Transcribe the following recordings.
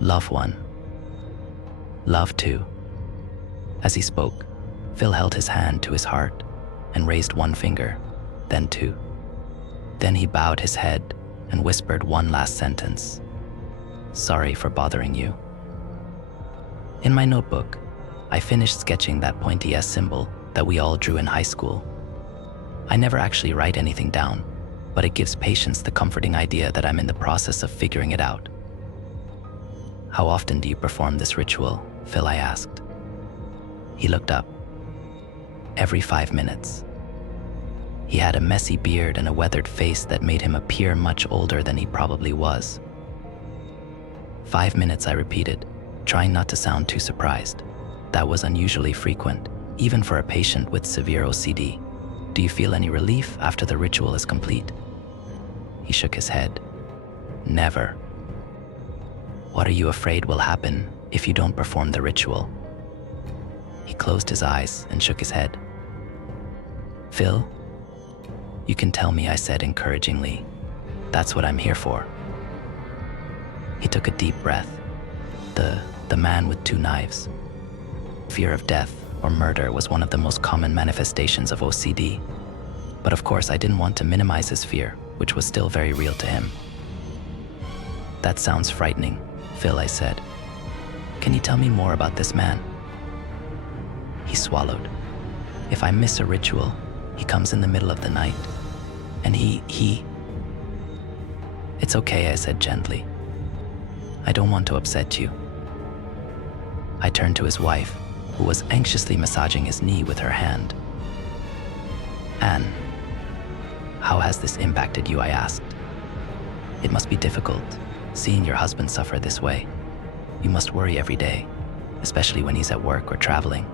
Love one. Love two. As he spoke, Phil held his hand to his heart and raised one finger, then two. Then he bowed his head and whispered one last sentence. Sorry for bothering you. In my notebook, I finished sketching that pointy S symbol that we all drew in high school. I never actually write anything down, but it gives patients the comforting idea that I'm in the process of figuring it out. How often do you perform this ritual, Phil? I asked. He looked up. Every 5 minutes. He had a messy beard and a weathered face that made him appear much older than he probably was. 5 minutes, I repeated, trying not to sound too surprised. That was unusually frequent, even for a patient with severe OCD. Do you feel any relief after the ritual is complete? He shook his head. Never. What are you afraid will happen if you don't perform the ritual? He closed his eyes and shook his head. Phil, you can tell me, I said encouragingly. That's what I'm here for. He took a deep breath. The man with 2 knives. Fear of death or murder was one of the most common manifestations of OCD. But of course, I didn't want to minimize his fear, which was still very real to him. That sounds frightening, Phil, I said. Can you tell me more about this man? He swallowed. If I miss a ritual, he comes in the middle of the night. And he... It's okay, I said gently. I don't want to upset you. I turned to his wife, who was anxiously massaging his knee with her hand. Anne, how has this impacted you? I asked. It must be difficult, seeing your husband suffer this way. You must worry every day, especially when he's at work or traveling.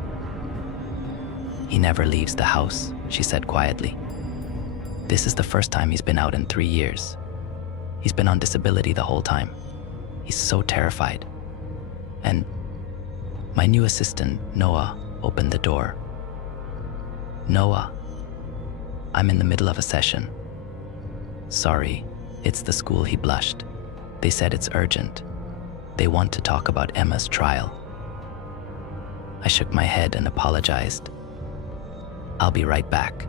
He never leaves the house, she said quietly. This is the first time he's been out in 3 years. He's been on disability the whole time. He's so terrified. And my new assistant, Noah, opened the door. Noah, I'm in the middle of a session. Sorry, it's the school, he blushed. They said it's urgent. They want to talk about Emma's trial. I shook my head and apologized. I'll be right back.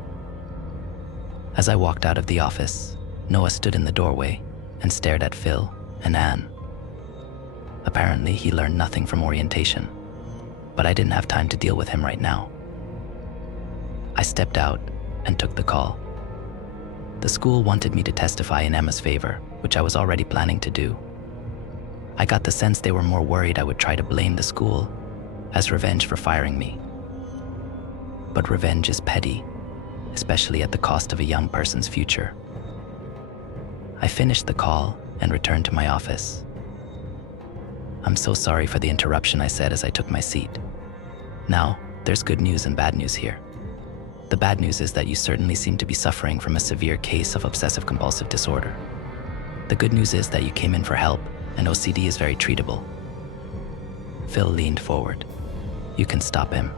As I walked out of the office, Noah stood in the doorway and stared at Phil and Anne. Apparently, he learned nothing from orientation, but I didn't have time to deal with him right now. I stepped out and took the call. The school wanted me to testify in Emma's favor, which I was already planning to do. I got the sense they were more worried I would try to blame the school as revenge for firing me. But revenge is petty, especially at the cost of a young person's future. I finished the call and returned to my office. I'm so sorry for the interruption, I said as I took my seat. Now, there's good news and bad news here. The bad news is that you certainly seem to be suffering from a severe case of obsessive-compulsive disorder. The good news is that you came in for help, and OCD is very treatable. Phil leaned forward. You can stop him.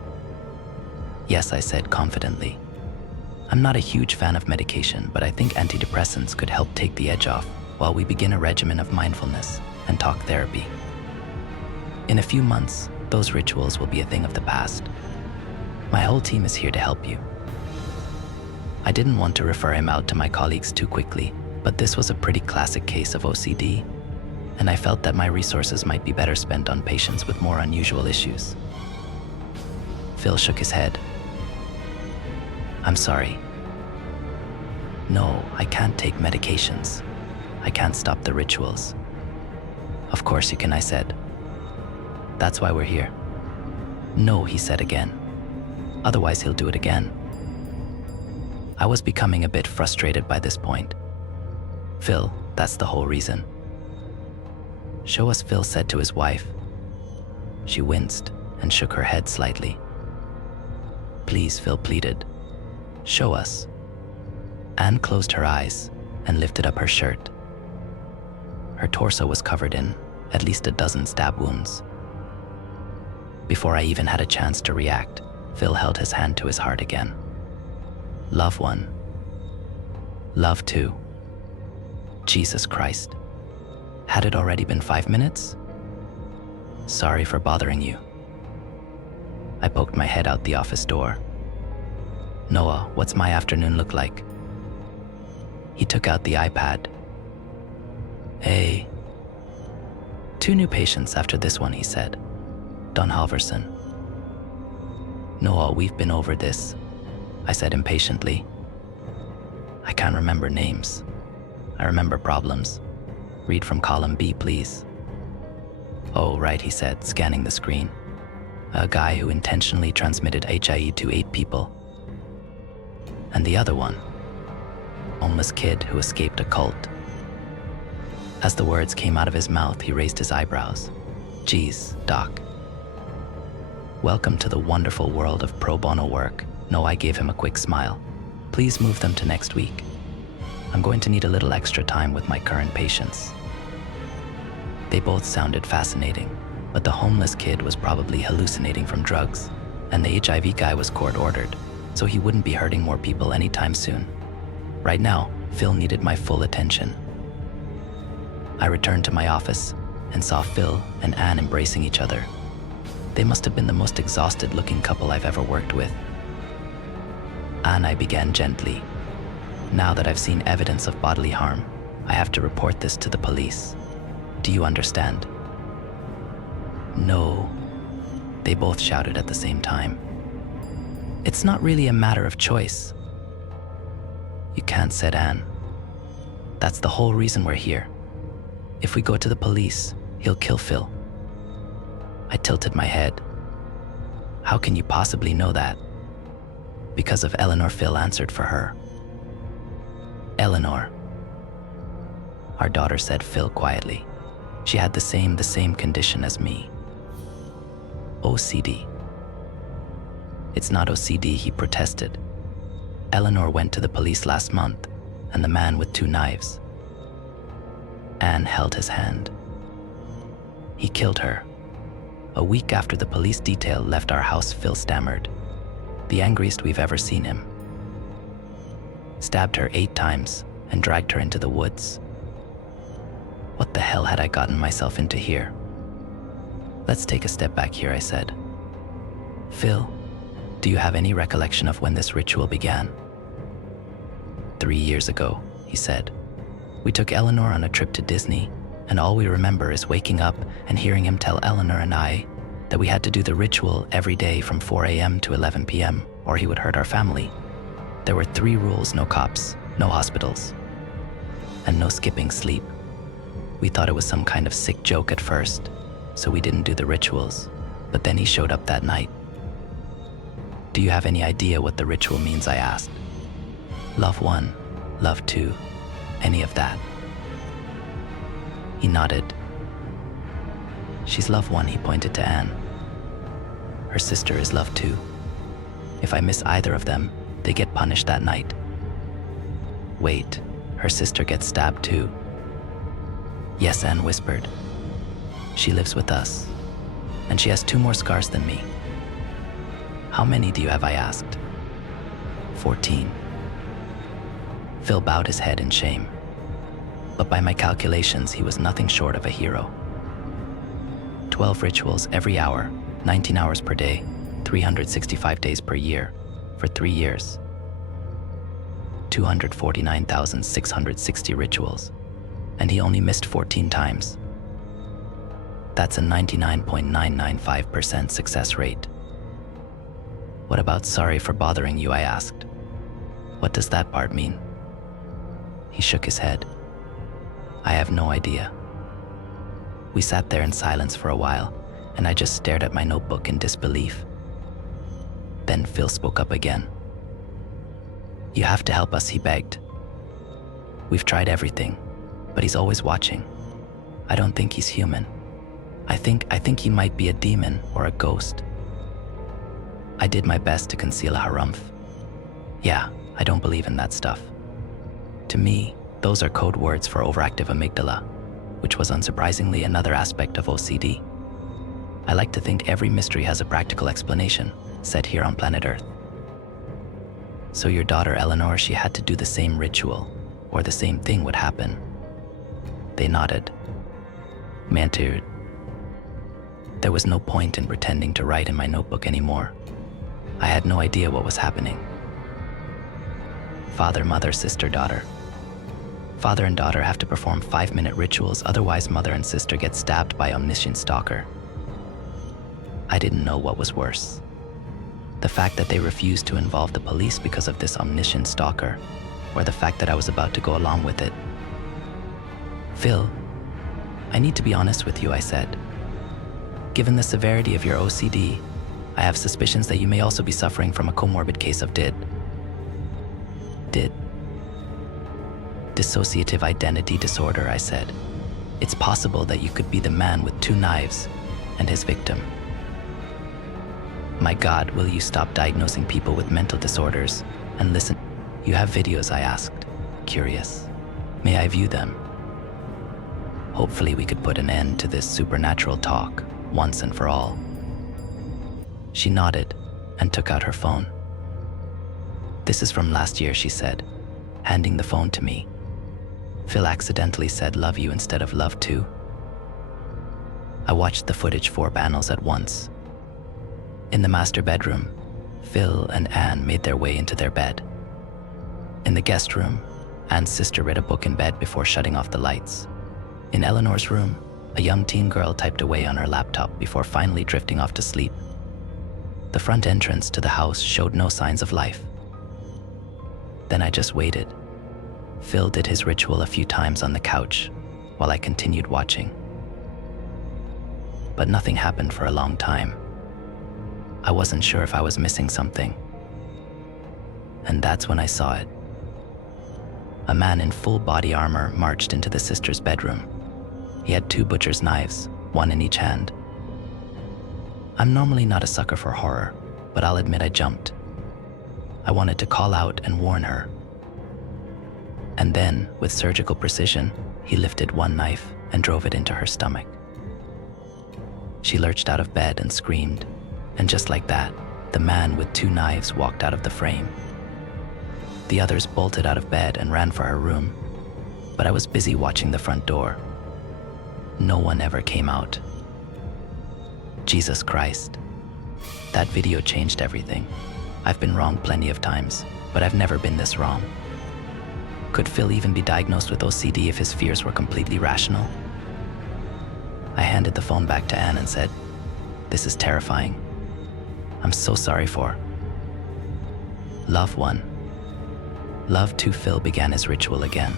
Yes, I said confidently. I'm not a huge fan of medication, but I think antidepressants could help take the edge off while we begin a regimen of mindfulness and talk therapy. In a few months, those rituals will be a thing of the past. My whole team is here to help you. I didn't want to refer him out to my colleagues too quickly, but this was a pretty classic case of OCD, and I felt that my resources might be better spent on patients with more unusual issues. Phil shook his head. I'm sorry. No, I can't take medications. I can't stop the rituals. Of course you can, I said. That's why we're here. No, he said again. Otherwise he'll do it again. I was becoming a bit frustrated by this point. Phil, that's the whole reason. Show us, Phil said to his wife. She winced and shook her head slightly. Please, Phil pleaded. Show us. Anne closed her eyes and lifted up her shirt. Her torso was covered in at least a dozen stab wounds. Before I even had a chance to react, Phil held his hand to his heart again. Love one. Love two. Jesus Christ. Had it already been 5 minutes? Sorry for bothering you. I poked my head out the office door. Noah, what's my afternoon look like? He took out the iPad. Hey. 2 new patients after this one, he said. Don Halverson. Noah, we've been over this, I said impatiently. I can't remember names. I remember problems. Read from column B, please. Oh, right, he said, scanning the screen. A guy who intentionally transmitted HIV to 8 people. And the other one, homeless kid who escaped a cult. As the words came out of his mouth, he raised his eyebrows. Geez, Doc. Welcome to the wonderful world of pro bono work. No, I gave him a quick smile. Please move them to next week. I'm going to need a little extra time with my current patients. They both sounded fascinating, but the homeless kid was probably hallucinating from drugs, and the HIV guy was court-ordered, so he wouldn't be hurting more people anytime soon. Right now, Phil needed my full attention. I returned to my office and saw Phil and Anne embracing each other. They must have been the most exhausted-looking couple I've ever worked with. Anne, I began gently. Now that I've seen evidence of bodily harm, I have to report this to the police. Do you understand? No, they both shouted at the same time. It's not really a matter of choice. You can't, said Anne. That's the whole reason we're here. If we go to the police, he'll kill Phil. I tilted my head. How can you possibly know that? Because of Eleanor, Phil answered for her. Eleanor. Our daughter, said Phil quietly. She had the same condition as me. OCD. It's not OCD, he protested. Eleanor went to the police last month, and the man with 2 knives. Anne held his hand. He killed her. A week after the police detail left our house, Phil stammered. The angriest we've ever seen him. Stabbed her 8 times and dragged her into the woods. What the hell had I gotten myself into here? Let's take a step back here, I said. Phil, do you have any recollection of when this ritual began? 3 years ago, he said. We took Eleanor on a trip to Disney, and all we remember is waking up and hearing him tell Eleanor and I that we had to do the ritual every day from 4 a.m. to 11 p.m., or he would hurt our family. There were 3 rules: no cops, no hospitals, and no skipping sleep. We thought it was some kind of sick joke at first, so we didn't do the rituals, but then he showed up that night. Do you have any idea what the ritual means, I asked. Love 1, love 2, any of that? He nodded. She's love 1, he pointed to Anne. Her sister is love 2. If I miss either of them, they get punished that night. Wait, her sister gets stabbed too. Yes, Anne whispered. She lives with us, and she has 2 more scars than me. How many do you have, I asked. 14. Phil bowed his head in shame, but by my calculations, he was nothing short of a hero. 12 rituals every hour, 19 hours per day, 365 days per year, for 3 years. 249,660 rituals, and he only missed 14 times. That's a 99.995% success rate. What about sorry for bothering you, I asked. What does that part mean? He shook his head. I have no idea. We sat there in silence for a while, and I just stared at my notebook in disbelief. Then Phil spoke up again. You have to help us, he begged. We've tried everything, but he's always watching. I don't think he's human. I think he might be a demon or a ghost. I did my best to conceal a harumph. Yeah, I don't believe in that stuff. To me, those are code words for overactive amygdala, which was unsurprisingly another aspect of OCD. I like to think every mystery has a practical explanation, set here on planet Earth. So your daughter Eleanor, she had to do the same ritual, or the same thing would happen. They nodded. Mantured. There was no point in pretending to write in my notebook anymore. I had no idea what was happening. Father, mother, sister, daughter. Father and daughter have to perform 5-minute rituals, otherwise mother and sister get stabbed by omniscient stalker. I didn't know what was worse. The fact that they refused to involve the police because of this omniscient stalker, or the fact that I was about to go along with it. Phil, I need to be honest with you, I said. Given the severity of your OCD, I have suspicions that you may also be suffering from a comorbid case of dissociative identity disorder, I said. It's possible that you could be the man with 2 knives and his victim. My God, will you stop diagnosing people with mental disorders and listen? You have videos, I asked, curious. May I view them? Hopefully we could put an end to this supernatural talk once and for all. She nodded and took out her phone. This is from last year, she said, handing the phone to me. Phil accidentally said love you instead of love too. I watched the footage 4 panels at once. In the master bedroom, Phil and Anne made their way into their bed. In the guest room, Anne's sister read a book in bed before shutting off the lights. In Eleanor's room, a young teen girl typed away on her laptop before finally drifting off to sleep. The front entrance to the house showed no signs of life. Then I just waited. Phil did his ritual a few times on the couch while I continued watching. But nothing happened for a long time. I wasn't sure if I was missing something. And that's when I saw it. A man in full body armor marched into the sister's bedroom. He had 2 butcher's knives, 1 in each hand. I'm normally not a sucker for horror, but I'll admit I jumped. I wanted to call out and warn her. And then, with surgical precision, he lifted 1 knife and drove it into her stomach. She lurched out of bed and screamed, and just like that, the man with 2 knives walked out of the frame. The others bolted out of bed and ran for her room, but I was busy watching the front door. No one ever came out. Jesus Christ. That video changed everything. I've been wrong plenty of times, but I've never been this wrong. Could Phil even be diagnosed with OCD if his fears were completely rational? I handed the phone back to Anne and said, "This is terrifying. I'm so sorry for." Love 1. Love 2. Phil began his ritual again.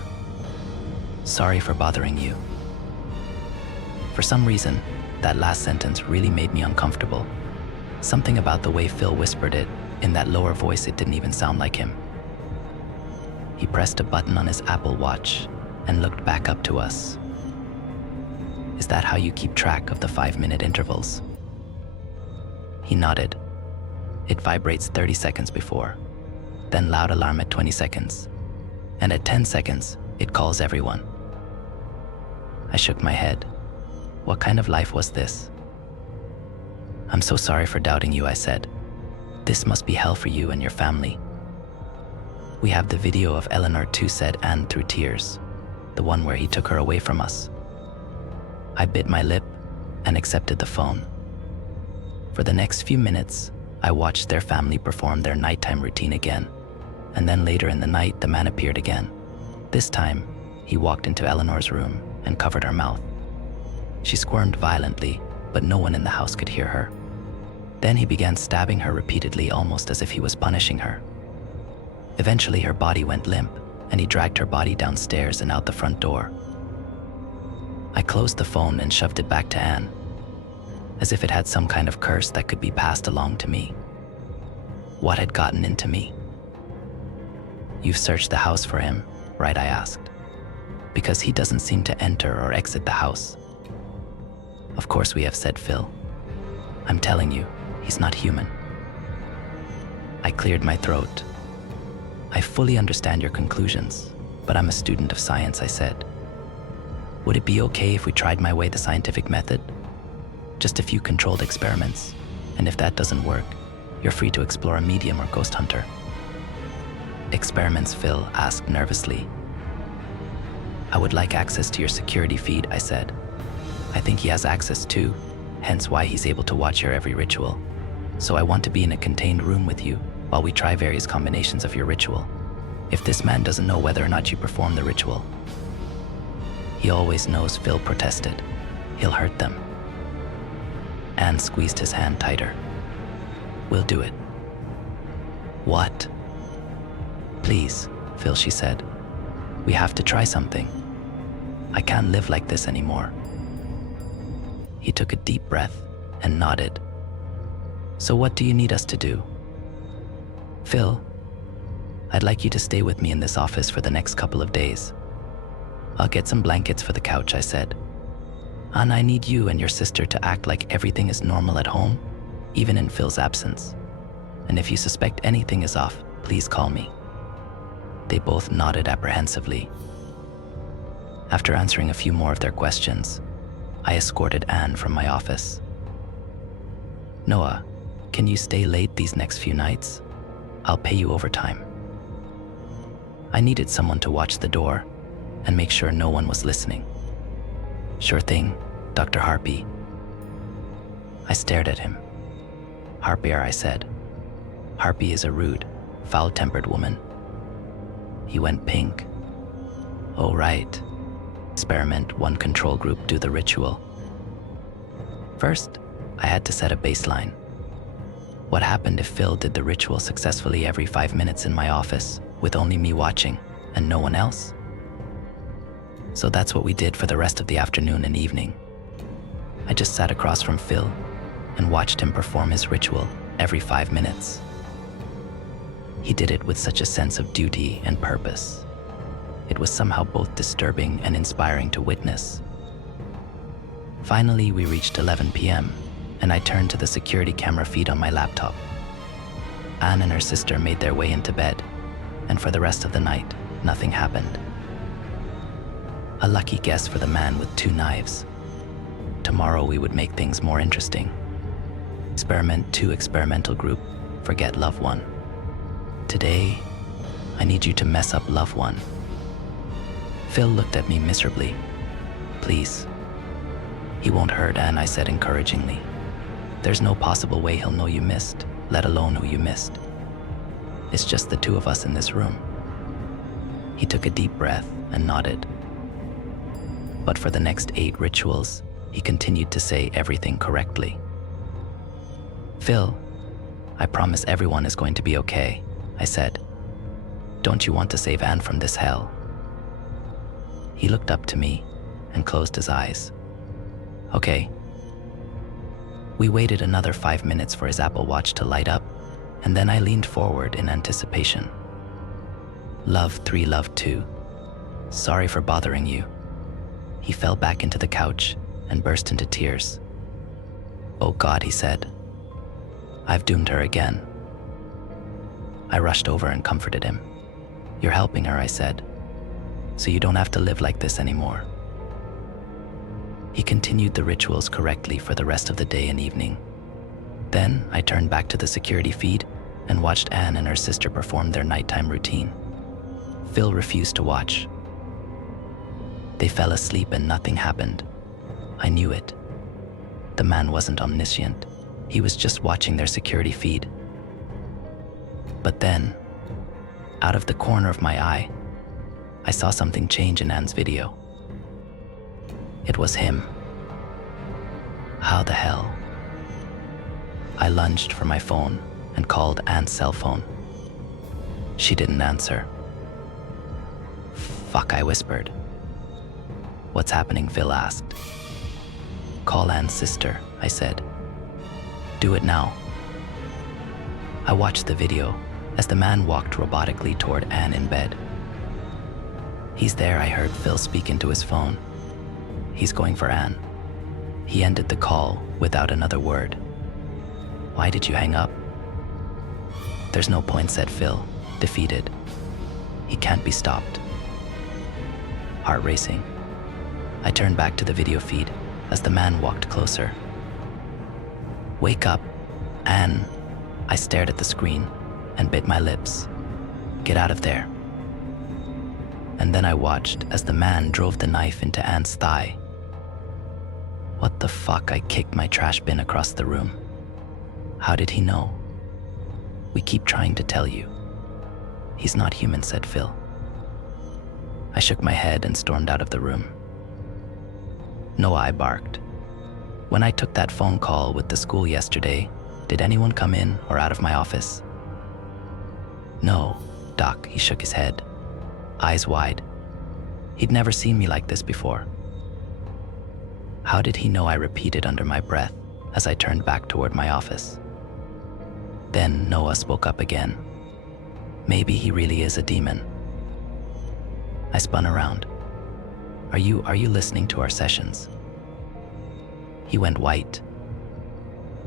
Sorry for bothering you. For some reason, that last sentence really made me uncomfortable. Something about the way Phil whispered it, in that lower voice, it didn't even sound like him. He pressed a button on his Apple Watch and looked back up to us. Is that how you keep track of the 5-minute intervals? He nodded. It vibrates 30 seconds before, then loud alarm at 20 seconds, and at 10 seconds, it calls everyone. I shook my head. What kind of life was this? I'm so sorry for doubting you, I said. This must be hell for you and your family. We have the video of Eleanor too, said Anne through tears, the one where he took her away from us. I bit my lip and accepted the phone. For the next few minutes, I watched their family perform their nighttime routine again, and then later in the night, the man appeared again. This time, he walked into Eleanor's room and covered her mouth. She squirmed violently, but no one in the house could hear her. Then he began stabbing her repeatedly, almost as if he was punishing her. Eventually, her body went limp, and he dragged her body downstairs and out the front door. I closed the phone and shoved it back to Anne, as if it had some kind of curse that could be passed along to me. What had gotten into me? You've searched the house for him, right? I asked. Because he doesn't seem to enter or exit the house. Of course we have, said Phil. I'm telling you, he's not human. I cleared my throat. I fully understand your conclusions, but I'm a student of science, I said. Would it be okay if we tried my way, the scientific method? Just a few controlled experiments, and if that doesn't work, you're free to explore a medium or ghost hunter. Experiments? Phil asked nervously. I would like access to your security feed, I said. I think he has access too, hence why he's able to watch your every ritual. So I want to be in a contained room with you while we try various combinations of your ritual. If this man doesn't know whether or not you perform the ritual, he always knows, Phil protested. He'll hurt them. Anne squeezed his hand tighter. We'll do it. What? Please, Phil, she said. We have to try something. I can't live like this anymore. He took a deep breath and nodded. So what do you need us to do? Phil, I'd like you to stay with me in this office for the next couple of days. I'll get some blankets for the couch, I said. And I need you and your sister to act like everything is normal at home, even in Phil's absence. And if you suspect anything is off, please call me. They both nodded apprehensively. After answering a few more of their questions, I escorted Anne from my office. Noah, can you stay late these next few nights? I'll pay you overtime. I needed someone to watch the door and make sure no one was listening. Sure thing, Dr. Harpy. I stared at him. Harpier, I said. Harpy is a rude, foul-tempered woman. He went pink. Oh, right. Experiment 1 control group do the ritual. First, I had to set a baseline. What happened if Phil did the ritual successfully every 5 minutes in my office, with only me watching and no one else? So that's what we did for the rest of the afternoon and evening. I just sat across from Phil and watched him perform his ritual every 5 minutes. He did it with such a sense of duty and purpose. It was somehow both disturbing and inspiring to witness. Finally, we reached 11 p.m., and I turned to the security camera feed on my laptop. Anne and her sister made their way into bed, and for the rest of the night, nothing happened. A lucky guess for the man with 2 knives. Tomorrow we would make things more interesting. Experiment 2 experimental group, forget Love 1. Today, I need you to mess up Love 1. Phil looked at me miserably. Please. He won't hurt, Anne, I said encouragingly. There's no possible way he'll know you missed, let alone who you missed. It's just the 2 of us in this room. He took a deep breath and nodded. But for the next 8 rituals, he continued to say everything correctly. Phil, I promise everyone is going to be okay, I said. Don't you want to save Anne from this hell? He looked up to me and closed his eyes. Okay. We waited another 5 minutes for his Apple Watch to light up, and then I leaned forward in anticipation. Love 3, Love 2. Sorry for bothering you. He fell back into the couch and burst into tears. Oh God, he said. I've doomed her again. I rushed over and comforted him. You're helping her, I said, so you don't have to live like this anymore. He continued the rituals correctly for the rest of the day and evening. Then I turned back to the security feed and watched Anne and her sister perform their nighttime routine. Phil refused to watch. They fell asleep and nothing happened. I knew it. The man wasn't omniscient. He was just watching their security feed. But then, out of the corner of my eye, I saw something change in Anne's video. It was him. How the hell? I lunged for my phone and called Anne's cell phone. She didn't answer. Fuck, I whispered. What's happening? Phil asked. Call Anne's sister, I said. Do it now. I watched the video as the man walked robotically toward Anne in bed. He's there, I heard Phil speak into his phone. He's going for Anne. He ended the call without another word. Why did you hang up? There's no point, said Phil, defeated. He can't be stopped. Heart racing. I turned back to the video feed as the man walked closer. Wake up, Anne. I stared at the screen and bit my lips. Get out of there. And then I watched as the man drove the knife into Anne's thigh. What the fuck? I kicked my trash bin across the room. How did he know? We keep trying to tell you. He's not human, said Phil. I shook my head and stormed out of the room. Noah, I barked. When I took that phone call with the school yesterday, did anyone come in or out of my office? No, Doc, he shook his head, eyes wide. He'd never seen me like this before. How did he know? I repeated under my breath as I turned back toward my office. Then Noah spoke up again. Maybe he really is a demon. I spun around. Are you listening to our sessions? He went white.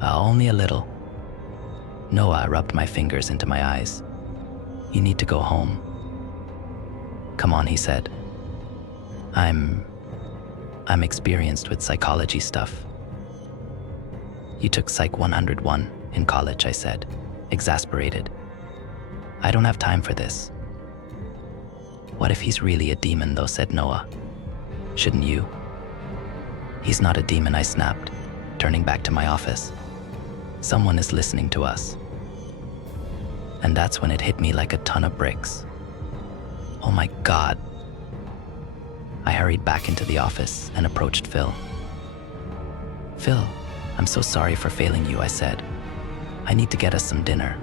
Only a little. Noah, I rubbed my fingers into my eyes. You need to go home. Come on, he said. I'm experienced with psychology stuff. You took Psych 101 in college, I said, exasperated. I don't have time for this. What if he's really a demon though, said Noah. Shouldn't you? He's not a demon, I snapped, turning back to my office. Someone is listening to us. And that's when it hit me like a ton of bricks. Oh my God. I hurried back into the office and approached Phil. Phil, I'm so sorry for failing you, I said. I need to get us some dinner.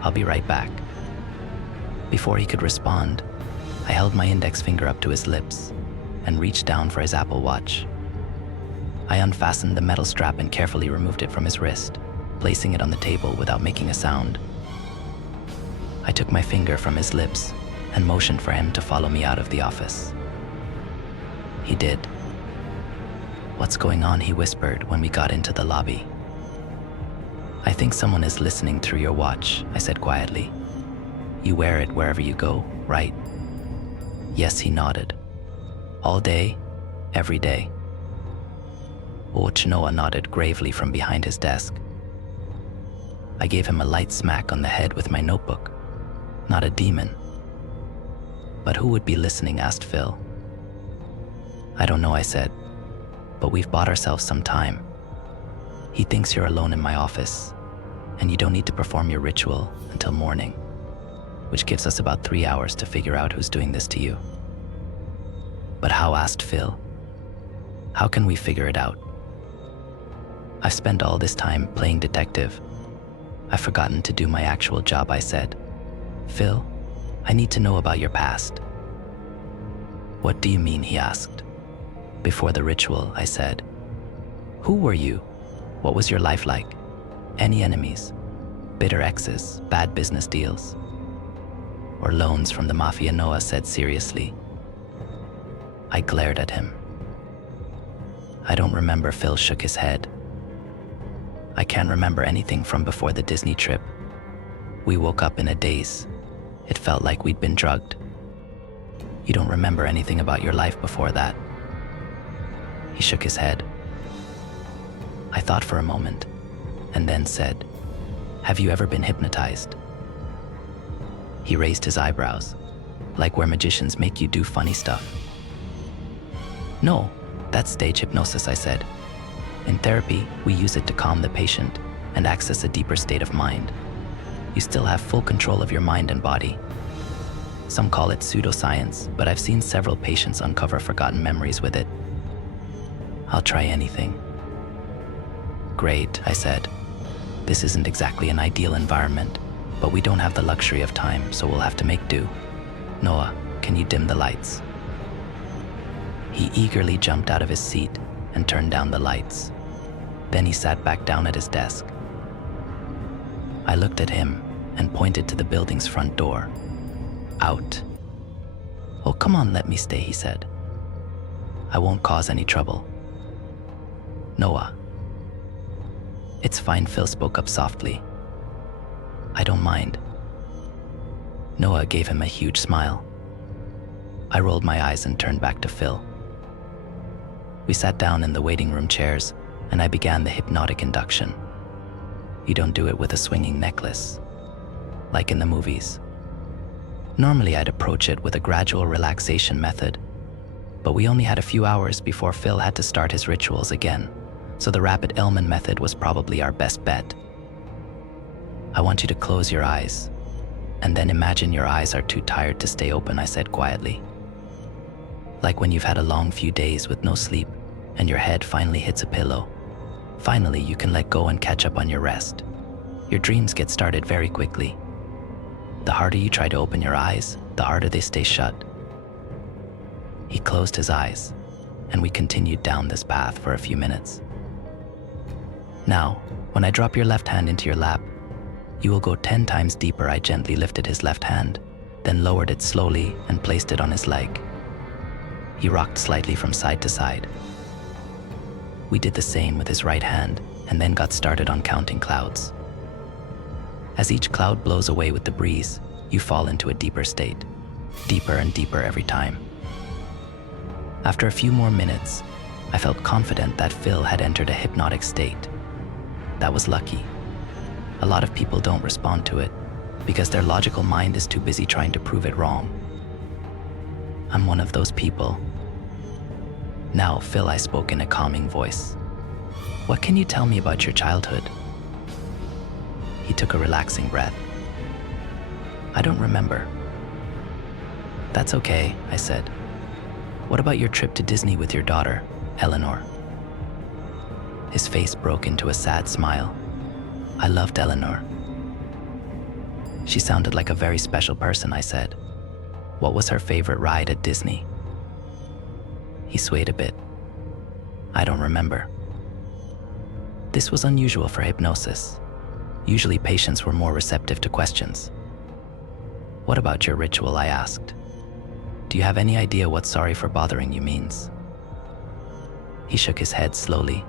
I'll be right back. Before he could respond, I held my index finger up to his lips and reached down for his Apple Watch. I unfastened the metal strap and carefully removed it from his wrist, placing it on the table without making a sound. I took my finger from his lips and motioned for him to follow me out of the office. He did. What's going on? He whispered when we got into the lobby. I think someone is listening through your watch, I said quietly. You wear it wherever you go, right? Yes, he nodded. All day, every day. Noah nodded gravely from behind his desk. I gave him a light smack on the head with my notebook. Not a demon. But who would be listening? Asked Phil. I don't know, I said, but we've bought ourselves some time. He thinks you're alone in my office, and you don't need to perform your ritual until morning, which gives us about 3 hours to figure out who's doing this to you. But how? Asked Phil. How can we figure it out? I've spent all this time playing detective. I've forgotten to do my actual job, I said. Phil, I need to know about your past. What do you mean? He asked. Before the ritual, I said. Who were you? What was your life like? Any enemies? Bitter exes? Bad business deals? Or loans from the mafia? Noah said seriously. I glared at him. I don't remember. Phil shook his head. I can't remember anything from before the Disney trip. We woke up in a daze. It felt like we'd been drugged. You don't remember anything about your life before that? He shook his head. I thought for a moment, and then said, Have you ever been hypnotized? He raised his eyebrows, like where magicians make you do funny stuff. No, that's stage hypnosis, I said. In therapy, we use it to calm the patient and access a deeper state of mind. You still have full control of your mind and body. Some call it pseudoscience, but I've seen several patients uncover forgotten memories with it. I'll try anything. Great, I said. This isn't exactly an ideal environment, but we don't have the luxury of time, so we'll have to make do. Noah, can you dim the lights? He eagerly jumped out of his seat and turned down the lights. Then he sat back down at his desk. I looked at him and pointed to the building's front door. Out. Oh, come on, let me stay, he said. I won't cause any trouble. Noah. It's fine, Phil spoke up softly. I don't mind. Noah gave him a huge smile. I rolled my eyes and turned back to Phil. We sat down in the waiting room chairs, and I began the hypnotic induction. You don't do it with a swinging necklace, like in the movies. Normally I'd approach it with a gradual relaxation method, But we only had a few hours before Phil had to start his rituals again, so the rapid Elman method was probably our best bet. I want you to close your eyes, and then imagine your eyes are too tired to stay open, I said quietly. Like when you've had a long few days with no sleep, and your head finally hits a pillow. Finally, you can let go and catch up on your rest. Your dreams get started very quickly. The harder you try to open your eyes, the harder they stay shut. He closed his eyes, and we continued down this path for a few minutes. Now, when I drop your left hand into your lap, you will go 10 times deeper. I gently lifted his left hand, then lowered it slowly and placed it on his leg. He rocked slightly from side to side. We did the same with his right hand, and then got started on counting clouds. As each cloud blows away with the breeze, you fall into a deeper state, deeper and deeper every time. After a few more minutes, I felt confident that Phil had entered a hypnotic state. That was lucky. A lot of people don't respond to it because their logical mind is too busy trying to prove it wrong. I'm one of those people. Now, Phil, I spoke in a calming voice. What can you tell me about your childhood? He took a relaxing breath. I don't remember. That's okay, I said. What about your trip to Disney with your daughter, Eleanor? His face broke into a sad smile. I loved Eleanor. She sounded like a very special person, I said. What was her favorite ride at Disney? He swayed a bit. I don't remember. This was unusual for hypnosis. Usually patients were more receptive to questions. What about your ritual, I asked. Do you have any idea what sorry for bothering you means? He shook his head slowly.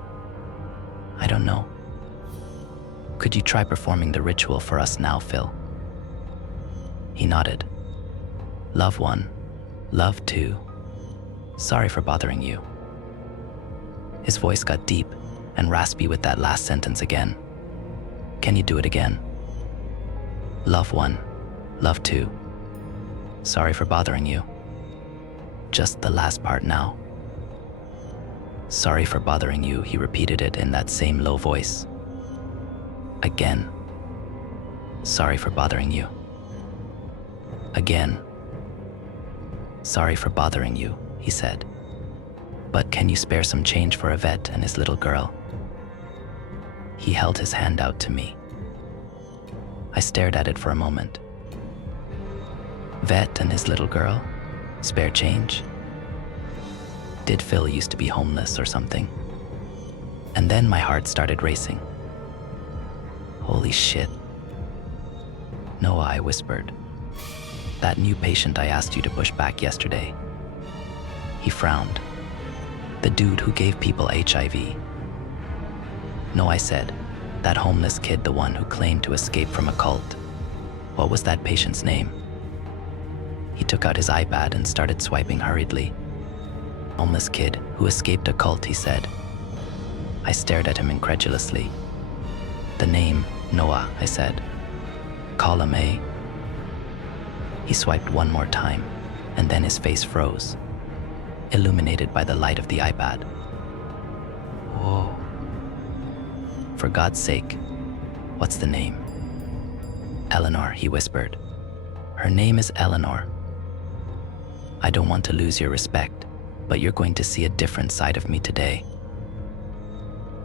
I don't know. Could you try performing the ritual for us now, Phil? He nodded. Love 1, love 2. Sorry for bothering you. His voice got deep and raspy with that last sentence again. Can you do it again? Love 1, love 2. Sorry for bothering you. Just the last part now. Sorry for bothering you, he repeated it in that same low voice. Again. Sorry for bothering you. Again. Sorry for bothering you, he said. But can you spare some change for a vet and his little girl? He held his hand out to me. I stared at it for a moment. Vet and his little girl? Spare change? Did Phil used to be homeless or something? And then my heart started racing. Holy shit. Noah, I whispered. That new patient I asked you to push back yesterday. He frowned. The dude who gave people HIV. No, I said. That homeless kid, the one who claimed to escape from a cult. What was that patient's name? He took out his iPad and started swiping hurriedly. Homeless kid who escaped a cult, he said. I stared at him incredulously. The name, Noah, I said. Column A. He swiped one more time, and then his face froze, illuminated by the light of the iPad. Whoa. For God's sake, what's the name? Eleanor, he whispered. Her name is Eleanor. I don't want to lose your respect, but you're going to see a different side of me today.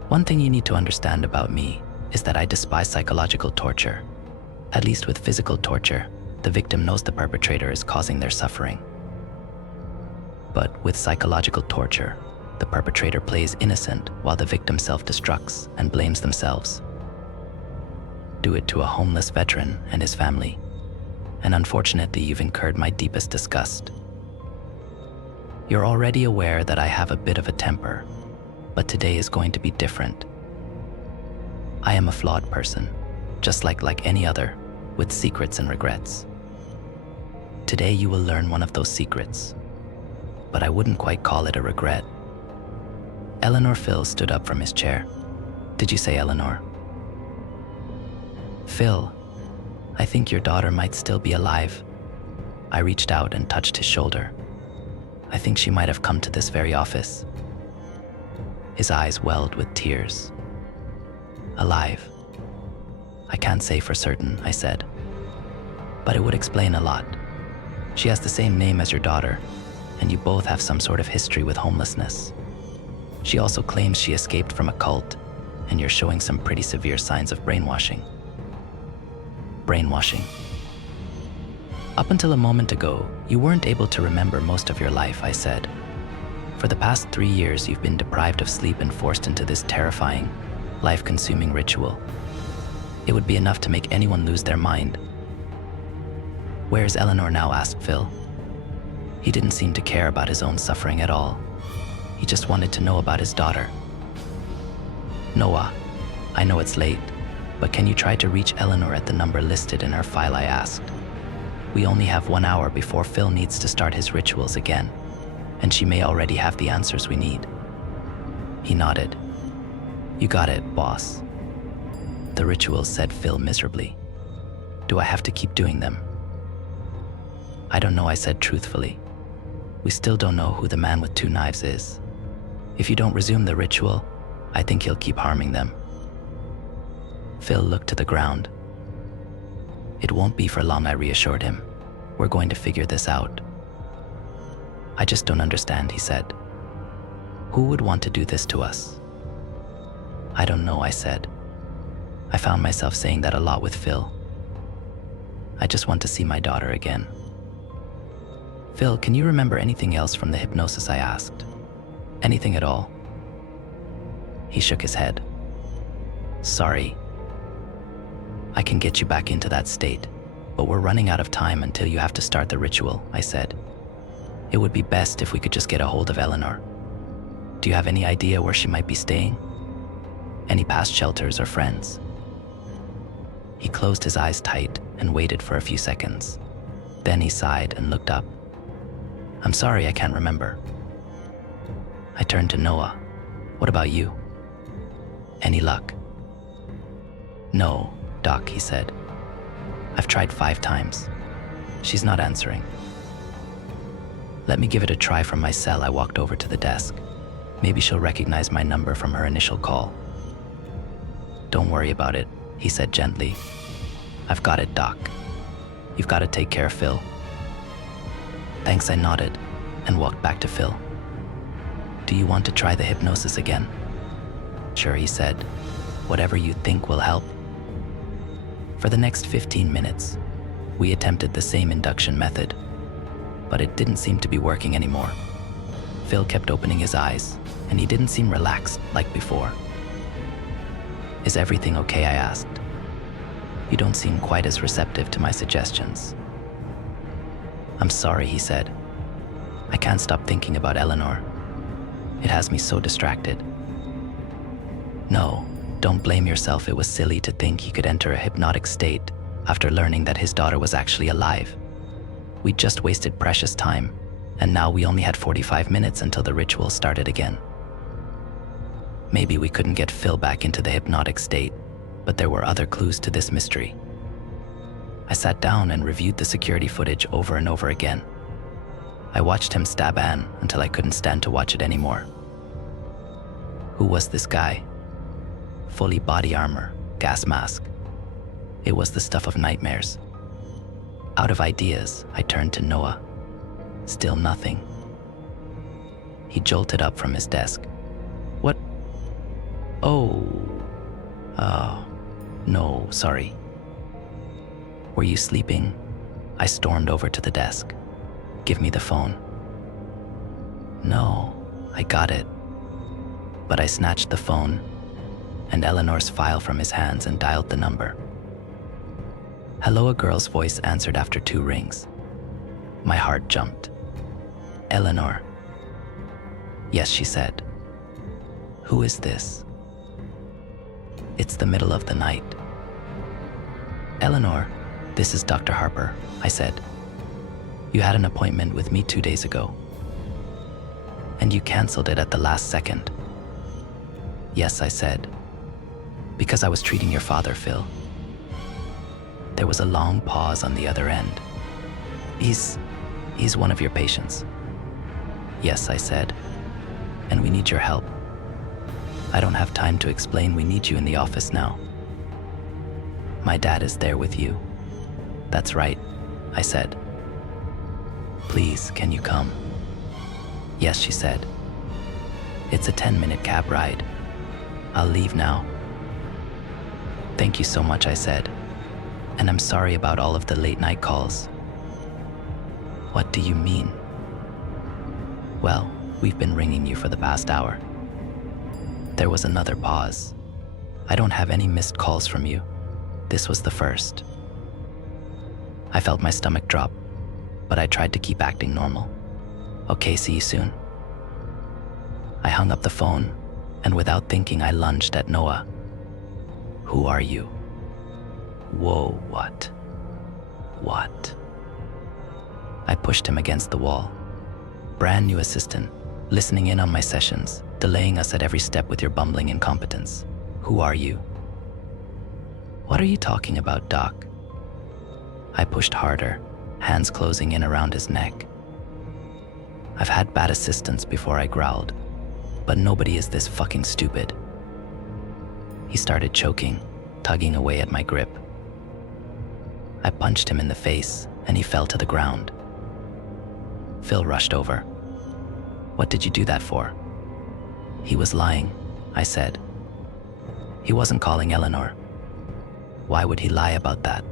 One thing you need to understand about me is that I despise psychological torture. At least with physical torture, the victim knows the perpetrator is causing their suffering. But with psychological torture, the perpetrator plays innocent while the victim self-destructs and blames themselves. Do it to a homeless veteran and his family, and unfortunately you've incurred my deepest disgust. You're already aware that I have a bit of a temper, but today is going to be different. I am a flawed person, just like any other, with secrets and regrets. Today you will learn one of those secrets, but I wouldn't quite call it a regret. Eleanor. Phil stood up from his chair. Did you say Eleanor? Phil, I think your daughter might still be alive. I reached out and touched his shoulder. I think she might have come to this very office. His eyes welled with tears. Alive? I can't say for certain, I said. But it would explain a lot. She has the same name as your daughter, and you both have some sort of history with homelessness. She also claims she escaped from a cult, and you're showing some pretty severe signs of brainwashing. Brainwashing. Up until a moment ago, you weren't able to remember most of your life, I said. For the past 3 years, you've been deprived of sleep and forced into this terrifying, life-consuming ritual. It would be enough to make anyone lose their mind. Where's Eleanor now? Asked Phil. He didn't seem to care about his own suffering at all. He just wanted to know about his daughter. Noah, I know it's late, but can you try to reach Eleanor at the number listed in her file? I asked. We only have 1 hour before Phil needs to start his rituals again, and she may already have the answers we need. He nodded. You got it, boss. The rituals, said Phil miserably. Do I have to keep doing them? I don't know, I said truthfully. We still don't know who the man with 2 knives is. If you don't resume the ritual, I think he'll keep harming them. Phil looked to the ground. It won't be for long, I reassured him. We're going to figure this out. I just don't understand, he said. Who would want to do this to us? I don't know, I said. I found myself saying that a lot with Phil. I just want to see my daughter again. Phil, can you remember anything else from the hypnosis? I asked. Anything at all? He shook his head. Sorry. I can get you back into that state, but we're running out of time until you have to start the ritual, I said. It would be best if we could just get a hold of Eleanor. Do you have any idea where she might be staying? Any past shelters or friends? He closed his eyes tight and waited for a few seconds. Then he sighed and looked up. I'm sorry, I can't remember. I turned to Noah. What about you? Any luck? No, Doc, he said. I've tried 5 times. She's not answering. Let me give it a try from my cell. I walked over to the desk. Maybe she'll recognize my number from her initial call. Don't worry about it, he said gently. I've got it, Doc. You've got to take care of Phil. Thanks, I nodded and walked back to Phil. Do you want to try the hypnosis again? Sure, he said. Whatever you think will help. For the next 15 minutes, we attempted the same induction method, but it didn't seem to be working anymore. Phil kept opening his eyes, and he didn't seem relaxed like before. Is everything okay? I asked. You don't seem quite as receptive to my suggestions. I'm sorry, he said. I can't stop thinking about Eleanor. It has me so distracted. No, don't blame yourself. It was silly to think he could enter a hypnotic state after learning that his daughter was actually alive. We just wasted precious time, and now we only had 45 minutes until the ritual started again. Maybe we couldn't get Phil back into the hypnotic state, but there were other clues to this mystery. I sat down and reviewed the security footage over and over again. I watched him stab Anne until I couldn't stand to watch it anymore. Who was this guy? Fully body armor, gas mask. It was the stuff of nightmares. Out of ideas, I turned to Noah. Still nothing. He jolted up from his desk. What? Oh, no, sorry. Were you sleeping? I stormed over to the desk. Give me the phone. No, I got it. But I snatched the phone and Eleanor's file from his hands and dialed the number. Hello, a girl's voice answered after 2 rings. My heart jumped. Eleanor. Yes, she said. Who is this? It's the middle of the night. Eleanor, this is Dr. Harper, I said. You had an appointment with me 2 days ago. And you canceled it at the last second. Yes, I said. Because I was treating your father, Phil. There was a long pause on the other end. He's one of your patients. Yes, I said. And we need your help. I don't have time to explain. We need you in the office now. My dad is there with you. That's right, I said. Please, can you come? Yes, she said. It's a 10-minute cab ride. I'll leave now. Thank you so much, I said. And I'm sorry about all of the late-night calls. What do you mean? Well, we've been ringing you for the past hour. There was another pause. I don't have any missed calls from you. This was the first. I felt my stomach drop, but I tried to keep acting normal. Okay, see you soon. I hung up the phone, and without thinking, I lunged at Noah. Who are you? Whoa, what? What? I pushed him against the wall. Brand new assistant, listening in on my sessions, delaying us at every step with your bumbling incompetence. Who are you? What are you talking about, Doc? I pushed harder, hands closing in around his neck. I've had bad assistants before, I growled, but nobody is this fucking stupid. He started choking, tugging away at my grip. I punched him in the face, and he fell to the ground. Phil rushed over. What did you do that for? He was lying, I said. He wasn't calling Eleanor. Why would he lie about that?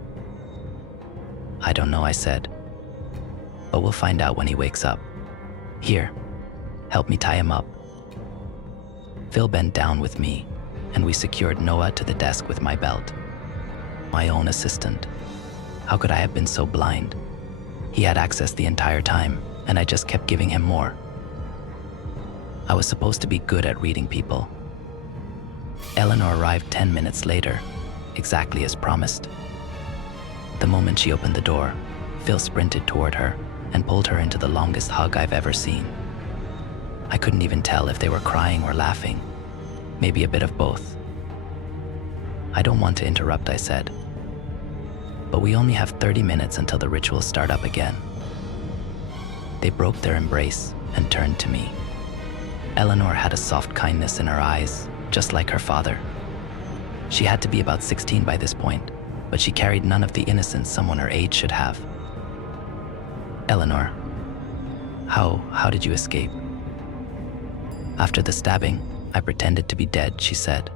I don't know, I said. But we'll find out when he wakes up. Here, help me tie him up. Phil bent down with me, and we secured Noah to the desk with my belt. My own assistant. How could I have been so blind? He had access the entire time, and I just kept giving him more. I was supposed to be good at reading people. Eleanor arrived 10 minutes later, exactly as promised. The moment she opened the door, Phil sprinted toward her and pulled her into the longest hug I've ever seen. I couldn't even tell if they were crying or laughing, maybe a bit of both. I don't want to interrupt, I said, but we only have 30 minutes until the rituals start up again. They broke their embrace and turned to me. Eleanor had a soft kindness in her eyes, just like her father. She had to be about 16 by this point, but she carried none of the innocence someone her age should have. Eleanor, how did you escape? After the stabbing, I pretended to be dead, she said.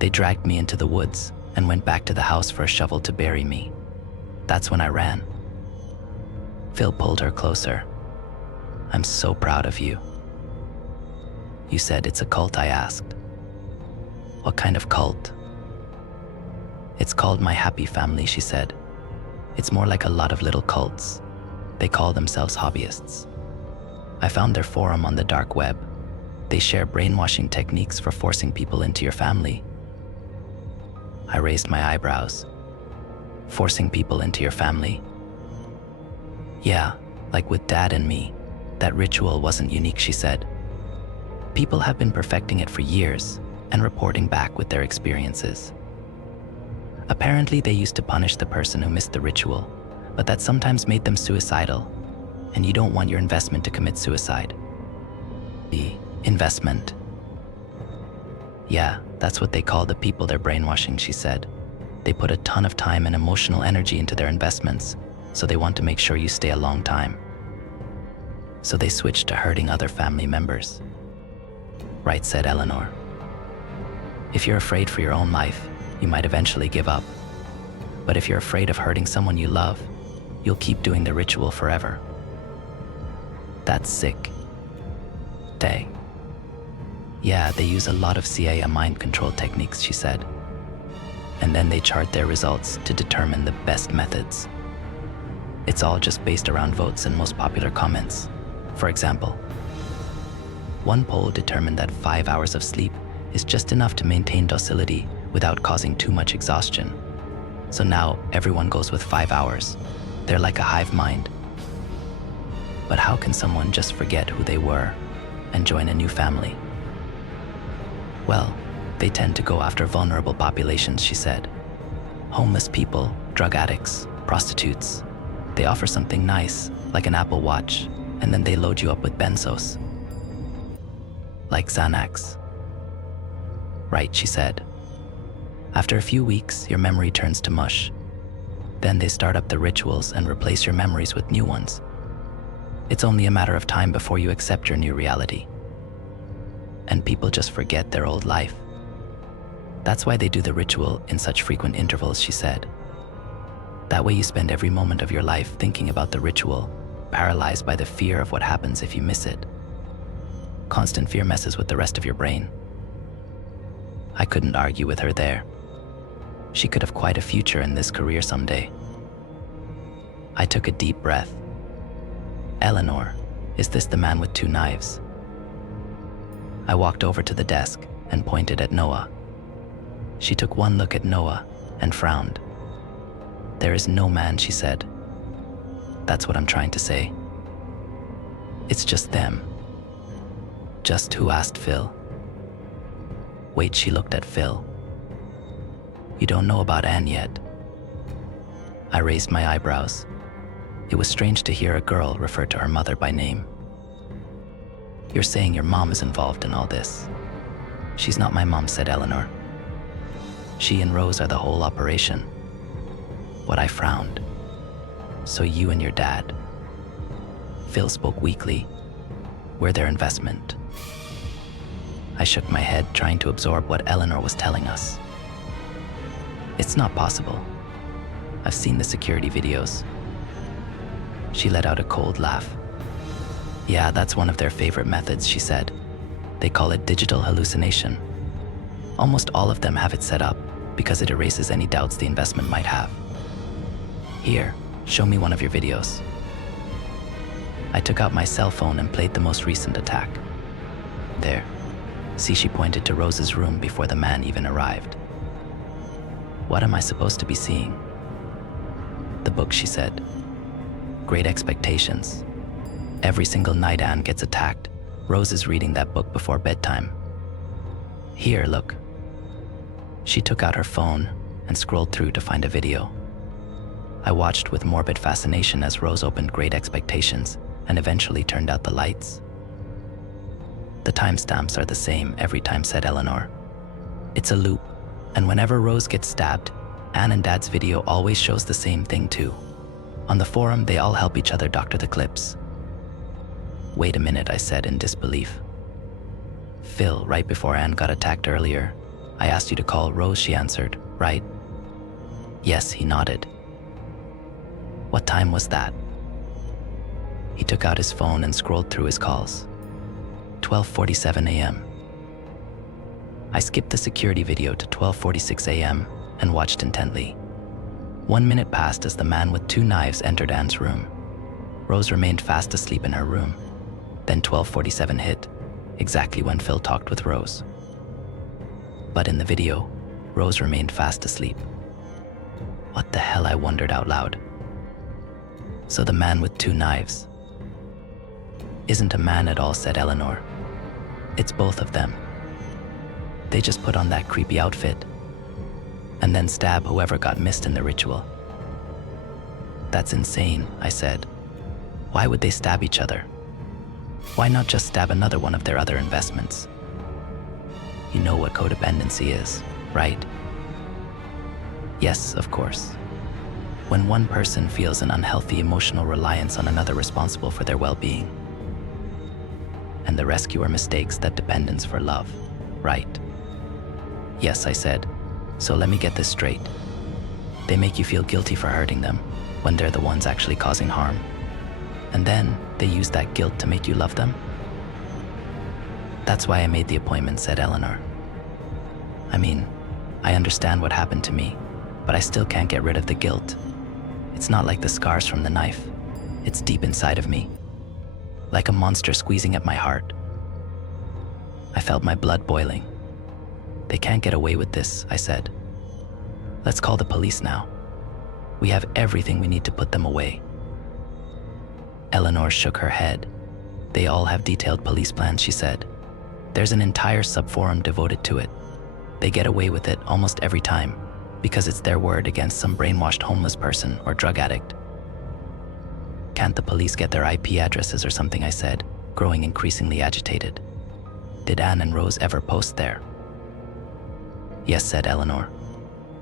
They dragged me into the woods and went back to the house for a shovel to bury me. That's when I ran. Phil pulled her closer. I'm so proud of you. You said it's a cult, I asked. What kind of cult? It's called My Happy Family, she said. It's more like a lot of little cults. They call themselves hobbyists. I found their forum on the dark web. They share brainwashing techniques for forcing people into your family. I raised my eyebrows. Forcing people into your family? Yeah, like with Dad and me. That ritual wasn't unique, she said. People have been perfecting it for years and reporting back with their experiences. Apparently, they used to punish the person who missed the ritual, but that sometimes made them suicidal, and you don't want your investment to commit suicide. The investment. Yeah, that's what they call the people they're brainwashing, she said. They put a ton of time and emotional energy into their investments, so they want to make sure you stay a long time. So they switched to hurting other family members. Right, said Eleanor. If you're afraid for your own life, you might eventually give up. But if you're afraid of hurting someone you love, you'll keep doing the ritual forever. That's sick. Dang. Yeah, they use a lot of CIA mind control techniques, she said. And then they chart their results to determine the best methods. It's all just based around votes and most popular comments. For example, one poll determined that 5 hours of sleep is just enough to maintain docility without causing too much exhaustion. So now everyone goes with 5 hours. They're like a hive mind. But how can someone just forget who they were and join a new family? Well, they tend to go after vulnerable populations, she said. Homeless people, drug addicts, prostitutes. They offer something nice, like an Apple Watch, and then they load you up with benzos. Like Xanax. Right, she said. After a few weeks, your memory turns to mush. Then they start up the rituals and replace your memories with new ones. It's only a matter of time before you accept your new reality. And people just forget their old life. That's why they do the ritual in such frequent intervals, she said. That way you spend every moment of your life thinking about the ritual, paralyzed by the fear of what happens if you miss it. Constant fear messes with the rest of your brain. I couldn't argue with her there. She could have quite a future in this career someday. I took a deep breath. Eleanor, is this the man with 2 knives? I walked over to the desk and pointed at Noah. She took one look at Noah and frowned. There is no man, she said. That's what I'm trying to say. It's just them. Just who asked Phil? Wait, she looked at Phil. You don't know about Anne yet. I raised my eyebrows. It was strange to hear a girl refer to her mother by name. You're saying your mom is involved in all this. She's not my mom, said Eleanor. She and Rose are the whole operation. What I frowned. So you and your dad. Phil spoke weakly. We're their investment. I shook my head, trying to absorb what Eleanor was telling us. It's not possible. I've seen the security videos. She let out a cold laugh. Yeah, that's one of their favorite methods, she said. They call it digital hallucination. Almost all of them have it set up because it erases any doubts the investment might have. Here, show me one of your videos. I took out my cell phone and played the most recent attack. There. See, she pointed to Rose's room before the man even arrived. What am I supposed to be seeing? The book, she said. Great Expectations. Every single night Anne gets attacked, Rose is reading that book before bedtime. Here, look. She took out her phone and scrolled through to find a video. I watched with morbid fascination as Rose opened Great Expectations and eventually turned out the lights. The timestamps are the same every time, said Eleanor. It's a loop, and whenever Rose gets stabbed, Anne and Dad's video always shows the same thing too. On the forum, they all help each other doctor the clips. Wait a minute, I said in disbelief. Phil, right before Anne got attacked earlier, I asked you to call Rose, she answered, right? Yes, he nodded. What time was that? He took out his phone and scrolled through his calls. 12:47 a.m. I skipped the security video to 12:46 a.m. and watched intently. 1 minute passed as the man with 2 knives entered Anne's room. Rose remained fast asleep in her room. Then 12:47 hit, exactly when Phil talked with Rose. But in the video, Rose remained fast asleep. What the hell, I wondered out loud. So the man with 2 knives isn't a man at all, said Eleanor. It's both of them. They just put on that creepy outfit and then stab whoever got missed in the ritual. That's insane, I said. Why would they stab each other? Why not just stab another one of their other investments? You know what codependency is, right? Yes, of course. When one person feels an unhealthy emotional reliance on another responsible for their well-being. And the rescuer mistakes that dependence for love, right? Yes, I said. So let me get this straight. They make you feel guilty for hurting them when they're the ones actually causing harm. And then they use that guilt to make you love them? That's why I made the appointment, said Eleanor. I mean, I understand what happened to me, but I still can't get rid of the guilt. It's not like the scars from the knife. It's deep inside of me, like a monster squeezing at my heart. I felt my blood boiling. They can't get away with this, I said. Let's call the police now. We have everything we need to put them away. Eleanor shook her head. They all have detailed police plans, she said. There's an entire subforum devoted to it. They get away with it almost every time because it's their word against some brainwashed homeless person or drug addict. Can't the police get their IP addresses or something, I said, growing increasingly agitated. Did Anne and Rose ever post there? Yes, said Eleanor.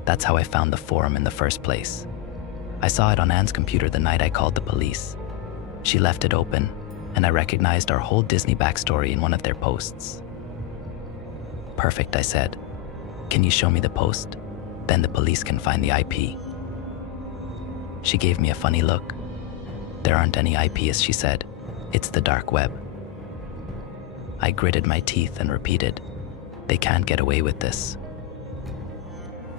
That's how I found the forum in the first place. I saw it on Anne's computer the night I called the police. She left it open, and I recognized our whole Disney backstory in one of their posts. Perfect, I said. Can you show me the post? Then the police can find the IP. She gave me a funny look. There aren't any IPs, she said. It's the dark web. I gritted my teeth and repeated, they can't get away with this.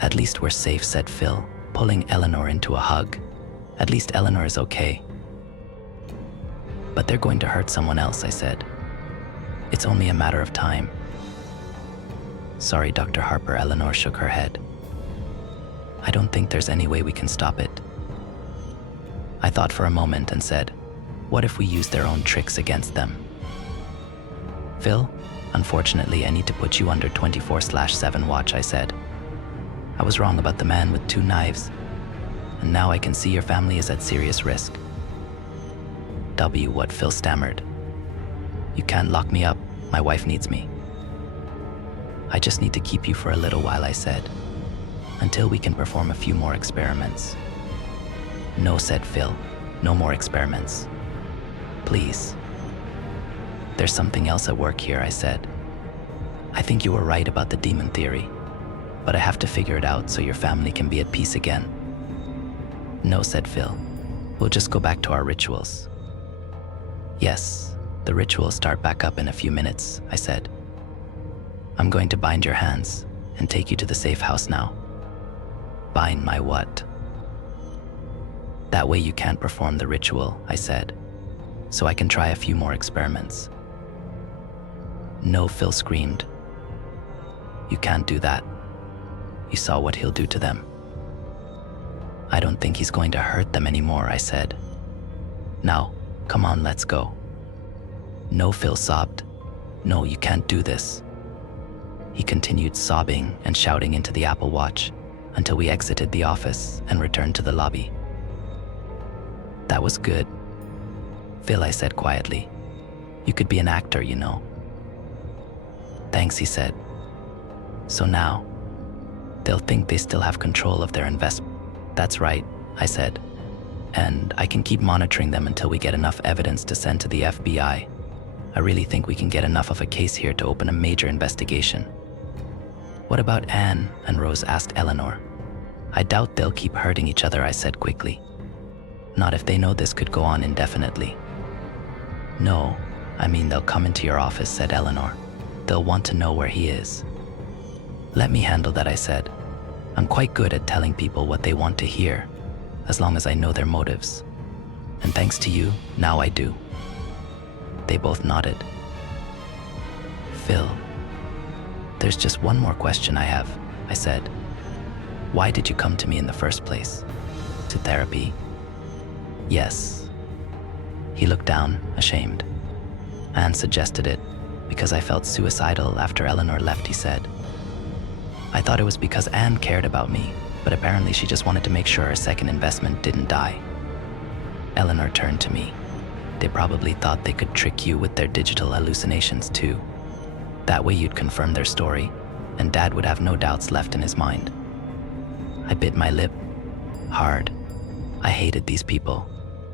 At least we're safe, said Phil, pulling Eleanor into a hug. At least Eleanor is okay. But they're going to hurt someone else, I said. It's only a matter of time. Sorry, Dr. Harper, Eleanor shook her head. I don't think there's any way we can stop it. I thought for a moment and said, what if we use their own tricks against them? Phil, unfortunately, I need to put you under 24/7 watch, I said. I was wrong about the man with 2 knives, and now I can see your family is at serious risk. What Phil stammered. You can't lock me up, my wife needs me. I just need to keep you for a little while, I said, until we can perform a few more experiments. No, said Phil, no more experiments. Please. There's something else at work here, I said. I think you were right about the demon theory, but I have to figure it out so your family can be at peace again. No, said Phil, we'll just go back to our rituals. Yes, the rituals start back up in a few minutes, I said. I'm going to bind your hands and take you to the safe house now. Bind my what? That way you can't perform the ritual, I said, so I can try a few more experiments. No, Phil screamed. You can't do that. You saw what he'll do to them. I don't think he's going to hurt them anymore, I said. Now, come on, let's go. No, Phil sobbed. No, you can't do this. He continued sobbing and shouting into the Apple Watch until we exited the office and returned to the lobby. That was good. Phil, I said quietly. You could be an actor, you know. Thanks, he said. So now, they'll think they still have control of their investment. That's right, I said. And I can keep monitoring them until we get enough evidence to send to the FBI. I really think we can get enough of a case here to open a major investigation. What about Anne? And Rose asked Eleanor. I doubt they'll keep hurting each other, I said quickly. Not if they know this could go on indefinitely. No, I mean they'll come into your office, said Eleanor. They'll want to know where he is. Let me handle that, I said. I'm quite good at telling people what they want to hear, as long as I know their motives. And thanks to you, now I do. They both nodded. Phil, there's just one more question I have, I said. Why did you come to me in the first place? To therapy? Yes. He looked down, ashamed. Anne suggested it, because I felt suicidal after Eleanor left, he said. I thought it was because Anne cared about me, but apparently she just wanted to make sure her second investment didn't die. Eleanor turned to me. They probably thought they could trick you with their digital hallucinations too. That way you'd confirm their story, and Dad would have no doubts left in his mind. I bit my lip, hard. I hated these people.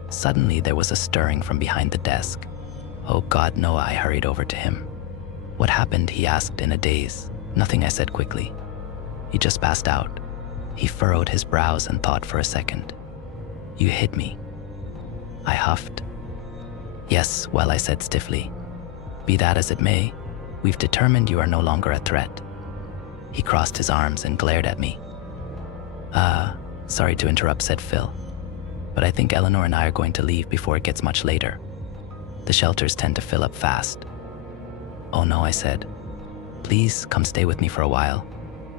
Suddenly there was a stirring from behind the desk. Oh God, no, I hurried over to him. What happened? He asked in a daze. Nothing, I said quickly. He just passed out. He furrowed his brows and thought for a second. You hit me. I huffed. Yes, well, I said stiffly. Be that as it may, we've determined you are no longer a threat. He crossed his arms and glared at me. Sorry to interrupt, said Phil. But I think Eleanor and I are going to leave before it gets much later. The shelters tend to fill up fast. Oh no, I said. Please come stay with me for a while.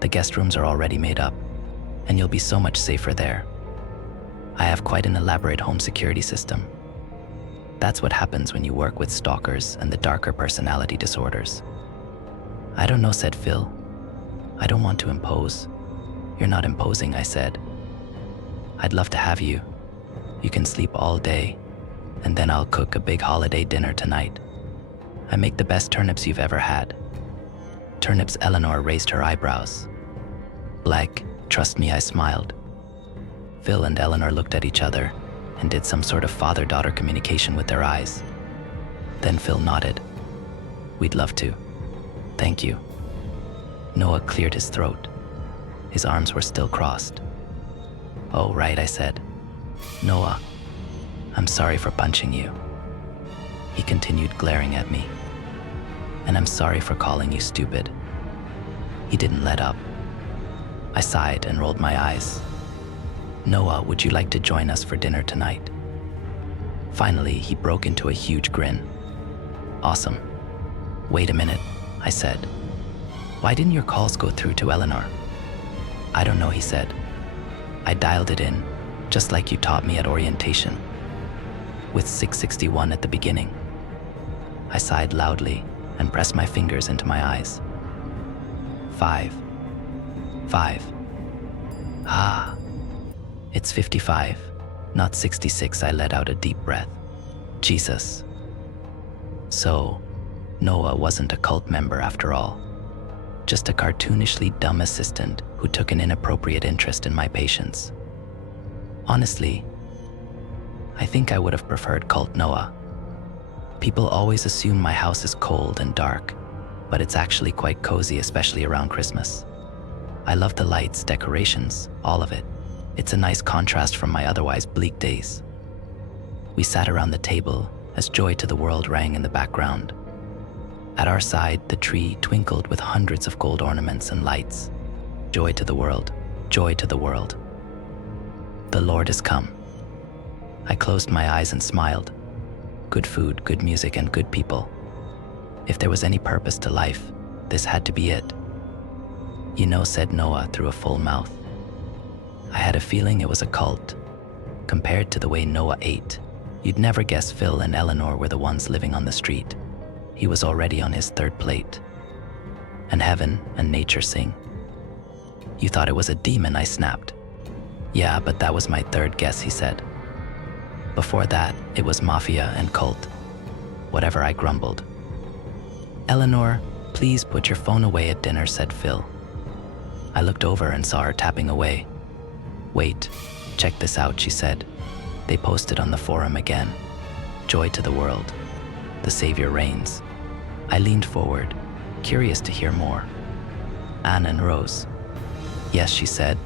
The guest rooms are already made up, and you'll be so much safer there. I have quite an elaborate home security system. That's what happens when you work with stalkers and the darker personality disorders. I don't know, said Phil. I don't want to impose. You're not imposing, I said. I'd love to have you. You can sleep all day, and then I'll cook a big holiday dinner tonight. I make the best turnips you've ever had. Turnips? Eleanor raised her eyebrows. Like, trust me, I smiled. Phil and Eleanor looked at each other and did some sort of father-daughter communication with their eyes. Then Phil nodded. We'd love to. Thank you. Noah cleared his throat. His arms were still crossed. Oh, right, I said. Noah, I'm sorry for punching you. He continued glaring at me. And I'm sorry for calling you stupid. He didn't let up. I sighed and rolled my eyes. Noah, would you like to join us for dinner tonight? Finally, he broke into a huge grin. Awesome. Wait a minute, I said. Why didn't your calls go through to Eleanor? I don't know, he said. I dialed it in, just like you taught me at orientation, with 661 at the beginning. I sighed loudly and pressed my fingers into my eyes. 5. Ah, it's 55, not 66. I let out a deep breath. Jesus. So, Noah wasn't a cult member after all. Just a cartoonishly dumb assistant who took an inappropriate interest in my patients. Honestly, I think I would have preferred cult Noah. People always assume my house is cold and dark, but it's actually quite cozy, especially around Christmas. I love the lights, decorations, all of it. It's a nice contrast from my otherwise bleak days. We sat around the table as Joy to the World rang in the background. At our side, the tree twinkled with hundreds of gold ornaments and lights. Joy to the world, joy to the world. The Lord is come. I closed my eyes and smiled. Good food, good music, and good people. If there was any purpose to life, this had to be it. You know, said Noah through a full mouth. I had a feeling it was a cult. Compared to the way Noah ate, you'd never guess Phil and Eleanor were the ones living on the street. He was already on his third plate. And heaven and nature sing. You thought it was a demon, I snapped. Yeah, but that was my third guess, he said. Before that, it was mafia and cult. Whatever, I grumbled. Eleanor, please put your phone away at dinner, said Phil. I looked over and saw her tapping away. Wait, check this out, she said. They posted on the forum again. Joy to the world. The Savior reigns. I leaned forward, curious to hear more. Anne and Rose. Yes, she said.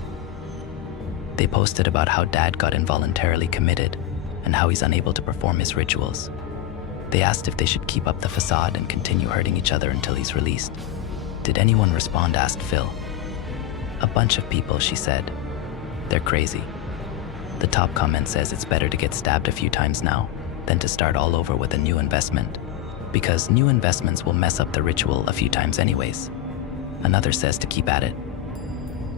They posted about how Dad got involuntarily committed and how he's unable to perform his rituals. They asked if they should keep up the facade and continue hurting each other until he's released. Did anyone respond, asked Phil. A bunch of people, she said. They're crazy. The top comment says it's better to get stabbed a few times now than to start all over with a new investment, because new investments will mess up the ritual a few times anyways. Another says to keep at it,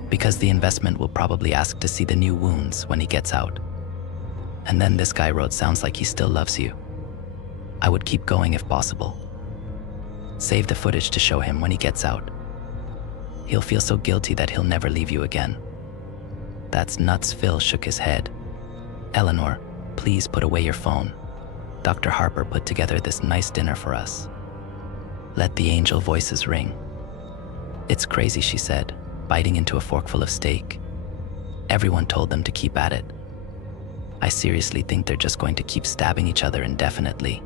because the investment will probably ask to see the new wounds when he gets out. And then this guy wrote, sounds like he still loves you. I would keep going if possible. Save the footage to show him when he gets out. He'll feel so guilty that he'll never leave you again. That's nuts, Phil shook his head. Eleanor, please put away your phone. Dr. Harper put together this nice dinner for us. Let the angel voices ring. It's crazy, she said, biting into a forkful of steak. Everyone told them to keep at it. I seriously think they're just going to keep stabbing each other indefinitely.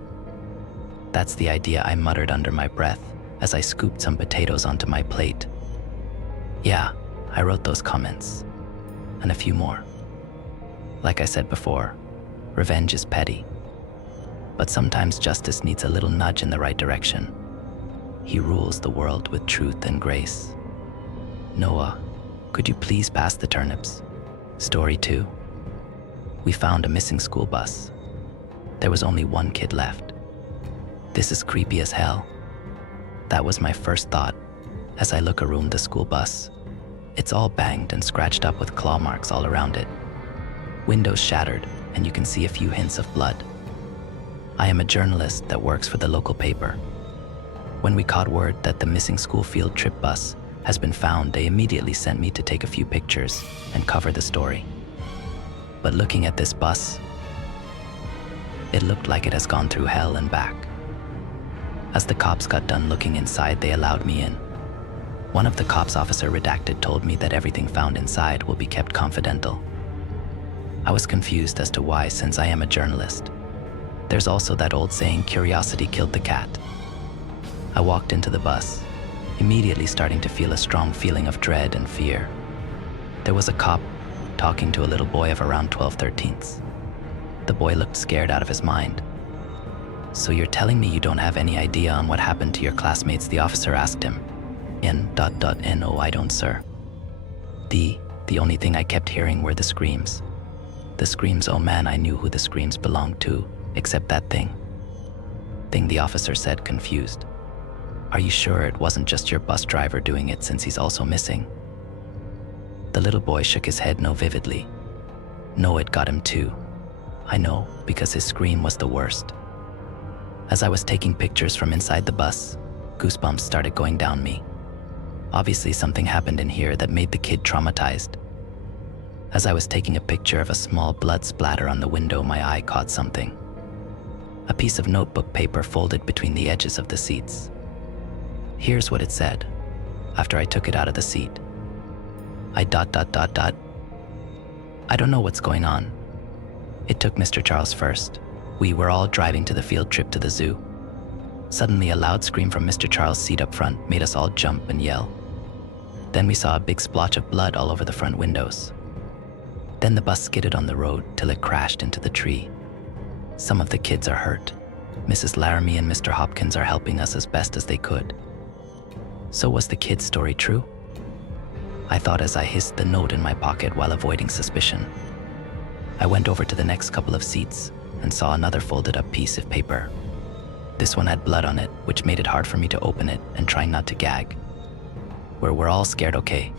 That's the idea, I muttered under my breath as I scooped some potatoes onto my plate. Yeah, I wrote those comments, and a few more. Like I said before, revenge is petty. But sometimes justice needs a little nudge in the right direction. He rules the world with truth and grace. Noah, could you please pass the turnips? Story 2. We found a missing school bus. There was only one kid left. This is creepy as hell. That was my first thought as I look around the school bus. It's all banged and scratched up with claw marks all around it. Windows shattered, and you can see a few hints of blood. I am a journalist that works for the local paper. When we caught word that the missing school field trip bus has been found, they immediately sent me to take a few pictures and cover the story. But looking at this bus, It looked like it has gone through hell and back. As the cops got done looking inside, they allowed me in. One of the cops, Officer Redacted, told me that everything found inside will be kept confidential. I was confused as to why, since I am a journalist. There's also that old saying, curiosity killed the cat. I walked into the bus, immediately starting to feel a strong feeling of dread and fear. There was a cop talking to a little boy of around 12-13. The boy looked scared out of his mind. "So you're telling me you don't have any idea on what happened to your classmates?" the officer asked him. No, I don't, sir. The only thing I kept hearing were the screams. The screams, oh man, I knew who the screams belonged to, except that thing, the officer said, confused. "Are you sure it wasn't just your bus driver doing it, since he's also missing?" The little boy shook his head no vividly. "No, it got him too. I know, because his scream was the worst." As I was taking pictures from inside the bus, goosebumps started going down me. Obviously something happened in here that made the kid traumatized. As I was taking a picture of a small blood splatter on the window, my eye caught something. A piece of notebook paper folded between the edges of the seats. Here's what it said, after I took it out of the seat. I ... I don't know what's going on. It took Mr. Charles first. We were all driving to the field trip to the zoo. Suddenly, a loud scream from Mr. Charles' seat up front made us all jump and yell. Then we saw a big splotch of blood all over the front windows. Then the bus skidded on the road till it crashed into the tree. Some of the kids are hurt. Mrs. Laramie and Mr. Hopkins are helping us as best as they could. So was the kid's story true? I thought as I hissed the note in my pocket while avoiding suspicion. I went over to the next couple of seats and saw another folded up piece of paper. This one had blood on it, which made it hard for me to open it and try not to gag. We're all scared, okay?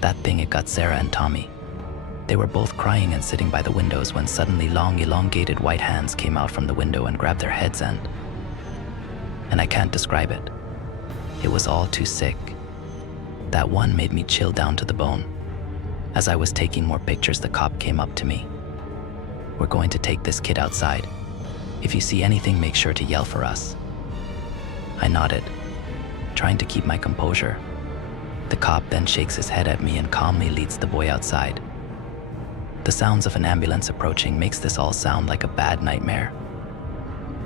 That thing, it got Sarah and Tommy. They were both crying and sitting by the windows when suddenly long, elongated white hands came out from the window and grabbed their heads and I can't describe it. It was all too sick. That one made me chill down to the bone. As I was taking more pictures, the cop came up to me. "We're going to take this kid outside. If you see anything, make sure to yell for us." I nodded, trying to keep my composure. The cop then shakes his head at me and calmly leads the boy outside. The sounds of an ambulance approaching makes this all sound like a bad nightmare.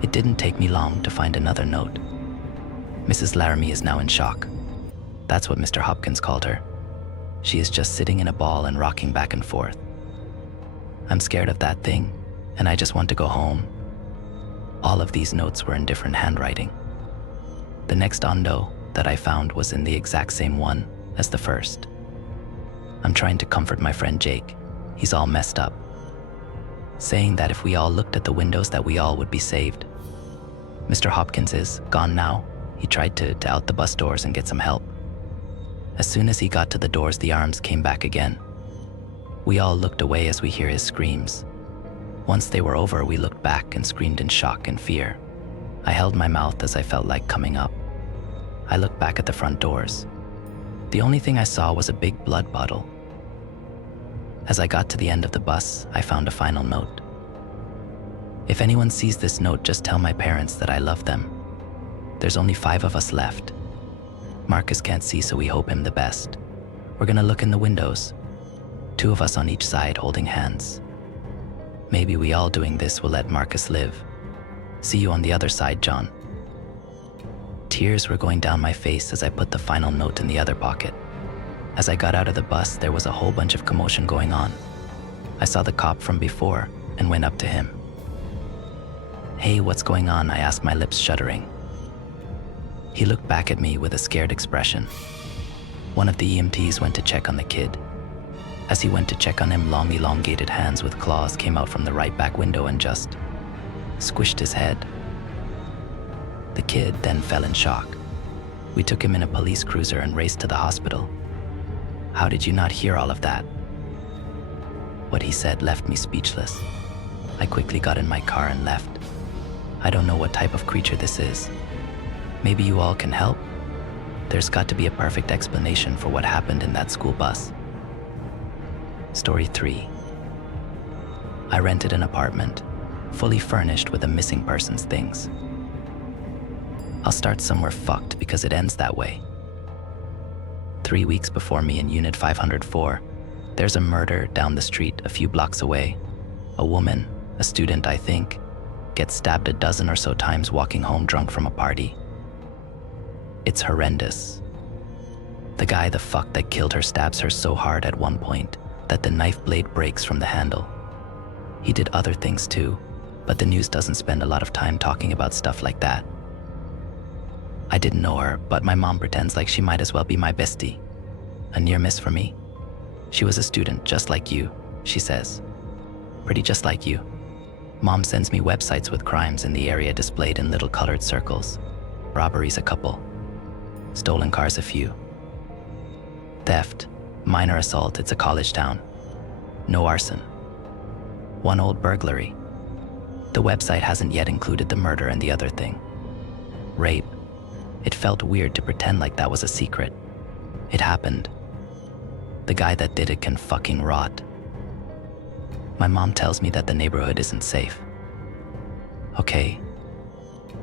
It didn't take me long to find another note. "Mrs. Laramie is now in shock." That's what Mr. Hopkins called her. She is just sitting in a ball and rocking back and forth. "I'm scared of that thing, and I just want to go home." All of these notes were in different handwriting. The next ondo that I found was in the exact same one as the first. "I'm trying to comfort my friend Jake. He's all messed up," saying that if we all looked at the windows that we all would be saved. Mr. Hopkins is gone now. He tried to out the bus doors and get some help. As soon as he got to the doors, the arms came back again. We all looked away as we hear his screams. Once they were over, we looked back and screamed in shock and fear. I held my mouth as I felt like coming up. I looked back at the front doors. The only thing I saw was a big blood puddle. As I got to the end of the bus, I found a final note. "If anyone sees this note, just tell my parents that I love them. There's only 5 of us left. Marcus can't see, so we hope him the best. We're gonna look in the windows. 2 of us on each side holding hands. Maybe we all doing this will let Marcus live. See you on the other side, John." Tears were going down my face as I put the final note in the other pocket. As I got out of the bus, there was a whole bunch of commotion going on. I saw the cop from before and went up to him. "Hey, what's going on?" I asked, my lips shuddering. He looked back at me with a scared expression. One of the EMTs went to check on the kid. As he went to check on him, long, elongated hands with claws came out from the right back window and just squished his head. The kid then fell in shock. We took him in a police cruiser and raced to the hospital. How did you not hear all of that? What he said left me speechless. I quickly got in my car and left. I don't know what type of creature this is. Maybe you all can help? There's got to be a perfect explanation for what happened in that school bus. Story 3. I rented an apartment. fully furnished with a missing person's things. I'll start somewhere fucked because it ends that way. 3 weeks before me in Unit 504, there's a murder down the street a few blocks away. A woman, a student I think, gets stabbed a dozen or so times walking home drunk from a party. It's horrendous. The guy the fuck that killed her stabs her so hard at one point that the knife blade breaks from the handle. He did other things too, but the news doesn't spend a lot of time talking about stuff like that. I didn't know her, but my mom pretends like she might as well be my bestie. A near miss for me. She was a student just like you, she says. Pretty just like you. Mom sends me websites with crimes in the area displayed in little colored circles. Robberies a couple. Stolen cars a few. Theft, minor assault, it's a college town. No arson. One old burglary. The website hasn't yet included the murder and the other thing. Rape. It felt weird to pretend like that was a secret. It happened. The guy that did it can fucking rot. My mom tells me that the neighborhood isn't safe. Okay,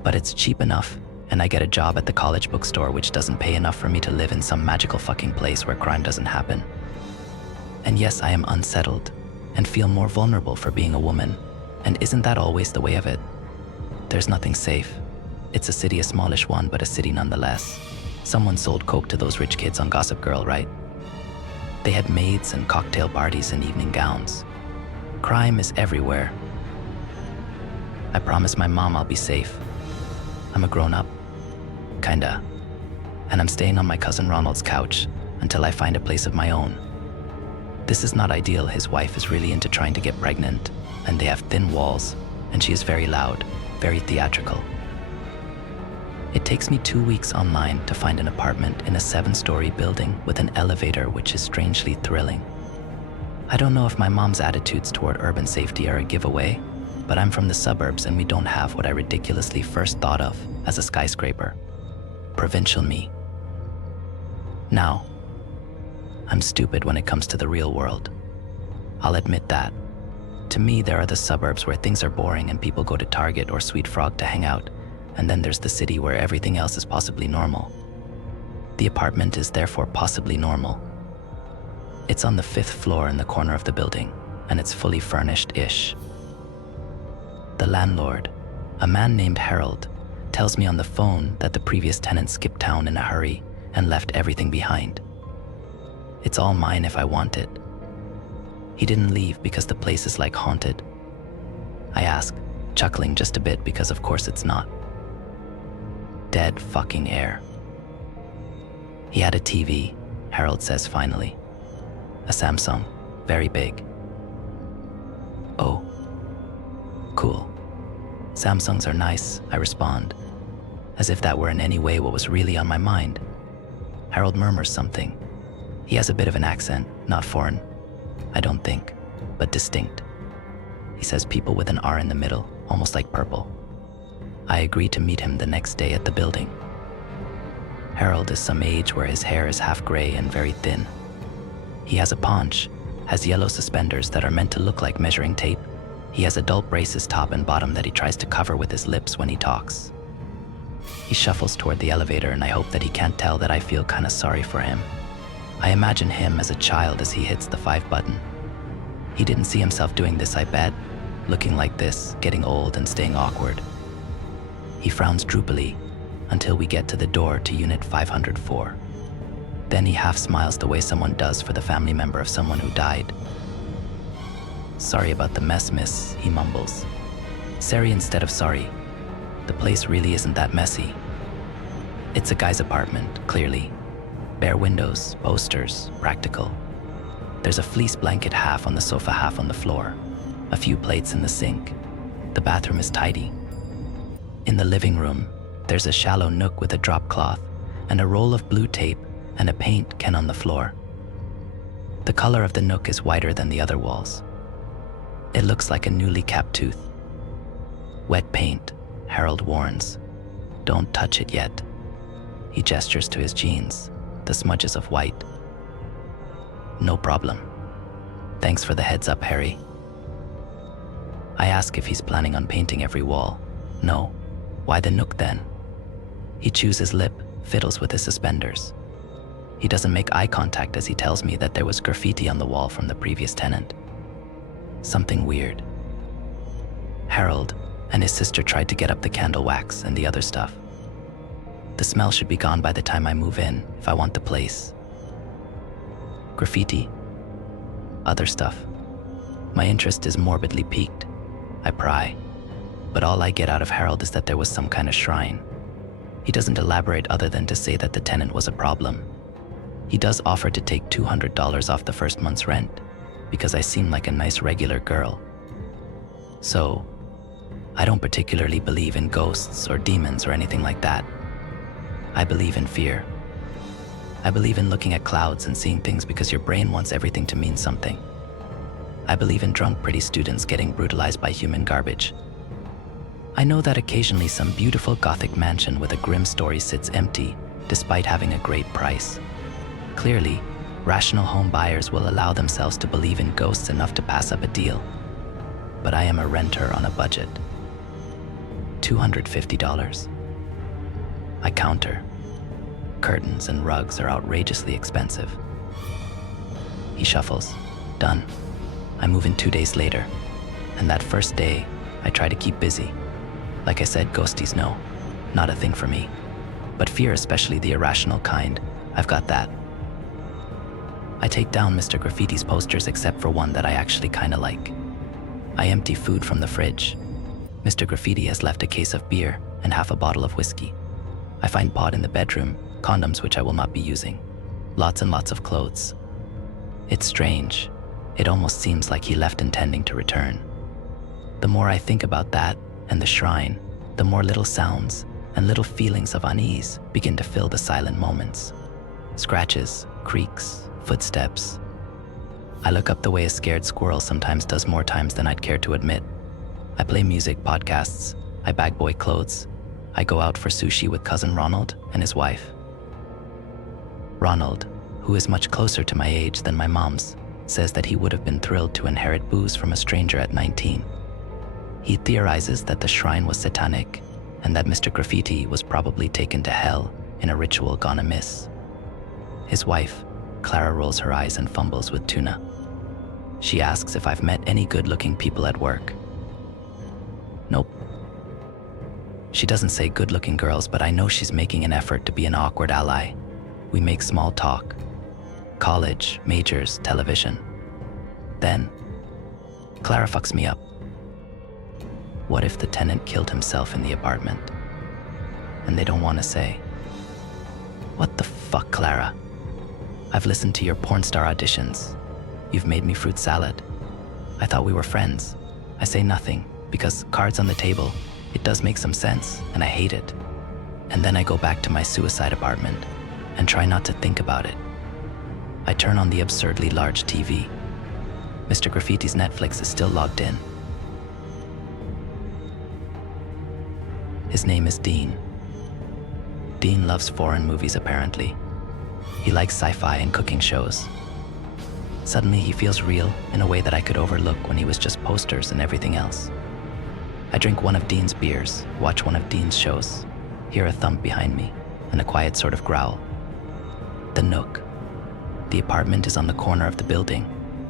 but it's cheap enough, and I get a job at the college bookstore which doesn't pay enough for me to live in some magical fucking place where crime doesn't happen. And yes, I am unsettled, and feel more vulnerable for being a woman, and isn't that always the way of it? There's nothing safe. It's a city, a smallish one, but a city nonetheless. Someone sold coke to those rich kids on Gossip Girl, right? They had maids and cocktail parties and evening gowns. Crime is everywhere. I promise my mom I'll be safe. I'm a grown-up. Kinda. And I'm staying on my cousin Ronald's couch until I find a place of my own. This is not ideal. His wife is really into trying to get pregnant, and they have thin walls, and she is very loud, very theatrical. It takes me 2 weeks online to find an apartment in a 7-story building with an elevator, which is strangely thrilling. I don't know if my mom's attitudes toward urban safety are a giveaway, but I'm from the suburbs and we don't have what I ridiculously first thought of as a skyscraper. Provincial me. Now, I'm stupid when it comes to the real world. I'll admit that. To me, there are the suburbs where things are boring and people go to Target or Sweet Frog to hang out, and then there's the city where everything else is possibly normal. The apartment is therefore possibly normal. It's on the 5th floor in the corner of the building, and it's fully furnished-ish. The landlord, a man named Harold, tells me on the phone that the previous tenant skipped town in a hurry and left everything behind. It's all mine if I want it. He didn't leave because the place is like haunted. I ask, chuckling just a bit because of course it's not. Dead fucking air. He had a TV, Harold says finally. A Samsung, very big. Oh, cool. Samsungs are nice, I respond, as if that were in any way what was really on my mind. Harold murmurs something. He has a bit of an accent, not foreign, I don't think, but distinct. He says people with an R in the middle, almost like purple. I agree to meet him the next day at the building. Harold is some age where his hair is half gray and very thin. He has a paunch, has yellow suspenders that are meant to look like measuring tape. He has adult braces top and bottom that he tries to cover with his lips when he talks. He shuffles toward the elevator and I hope that he can't tell that I feel kinda sorry for him. I imagine him as a child as he hits the 5 button. He didn't see himself doing this, I bet, looking like this, getting old and staying awkward. He frowns droopily until we get to the door to Unit 504. Then he half smiles the way someone does for the family member of someone who died. Sorry about the mess, miss, he mumbles. Sorry instead of sorry. The place really isn't that messy. It's a guy's apartment, clearly. Bare windows, posters, practical. There's a fleece blanket half on the sofa, half on the floor. A few plates in the sink. The bathroom is tidy. In the living room, there's a shallow nook with a drop cloth and a roll of blue tape and a paint can on the floor. The color of the nook is whiter than the other walls. It looks like a newly capped tooth. Wet paint, Harold warns. Don't touch it yet. He gestures to his jeans, the smudges of white. No problem. Thanks for the heads up, Harry. I ask if he's planning on painting every wall. No. Why the nook then? He chews his lip, fiddles with his suspenders. He doesn't make eye contact as he tells me that there was graffiti on the wall from the previous tenant. Something weird. Harold and his sister tried to get up the candle wax and the other stuff. The smell should be gone by the time I move in if I want the place. Graffiti. Other stuff. My interest is morbidly piqued. I pry. But all I get out of Harold is that there was some kind of shrine. He doesn't elaborate other than to say that the tenant was a problem. He does offer to take $200 off the first month's rent, because I seem like a nice regular girl. So, I don't particularly believe in ghosts or demons or anything like that. I believe in fear. I believe in looking at clouds and seeing things because your brain wants everything to mean something. I believe in drunk pretty students getting brutalized by human garbage. I know that occasionally some beautiful Gothic mansion with a grim story sits empty, despite having a great price. Clearly, rational home buyers will allow themselves to believe in ghosts enough to pass up a deal. But I am a renter on a budget. $250. I counter. Curtains and rugs are outrageously expensive. He shuffles. Done. I move in 2 days later, and that first day, I try to keep busy. Like I said, ghosties, no, not a thing for me. But fear, especially the irrational kind, I've got that. I take down Mr. Graffiti's posters except for one that I actually kinda like. I empty food from the fridge. Mr. Graffiti has left a case of beer and half a bottle of whiskey. I find pot in the bedroom, condoms which I will not be using, lots and lots of clothes. It's strange. It almost seems like he left intending to return. The more I think about that and the shrine, the more little sounds and little feelings of unease begin to fill the silent moments. Scratches, creaks, footsteps. I look up the way a scared squirrel sometimes does more times than I'd care to admit. I play music, podcasts, I bag boy clothes. I go out for sushi with cousin Ronald and his wife. Ronald, who is much closer to my age than my mom's, says that he would have been thrilled to inherit booze from a stranger at 19. He theorizes that the shrine was satanic and that Mr. Graffiti was probably taken to hell in a ritual gone amiss. His wife, Clara, rolls her eyes and fumbles with tuna. She asks if I've met any good-looking people at work. Nope. She doesn't say good-looking girls, but I know she's making an effort to be an awkward ally. We make small talk. College, majors, television. Then, Clara fucks me up. What if the tenant killed himself in the apartment? And they don't want to say. What the fuck, Clara? I've listened to your porn star auditions. You've made me fruit salad. I thought we were friends. I say nothing, because cards on the table, it does make some sense, and I hate it. And then I go back to my suicide apartment and try not to think about it. I turn on the absurdly large TV. Mr. Graffiti's Netflix is still logged in. His name is Dean. Dean loves foreign movies, apparently. He likes sci-fi and cooking shows. Suddenly he feels real in a way that I could overlook when he was just posters and everything else. I drink one of Dean's beers, watch one of Dean's shows, hear a thump behind me, and a quiet sort of growl. The Nook. The apartment is on the corner of the building.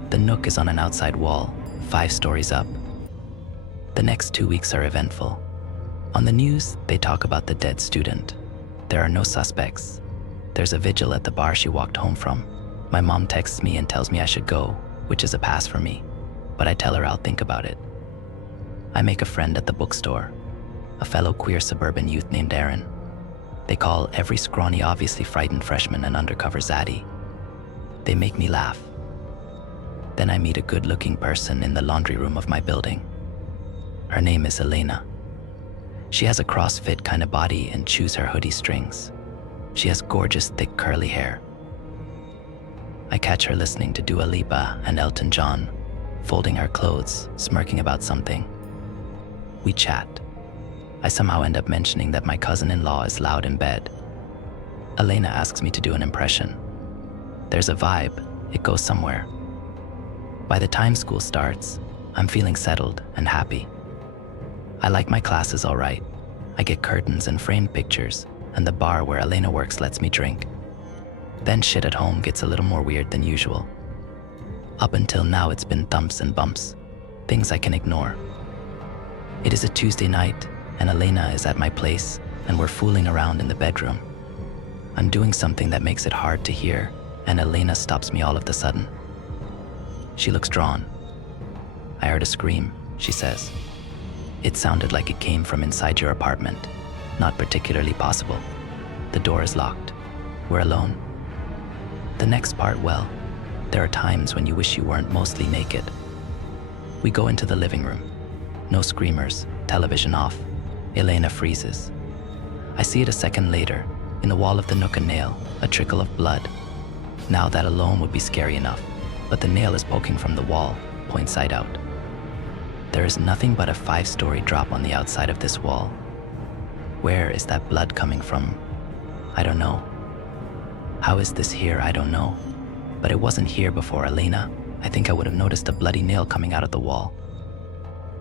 The Nook is on an outside wall, 5 stories up. The next 2 weeks are eventful. On the news, they talk about the dead student. There are no suspects. There's a vigil at the bar she walked home from. My mom texts me and tells me I should go, which is a pass for me, but I tell her I'll think about it. I make a friend at the bookstore, a fellow queer suburban youth named Aaron. They call every scrawny, obviously frightened freshman an undercover zaddy. They make me laugh. Then I meet a good-looking person in the laundry room of my building. Her name is Elena. She has a CrossFit kind of body and chews her hoodie strings. She has gorgeous, thick, curly hair. I catch her listening to Dua Lipa and Elton John, folding her clothes, smirking about something. We chat. I somehow end up mentioning that my cousin-in-law is loud in bed. Elena asks me to do an impression. There's a vibe. It goes somewhere. By the time school starts, I'm feeling settled and happy. I like my classes all right. I get curtains and framed pictures, and the bar where Elena works lets me drink. Then shit at home gets a little more weird than usual. Up until now, it's been thumps and bumps, things I can ignore. It is a Tuesday night, and Elena is at my place, and we're fooling around in the bedroom. I'm doing something that makes it hard to hear, and Elena stops me all of the sudden. She looks drawn. I heard a scream, she says. It sounded like it came from inside your apartment. Not particularly possible. The door is locked. We're alone. The next part, well, there are times when you wish you weren't mostly naked. We go into the living room. No screamers, television off. Elena freezes. I see it a second later. In the wall of the nook, a nail, a trickle of blood. Now that alone would be scary enough, but the nail is poking from the wall, point side out. There is nothing but a 5-story drop on the outside of this wall. Where is that blood coming from? I don't know. How is this here? I don't know. But it wasn't here before Elena. I think I would have noticed a bloody nail coming out of the wall.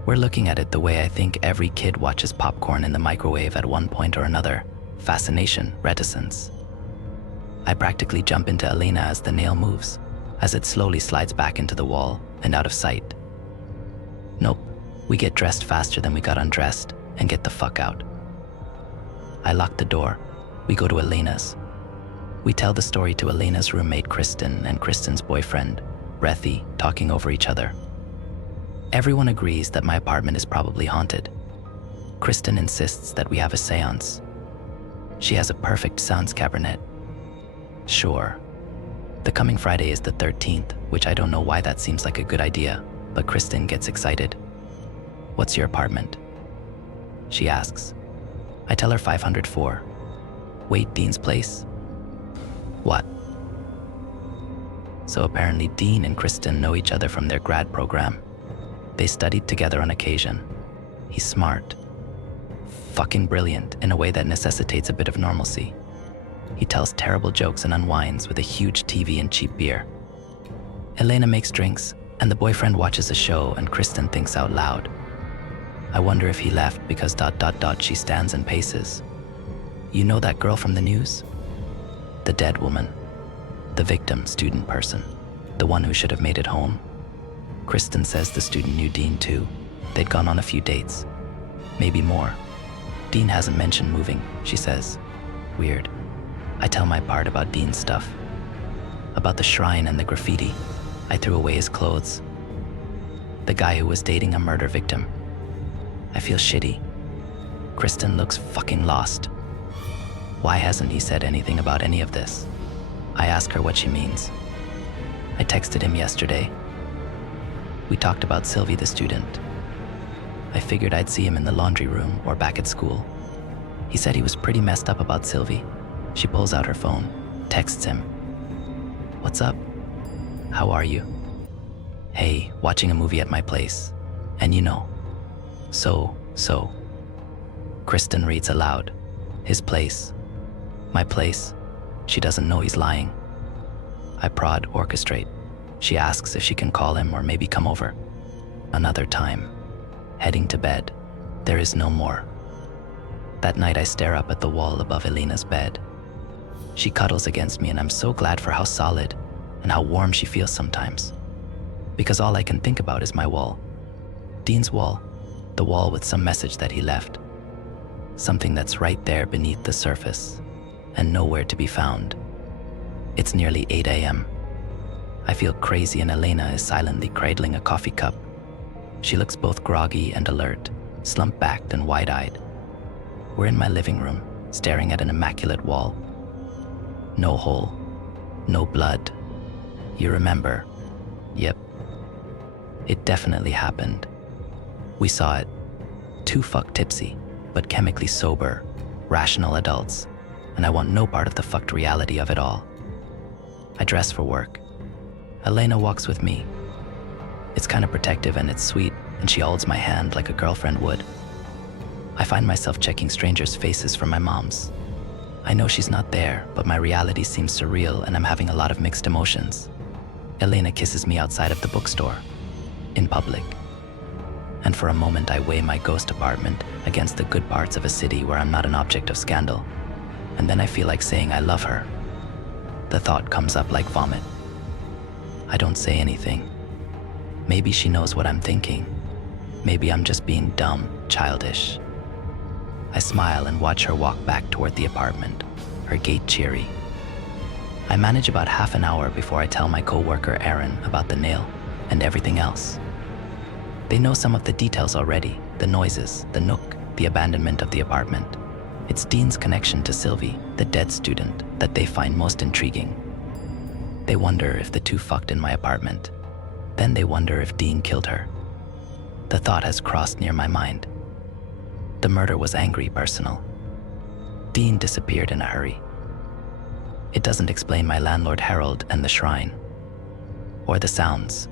We're looking at it the way I think every kid watches popcorn in the microwave at one point or another. Fascination, reticence. I practically jump into Elena as the nail moves, as it slowly slides back into the wall and out of sight. Nope, we get dressed faster than we got undressed and get the fuck out. I lock the door. We go to Elena's. We tell the story to Elena's roommate Kristen and Kristen's boyfriend, Breathy, talking over each other. Everyone agrees that my apartment is probably haunted. Kristen insists that we have a seance. She has a perfect sounds cabinet. Sure. The coming Friday is the 13th, which I don't know why that seems like a good idea, but Kristen gets excited. What's your apartment? She asks. I tell her 504. Wait, Dean's place? What? So apparently Dean and Kristen know each other from their grad program. They studied together on occasion. He's smart. Fucking brilliant in a way that necessitates a bit of normalcy. He tells terrible jokes and unwinds with a huge TV and cheap beer. Elena makes drinks, and the boyfriend watches a show, and Kristen thinks out loud. I wonder if he left because ... she stands and paces. You know that girl from the news? The dead woman. The victim, student person. The one who should have made it home. Kristen says the student knew Dean too. They'd gone on a few dates. Maybe more. Dean hasn't mentioned moving, she says. Weird. I tell my part about Dean's stuff. About the shrine and the graffiti. I threw away his clothes. The guy who was dating a murder victim. I feel shitty. Kristen looks fucking lost. Why hasn't he said anything about any of this? I ask her what she means. I texted him yesterday. We talked about Sylvie the student. I figured I'd see him in the laundry room or back at school. He said he was pretty messed up about Sylvie. She pulls out her phone, texts him. What's up? How are you? Hey, watching a movie at my place. And you know. So. Kristen reads aloud. His place. My place. She doesn't know he's lying. I prod, orchestrate. She asks if she can call him or maybe come over. Another time. Heading to bed. There is no more. That night I stare up at the wall above Elena's bed. She cuddles against me and I'm so glad for how solid and how warm she feels sometimes. Because all I can think about is my wall. Dean's wall. The wall with some message that he left. Something that's right there beneath the surface and nowhere to be found. It's nearly 8 a.m. I feel crazy and Elena is silently cradling a coffee cup. She looks both groggy and alert, slump-backed and wide-eyed. We're in my living room, staring at an immaculate wall. No hole, no blood. You remember? Yep. It definitely happened. We saw it. 2 fucked tipsy, but chemically sober, rational adults, and I want no part of the fucked reality of it all. I dress for work. Elena walks with me. It's kind of protective and it's sweet, and she holds my hand like a girlfriend would. I find myself checking strangers' faces for my mom's. I know she's not there, but my reality seems surreal and I'm having a lot of mixed emotions. Elena kisses me outside of the bookstore. In public. and for a moment I weigh my ghost apartment against the good parts of a city where I'm not an object of scandal. And then I feel like saying I love her. The thought comes up like vomit. I don't say anything. Maybe she knows what I'm thinking. Maybe I'm just being dumb, childish. I smile and watch her walk back toward the apartment, her gait cheery. I manage about half an hour before I tell my co-worker Aaron about the nail and everything else. They know some of the details already, the noises, the nook, the abandonment of the apartment. It's Dean's connection to Sylvie, the dead student, that they find most intriguing. They wonder if the two fucked in my apartment. Then they wonder if Dean killed her. The thought has crossed near my mind. The murder was angry, personal. Dean disappeared in a hurry. It doesn't explain my landlord Harold and the shrine. Or the sounds.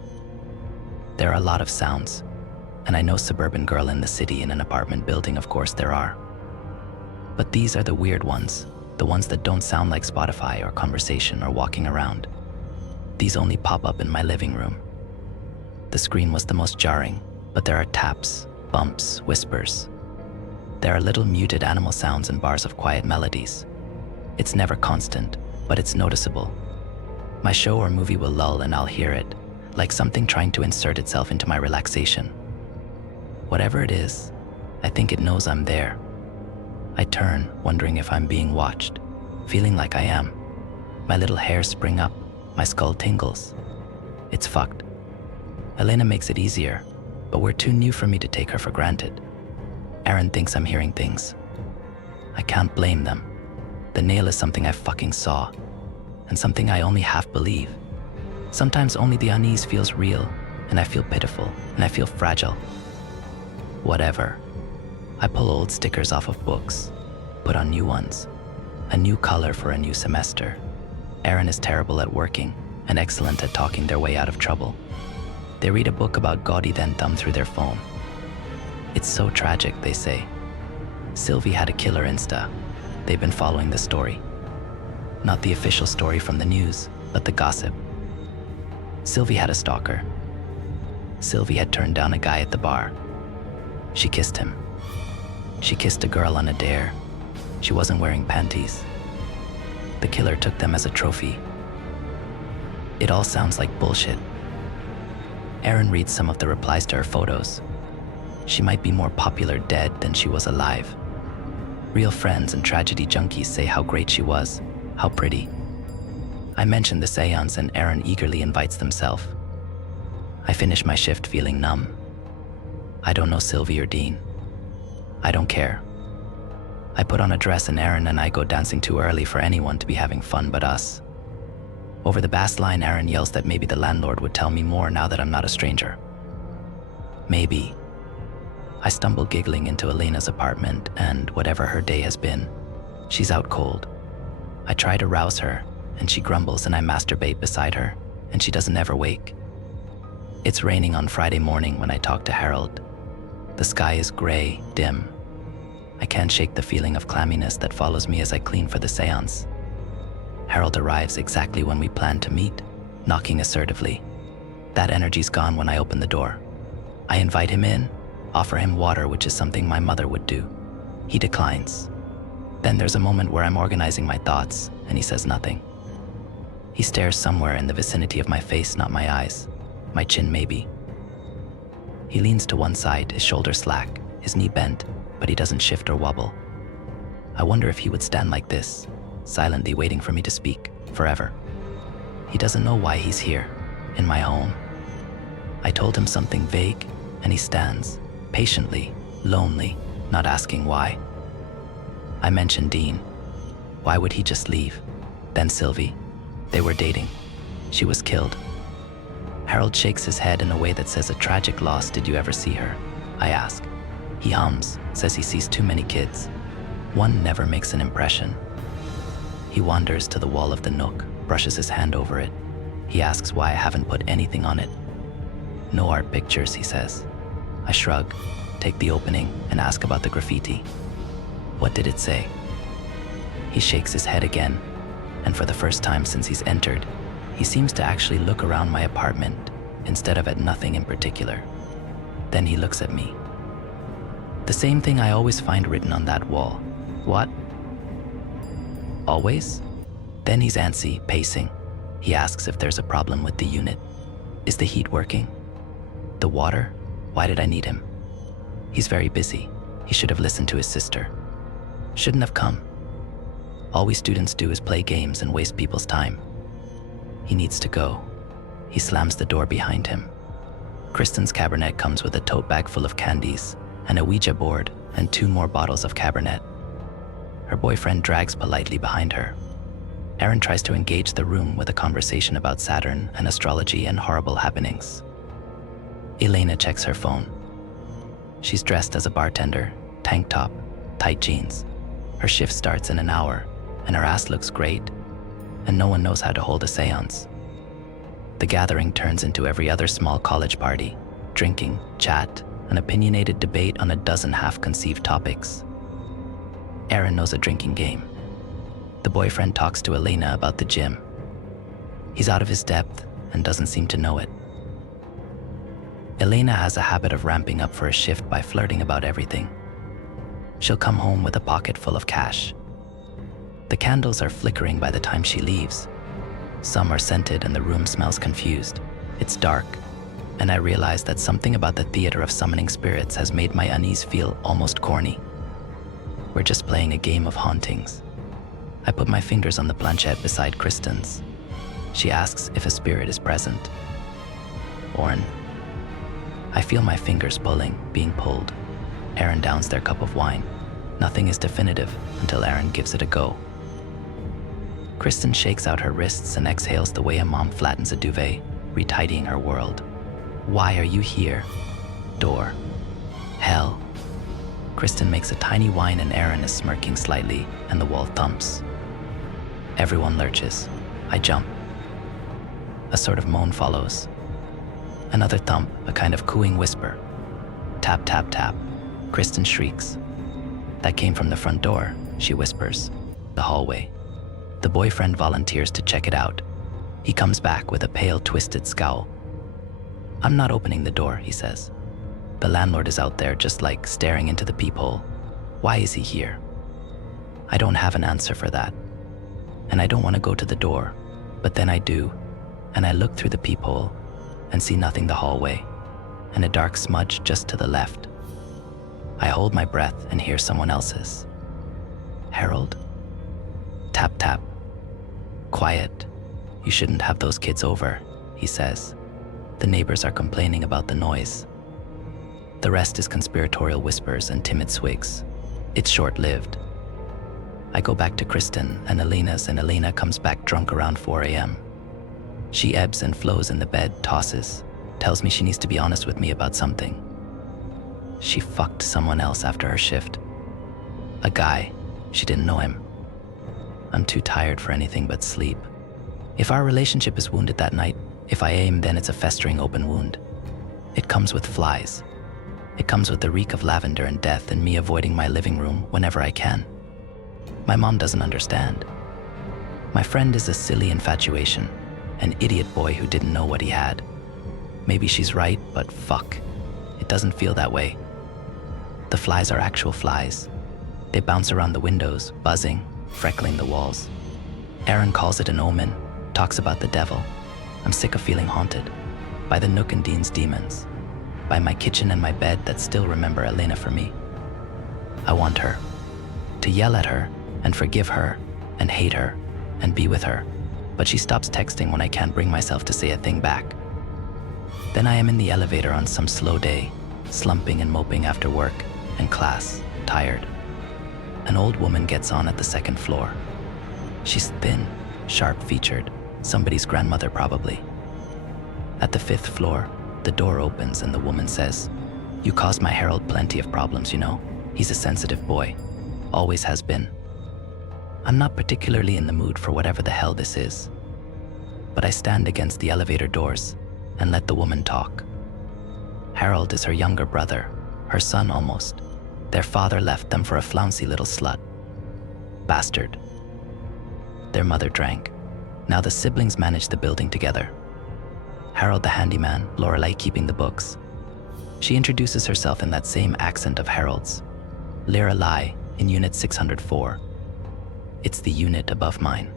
There are a lot of sounds, and I know suburban girl in the city in an apartment building, of course there are. But these are the weird ones, the ones that don't sound like Spotify or conversation or walking around. These only pop up in my living room. The screen was the most jarring, but there are taps, bumps, whispers. There are little muted animal sounds and bars of quiet melodies. It's never constant, but it's noticeable. My show or movie will lull and I'll hear it, like something trying to insert itself into my relaxation. Whatever it is, I think it knows I'm there. I turn, wondering if I'm being watched, feeling like I am. My little hairs spring up, my skull tingles. It's fucked. Elena makes it easier, but we're too new for me to take her for granted. Aaron thinks I'm hearing things. I can't blame them. The nail is something I fucking saw, and something I only half believe. Sometimes only the unease feels real, and I feel pitiful, and I feel fragile. Whatever. I pull old stickers off of books, put on new ones. A new color for a new semester. Aaron is terrible at working, and excellent at talking their way out of trouble. They read a book about Gaudi, then thumb through their phone. It's so tragic, they say. Sylvie had a killer Insta. They've been following the story. Not the official story from the news, but the gossip. Sylvie had a stalker. Sylvie had turned down a guy at the bar. She kissed him. She kissed a girl on a dare. She wasn't wearing panties. The killer took them as a trophy. It all sounds like bullshit. Aaron reads some of the replies to her photos. She might be more popular dead than she was alive. Real friends and tragedy junkies say how great she was, how pretty. I mention the seance and Aaron eagerly invites themselves. I finish my shift feeling numb. I don't know Sylvie or Dean. I don't care. I put on a dress and Aaron and I go dancing too early for anyone to be having fun but us. Over the bass line, Aaron yells that maybe the landlord would tell me more now that I'm not a stranger. Maybe. I stumble giggling into Elena's apartment, and whatever her day has been, she's out cold. I try to rouse her, and she grumbles and I masturbate beside her, and she doesn't ever wake. It's raining on Friday morning when I talk to Harold. The sky is gray, dim. I can't shake the feeling of clamminess that follows me as I clean for the seance. Harold arrives exactly when we plan to meet, knocking assertively. That energy's gone when I open the door. I invite him in, offer him water, which is something my mother would do. He declines. Then there's a moment where I'm organizing my thoughts, and he says nothing. He stares somewhere in the vicinity of my face, not my eyes. My chin, maybe. He leans to one side, his shoulder slack, his knee bent, but he doesn't shift or wobble. I wonder if he would stand like this, silently waiting for me to speak, forever. He doesn't know why he's here, in my home. I told him something vague, and he stands, patiently, lonely, not asking why. I mentioned Dean. Why would he just leave? Then Sylvie. They were dating. She was killed. Harold shakes his head in a way that says a tragic loss. Did you ever see her? I ask. He hums, says he sees too many kids. One never makes an impression. He wanders to the wall of the nook, brushes his hand over it. He asks why I haven't put anything on it. No art pictures, he says. I shrug, take the opening, and ask about the graffiti. What did it say? He shakes his head again, and for the first time since he's entered, he seems to actually look around my apartment instead of at nothing in particular. Then he looks at me. The same thing I always find written on that wall. What? Always? Then he's antsy, pacing. He asks if there's a problem with the unit. Is the heat working? The water? Why did I need him? He's very busy. He should have listened to his sister. Shouldn't have come. All we students do is play games and waste people's time. He needs to go. He slams the door behind him. Kristen's cabernet comes with a tote bag full of candies and a Ouija board and 2 more bottles of cabernet. Her boyfriend drags politely behind her. Aaron tries to engage the room with a conversation about Saturn and astrology and horrible happenings. Elena checks her phone. She's dressed as a bartender, tank top, tight jeans. Her shift starts in an hour, and her ass looks great, and no one knows how to hold a seance. The gathering turns into every other small college party, drinking, chat, an opinionated debate on a dozen half-conceived topics. Aaron knows a drinking game. The boyfriend talks to Elena about the gym. He's out of his depth and doesn't seem to know it. Elena has a habit of ramping up for a shift by flirting about everything. She'll come home with a pocket full of cash. The candles are flickering by the time she leaves. Some are scented and the room smells confused. It's dark, and I realize that something about the theater of summoning spirits has made my unease feel almost corny. We're just playing a game of hauntings. I put my fingers on the planchette beside Kristen's. She asks if a spirit is present. Orrin. I feel my fingers being pulled. Aaron downs their cup of wine. Nothing is definitive until Aaron gives it a go. Kristen shakes out her wrists and exhales the way a mom flattens a duvet, retidying her world. Why are you here? Door. Hell. Kristen makes a tiny whine and Aaron is smirking slightly, and the wall thumps. Everyone lurches. I jump. A sort of moan follows. Another thump, a kind of cooing whisper. Tap, tap, tap. Kristen shrieks. That came from the front door, she whispers. The hallway. The boyfriend volunteers to check it out. He comes back with a pale, twisted scowl. I'm not opening the door, he says. The landlord is out there just like staring into the peephole. Why is he here? I don't have an answer for that. And I don't want to go to the door, but then I do, and I look through the peephole and see nothing the hallway, and a dark smudge just to the left. I hold my breath and hear someone else's. Harold? Tap, tap. Quiet. You shouldn't have those kids over, he says. The neighbors are complaining about the noise. The rest is conspiratorial whispers and timid swigs. It's short-lived. I go back to Kristen and Elena's, and Elena comes back drunk around 4 a.m. She ebbs and flows in the bed, tosses, tells me she needs to be honest with me about something. She fucked someone else after her shift. A guy. She didn't know him. I'm too tired for anything but sleep. If our relationship is wounded that night, if I aim, then it's a festering open wound. It comes with flies. It comes with the reek of lavender and death and me avoiding my living room whenever I can. My mom doesn't understand. My friend is a silly infatuation, an idiot boy who didn't know what he had. Maybe she's right, but fuck. It doesn't feel that way. The flies are actual flies. They bounce around the windows, buzzing, freckling the walls. Aaron calls it an omen, talks about the devil. I'm sick of feeling haunted by the Nook and Dean's demons, by my kitchen and my bed that still remember Elena for me. I want her, to yell at her and forgive her and hate her and be with her, but she stops texting when I can't bring myself to say a thing back. Then I am in the elevator on some slow day, slumping and moping after work and class, tired. An old woman gets on at the 2nd floor. She's thin, sharp-featured, somebody's grandmother probably. At the 5th floor, the door opens and the woman says, "You caused my Harold plenty of problems, you know. He's a sensitive boy. Always has been." I'm not particularly in the mood for whatever the hell this is, but I stand against the elevator doors and let the woman talk. Harold is her younger brother, her son almost. Their father left them for a flouncy little slut. Bastard. Their mother drank. Now the siblings manage the building together. Harold the handyman, Lorelei keeping the books. She introduces herself in that same accent of Harold's. Lyra Lai, in Unit 604. It's the unit above mine.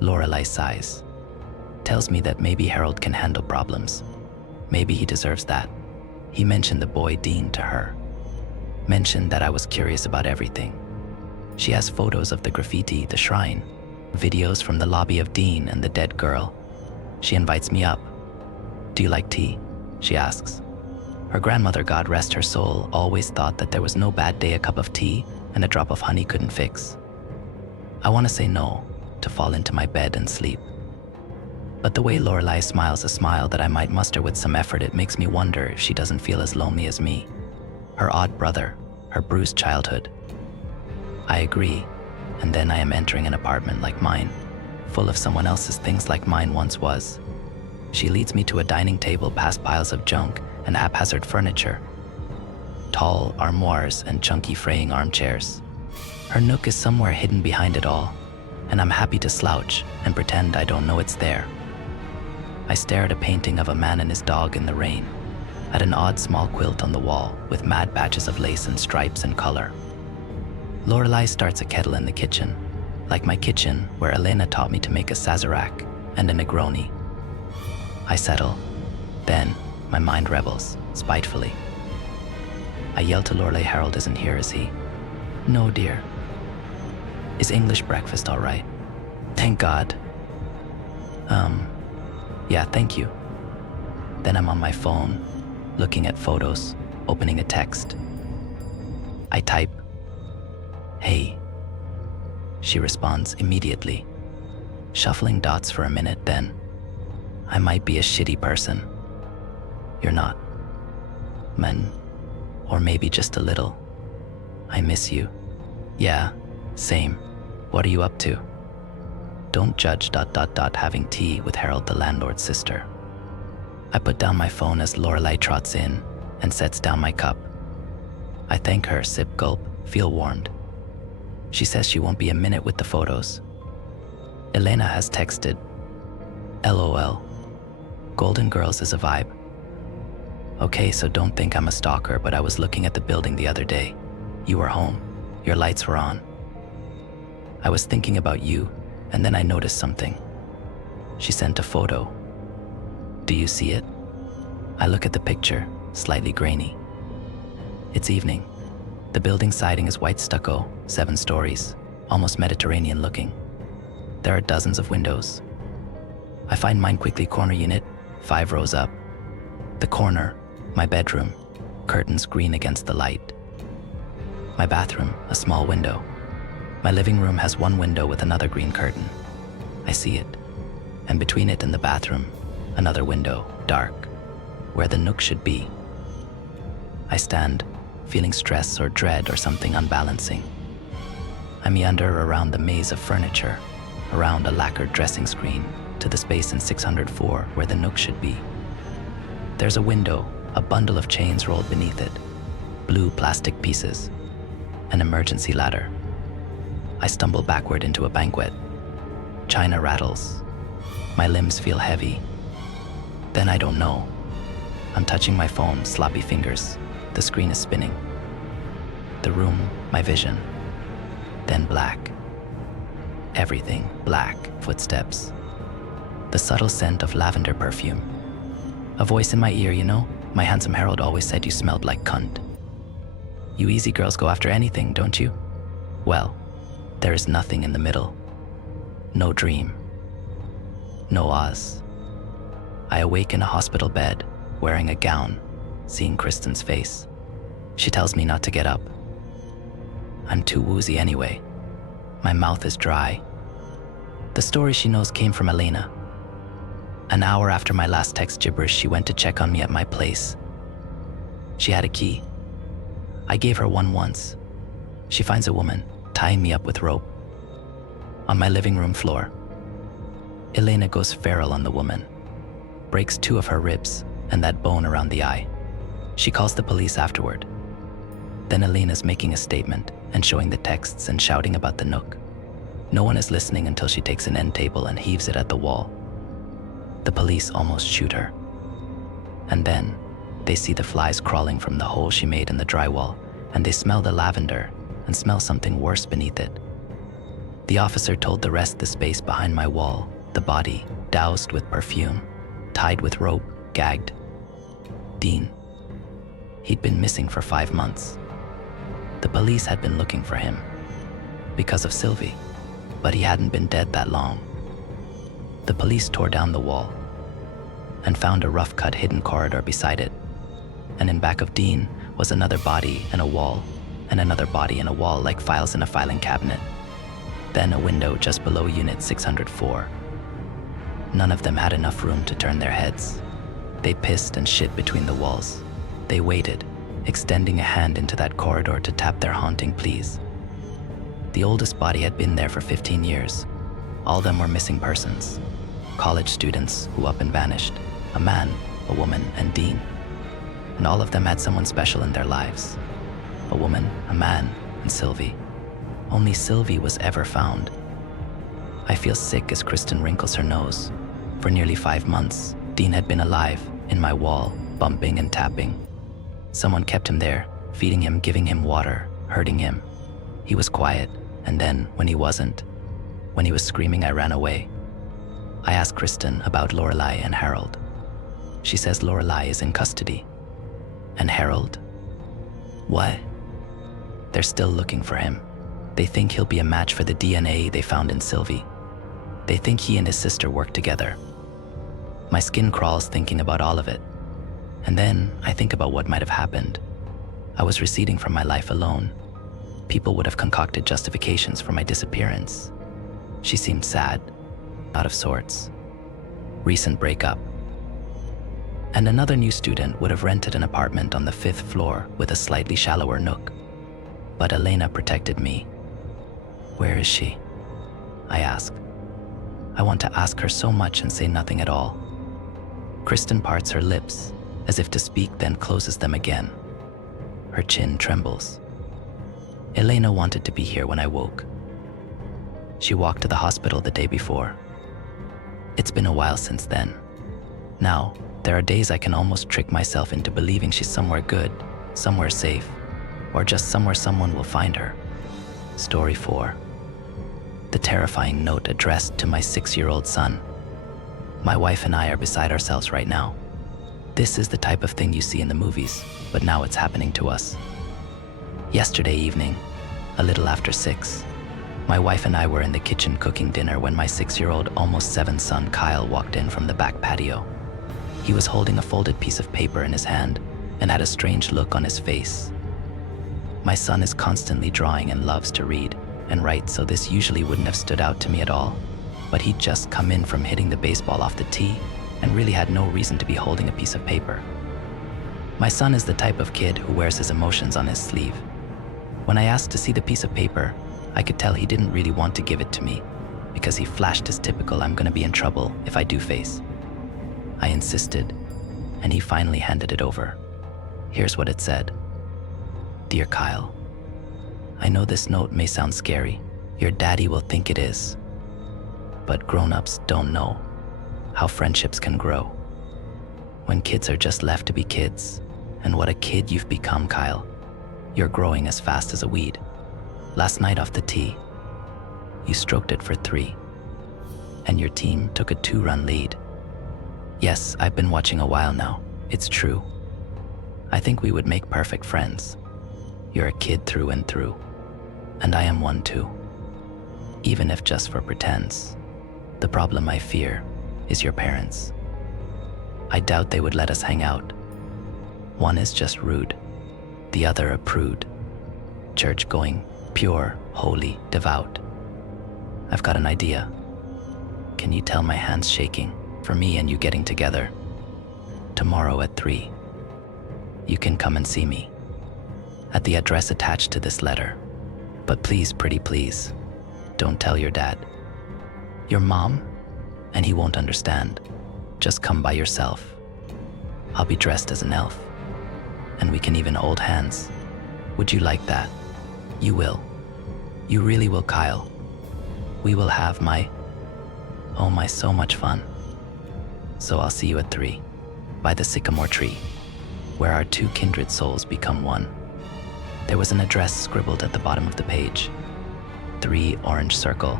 Lorelei sighs. Tells me that maybe Harold can handle problems. Maybe he deserves that. He mentioned the boy Dean to her. Mentioned that I was curious about everything. She has photos of the graffiti, the shrine, videos from the lobby of Dean and the dead girl. She invites me up. Do you like tea? She asks. Her grandmother, God rest her soul, always thought that there was no bad day a cup of tea and a drop of honey couldn't fix. I want to say no, to fall into my bed and sleep. But the way Lorelei smiles a smile that I might muster with some effort, it makes me wonder if she doesn't feel as lonely as me. Her odd brother, her bruised childhood. I agree, and then I am entering an apartment like mine, full of someone else's things like mine once was. She leads me to a dining table past piles of junk and haphazard furniture. Tall armoires and chunky fraying armchairs. Her nook is somewhere hidden behind it all, and I'm happy to slouch and pretend I don't know it's there. I stare at a painting of a man and his dog in the rain, at an odd small quilt on the wall with mad patches of lace and stripes and color. Lorelei starts a kettle in the kitchen, like my kitchen where Elena taught me to make a sazerac and a Negroni. I settle. Then, my mind rebels, spitefully. I yell to Lorelei, Harold isn't here, is he? No, dear. Is English breakfast all right? Thank God. Yeah, thank you. Then I'm on my phone, looking at photos, opening a text. I type, hey. She responds immediately, shuffling dots for a minute, then, I might be a shitty person. You're not. Men, or maybe just a little. I miss you. Yeah, same. What are you up to? Don't judge ... having tea with Harold, the landlord's sister. I put down my phone as Lorelei trots in and sets down my cup. I thank her, sip, gulp, feel warmed. She says she won't be a minute with the photos. Elena has texted, LOL. Golden Girls is a vibe. Okay, so don't think I'm a stalker, but I was looking at the building the other day. You were home. Your lights were on. I was thinking about you, and then I noticed something. She sent a photo. Do you see it? I look at the picture, slightly grainy. It's evening. The building siding is white stucco, 7 stories, almost Mediterranean looking. There are dozens of windows. I find mine quickly, corner unit, 5 rows up. The corner, my bedroom, curtains green against the light. My bathroom, a small window. My living room has one window with another green curtain. I see it. And between it and the bathroom, another window, dark, where the nook should be. I stand, feeling stress or dread or something unbalancing. I meander around the maze of furniture, around a lacquered dressing screen, to the space in 604 where the nook should be. There's a window, a bundle of chains rolled beneath it, blue plastic pieces, an emergency ladder. I stumble backward into a banquet. China rattles. My limbs feel heavy. Then I don't know. I'm touching my phone, sloppy fingers. The screen is spinning. The room, my vision. Then black. Everything black, footsteps. The subtle scent of lavender perfume. A voice in my ear, you know? My handsome Harold always said you smelled like cunt. You easy girls go after anything, don't you? Well, there is nothing in the middle. No dream. No Oz. I awake in a hospital bed, wearing a gown, seeing Kristen's face. She tells me not to get up. I'm too woozy anyway. My mouth is dry. The story she knows came from Elena. An hour after my last text gibberish, she went to check on me at my place. She had a key. I gave her one once. She finds a woman, tying me up with rope. On my living room floor. Elena goes feral on the woman. Breaks 2 of her ribs and that bone around the eye. She calls the police afterward. Then Elena's making a statement and showing the texts and shouting about the nook. No one is listening until she takes an end table and heaves it at the wall. The police almost shoot her. And then, They see the flies crawling from the hole she made in the drywall, and they smell the lavender and smell something worse beneath it. The officer told the rest the space behind my wall, the body, doused with perfume, tied with rope, gagged. Dean. He'd been missing for 5 months. The police had been looking for him because of Sylvie, but he hadn't been dead that long. The police tore down the wall and found a rough-cut hidden corridor beside it. And in back of Dean was another body and a wall, and another body and a wall like files in a filing cabinet. Then a window just below Unit 604. None of them had enough room to turn their heads. They pissed and shit between the walls. They waited, extending a hand into that corridor to tap their haunting pleas. The oldest body had been there for 15 years. All of them were missing persons. College students who up and vanished. A man, a woman, and Dean. And all of them had someone special in their lives. A woman, a man, and Sylvie. Only Sylvie was ever found. I feel sick as Kristen wrinkles her nose. For nearly 5 months, Dean had been alive, in my wall, bumping and tapping. Someone kept him there, feeding him, giving him water, hurting him. He was quiet, and then, when he wasn't, when he was screaming, I ran away. I asked Kristen about Lorelei and Harold. She says Lorelei is in custody. And Harold? What? They're still looking for him. They think he'll be a match for the DNA they found in Sylvie. They think he and his sister work together. My skin crawls thinking about all of it. And then I think about what might have happened. I was receding from my life alone. People would have concocted justifications for my disappearance. She seemed sad, out of sorts. Recent breakup. And another new student would have rented an apartment on the 5th floor with a slightly shallower nook. But Elena protected me. Where is she? I ask. I want to ask her so much and say nothing at all. Kristen parts her lips, as if to speak, then closes them again. Her chin trembles. Elena wanted to be here when I woke. She walked to the hospital the day before. It's been a while since then. Now, there are days I can almost trick myself into believing she's somewhere good, somewhere safe, or just somewhere someone will find her. Story 4. The terrifying note addressed to my 6-year-old son. My wife and I are beside ourselves right now. This is the type of thing you see in the movies, but now it's happening to us. Yesterday evening, a little after 6, my wife and I were in the kitchen cooking dinner when my 6-year-old, almost 7 son Kyle walked in from the back patio. He was holding a folded piece of paper in his hand and had a strange look on his face. My son is constantly drawing and loves to read and write, so this usually wouldn't have stood out to me at all. But he'd just come in from hitting the baseball off the tee and really had no reason to be holding a piece of paper. My son is the type of kid who wears his emotions on his sleeve. When I asked to see the piece of paper, I could tell he didn't really want to give it to me because he flashed his typical "I'm gonna be in trouble if I do" face. I insisted, and he finally handed it over. Here's what it said. Dear Kyle, I know this note may sound scary. Your daddy will think it is. But grown-ups don't know how friendships can grow when kids are just left to be kids. And what a kid you've become, Kyle. You're growing as fast as a weed. Last night off the tee, you stroked it for 3, and your team took a 2-run lead. Yes, I've been watching a while now. It's true. I think we would make perfect friends. You're a kid through and through, and I am one too. Even if just for pretense. The problem I fear is your parents. I doubt they would let us hang out. One is just rude, the other a prude. Church-going, pure, holy, devout. I've got an idea. Can you tell my hands shaking for me and you getting together? Tomorrow at 3. You can come and see me at the address attached to this letter. But please, pretty please, don't tell your dad. Your mom? And he won't understand. Just come by yourself. I'll be dressed as an elf. And we can even hold hands. Would you like that? You will. You really will, Kyle. We will have so much fun. So I'll see you at 3, by the sycamore tree. where our two kindred souls become one. There was an address scribbled at the bottom of the page, 3 Orange Circle.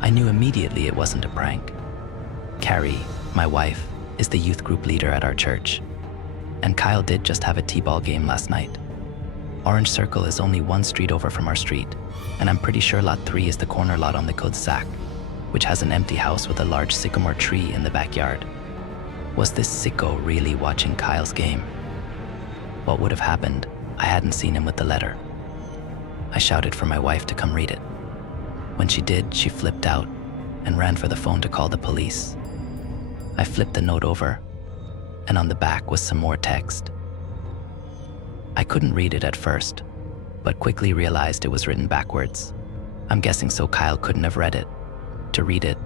I knew immediately it wasn't a prank. Carrie, my wife, is the youth group leader at our church, and Kyle did just have a t-ball game last night. Orange Circle is only 1 street over from our street, and I'm pretty sure lot 3 is the corner lot on the cul-de-sac, which has an empty house with a large sycamore tree in the backyard. Was this sicko really watching Kyle's game? What would have happened? I hadn't seen him with the letter. I shouted for my wife to come read it. When she did, she flipped out and ran for the phone to call the police. I flipped the note over, and on the back was some more text. I couldn't read it at first, but quickly realized it was written backwards. I'm guessing so Kyle couldn't have read it. To read it,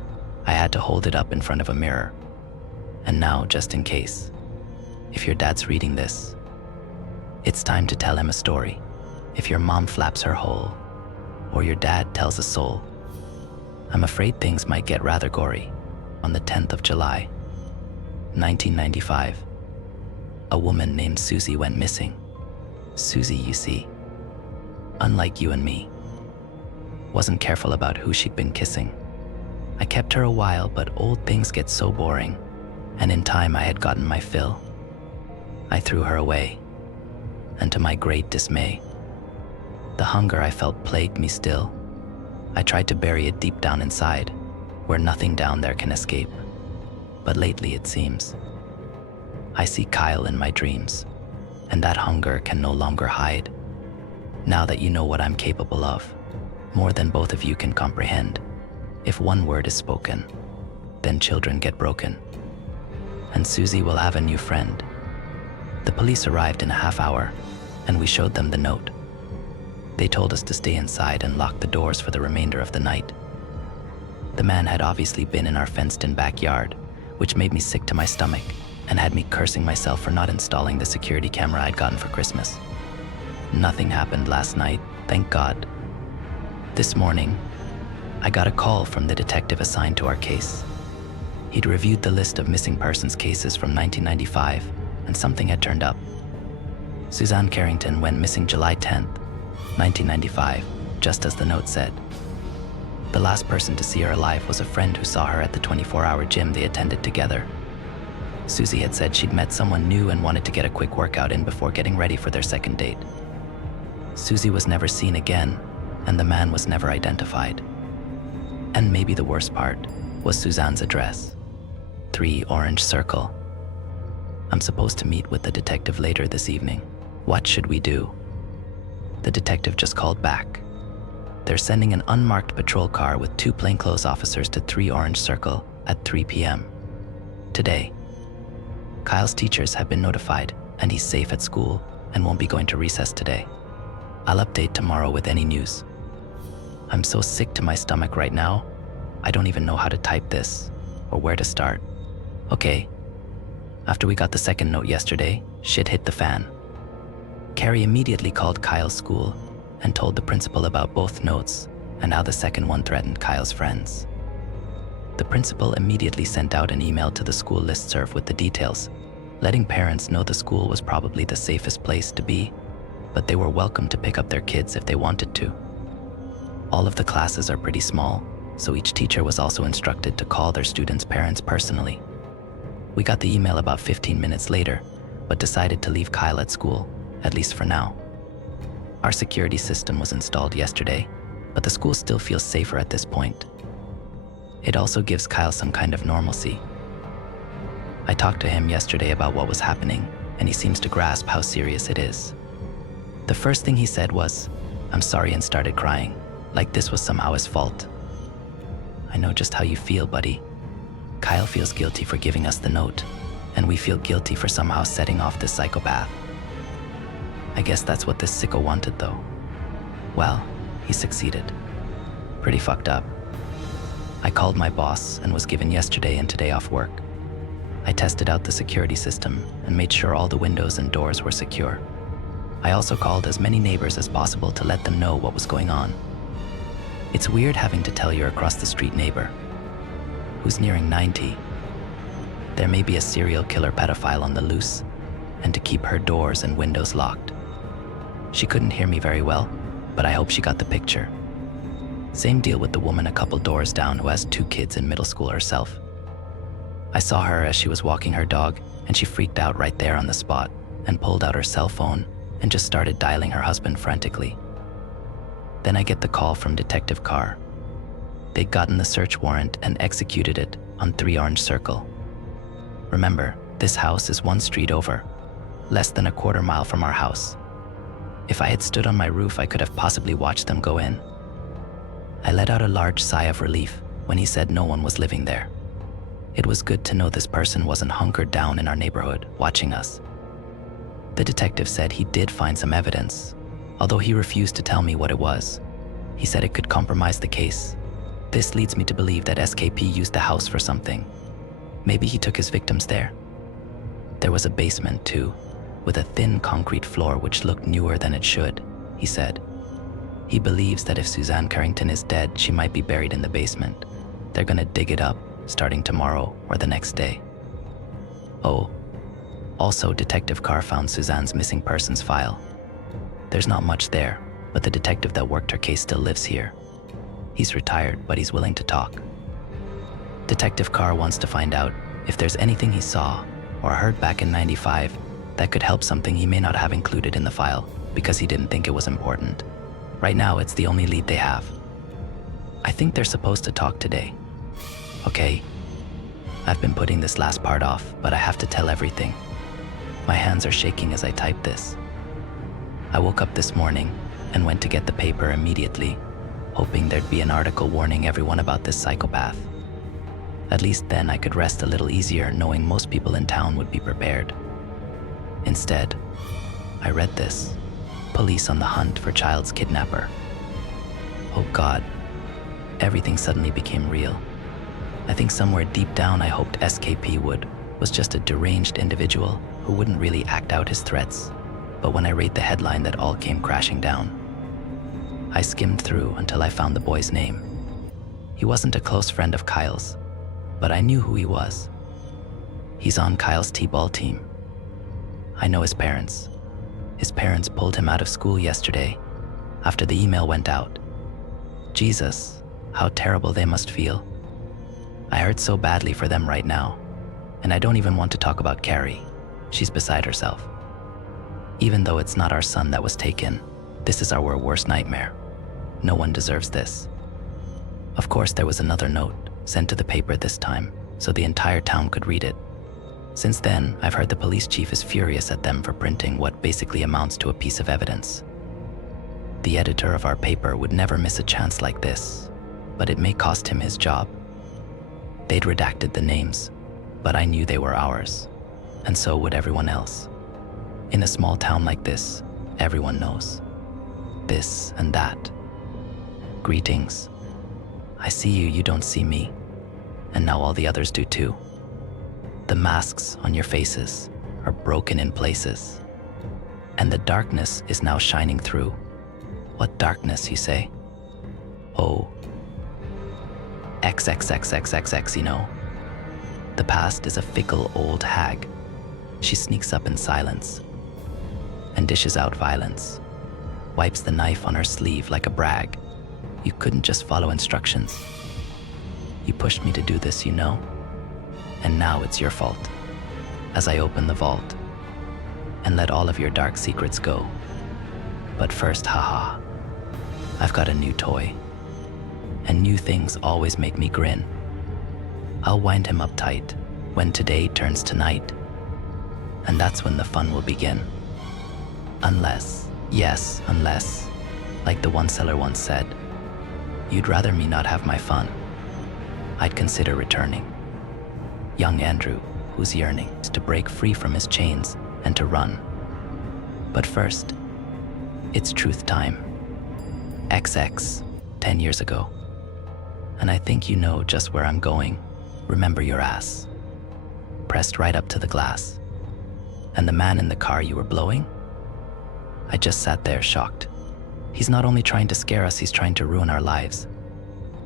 I had to hold it up in front of a mirror. And now, just in case, if your dad's reading this, it's time to tell him a story. If your mom flaps her hole, or your dad tells a soul. I'm afraid things might get rather gory. On the 10th of July, 1995, a woman named Susie went missing. Susie, you see, unlike you and me, wasn't careful about who she'd been kissing. I kept her a while, but old things get so boring, and in time I had gotten my fill. I threw her away, and to my great dismay, the hunger I felt plagued me still. I tried to bury it deep down inside, where nothing down there can escape. But lately, it seems, I see Kyle in my dreams, and that hunger can no longer hide. Now that you know what I'm capable of, more than both of you can comprehend, if one word is spoken, then children get broken. And Susie will have a new friend. The police arrived in a half hour, and we showed them the note. They told us to stay inside and lock the doors for the remainder of the night. The man had obviously been in our fenced-in backyard, which made me sick to my stomach and had me cursing myself for not installing the security camera I'd gotten for Christmas. Nothing happened last night, thank God. This morning, I got a call from the detective assigned to our case. He'd reviewed the list of missing persons cases from 1995, and something had turned up. Suzanne Carrington went missing July 10th, 1995, just as the note said. The last person to see her alive was a friend who saw her at the 24-hour gym they attended together. Susie had said she'd met someone new and wanted to get a quick workout in before getting ready for their second date. Susie was never seen again, and the man was never identified. And maybe the worst part was Suzanne's address, 3 Orange Circle. I'm supposed to meet with the detective later this evening. What should we do? The detective just called back. They're sending an unmarked patrol car with 2 plainclothes officers to 3 Orange Circle at 3 p.m. today. Kyle's teachers have been notified, and he's safe at school and won't be going to recess today. I'll update tomorrow with any news. I'm so sick to my stomach right now, I don't even know how to type this or where to start. Okay, after we got the second note yesterday, shit hit the fan. Carrie immediately called Kyle's school and told the principal about both notes and how the second one threatened Kyle's friends. The principal immediately sent out an email to the school listserv with the details, letting parents know the school was probably the safest place to be, but they were welcome to pick up their kids if they wanted to. All of the classes are pretty small, so each teacher was also instructed to call their students' parents personally. We got the email about 15 minutes later, but decided to leave Kyle at school, at least for now. Our security system was installed yesterday, but the school still feels safer at this point. It also gives Kyle some kind of normalcy. I talked to him yesterday about what was happening, and he seems to grasp how serious it is. The first thing he said was, "I'm sorry," and started crying, like this was somehow his fault. I know just how you feel, buddy. Kyle feels guilty for giving us the note, and we feel guilty for somehow setting off this psychopath. I guess that's what this sicko wanted, though. Well, he succeeded. Pretty fucked up. I called my boss and was given yesterday and today off work. I tested out the security system and made sure all the windows and doors were secure. I also called as many neighbors as possible to let them know what was going on. It's weird having to tell your across-the-street neighbor, who's nearing 90, there may be a serial killer pedophile on the loose, and to keep her doors and windows locked. She couldn't hear me very well, but I hope she got the picture. Same deal with the woman a couple doors down who has 2 kids in middle school herself. I saw her as she was walking her dog, and she freaked out right there on the spot and pulled out her cell phone and just started dialing her husband frantically. Then I get the call from Detective Carr. They'd gotten the search warrant and executed it on 3 Orange Circle. Remember, this house is 1 street over, less than a quarter mile from our house. If I had stood on my roof, I could have possibly watched them go in. I let out a large sigh of relief when he said no one was living there. It was good to know this person wasn't hunkered down in our neighborhood watching us. The detective said he did find some evidence, although he refused to tell me what it was. He said it could compromise the case. This leads me to believe that SKP used the house for something. Maybe he took his victims there. There was a basement too, with a thin concrete floor which looked newer than it should, he said. He believes that if Suzanne Carrington is dead, she might be buried in the basement. They're gonna dig it up, starting tomorrow or the next day. Oh, also Detective Carr found Suzanne's missing persons file. There's not much there, but the detective that worked her case still lives here. He's retired, but he's willing to talk. Detective Carr wants to find out if there's anything he saw or heard back in '95 that could help something he may not have included in the file because he didn't think it was important. Right now, it's the only lead they have. I think they're supposed to talk today. Okay, I've been putting this last part off, but I have to tell everything. My hands are shaking as I type this. I woke up this morning and went to get the paper immediately, hoping there'd be an article warning everyone about this psychopath. At least then I could rest a little easier knowing most people in town would be prepared. Instead, I read this: police on the hunt for child's kidnapper. Oh God, everything suddenly became real. I think somewhere deep down I hoped SKP was just a deranged individual who wouldn't really act out his threats. But when I read the headline, that all came crashing down. I skimmed through until I found the boy's name. He wasn't a close friend of Kyle's, but I knew who he was. He's on Kyle's T-ball team. I know his parents. His parents pulled him out of school yesterday after the email went out. Jesus, how terrible they must feel. I hurt so badly for them right now, and I don't even want to talk about Carrie. She's beside herself. Even though it's not our son that was taken, this is our worst nightmare. No one deserves this. Of course, there was another note sent to the paper this time, so the entire town could read it. Since then, I've heard the police chief is furious at them for printing what basically amounts to a piece of evidence. The editor of our paper would never miss a chance like this, but it may cost him his job. They'd redacted the names, but I knew they were ours, and so would everyone else. In a small town like this, everyone knows this and that. Greetings. I see you, you don't see me, and now all the others do too. The masks on your faces are broken in places, and the darkness is now shining through. What darkness, you say? Oh, XXXXXX, you know. The past is a fickle old hag. She sneaks up in silence and dishes out violence, wipes the knife on her sleeve like a brag. You couldn't just follow instructions. You pushed me to do this, you know, and now it's your fault. As I open the vault and let all of your dark secrets go. But first, haha, I've got a new toy, and new things always make me grin. I'll wind him up tight when today turns to night, and that's when the fun will begin. Unless, yes, unless, like the one seller once said, you'd rather me not have my fun, I'd consider returning. Young Andrew, who's yearning to break free from his chains and to run. But first, it's truth time. XX, 10 years ago. And I think you know just where I'm going. Remember your ass. Pressed right up to the glass. And the man in the car you were blowing? I just sat there shocked. He's not only trying to scare us, he's trying to ruin our lives.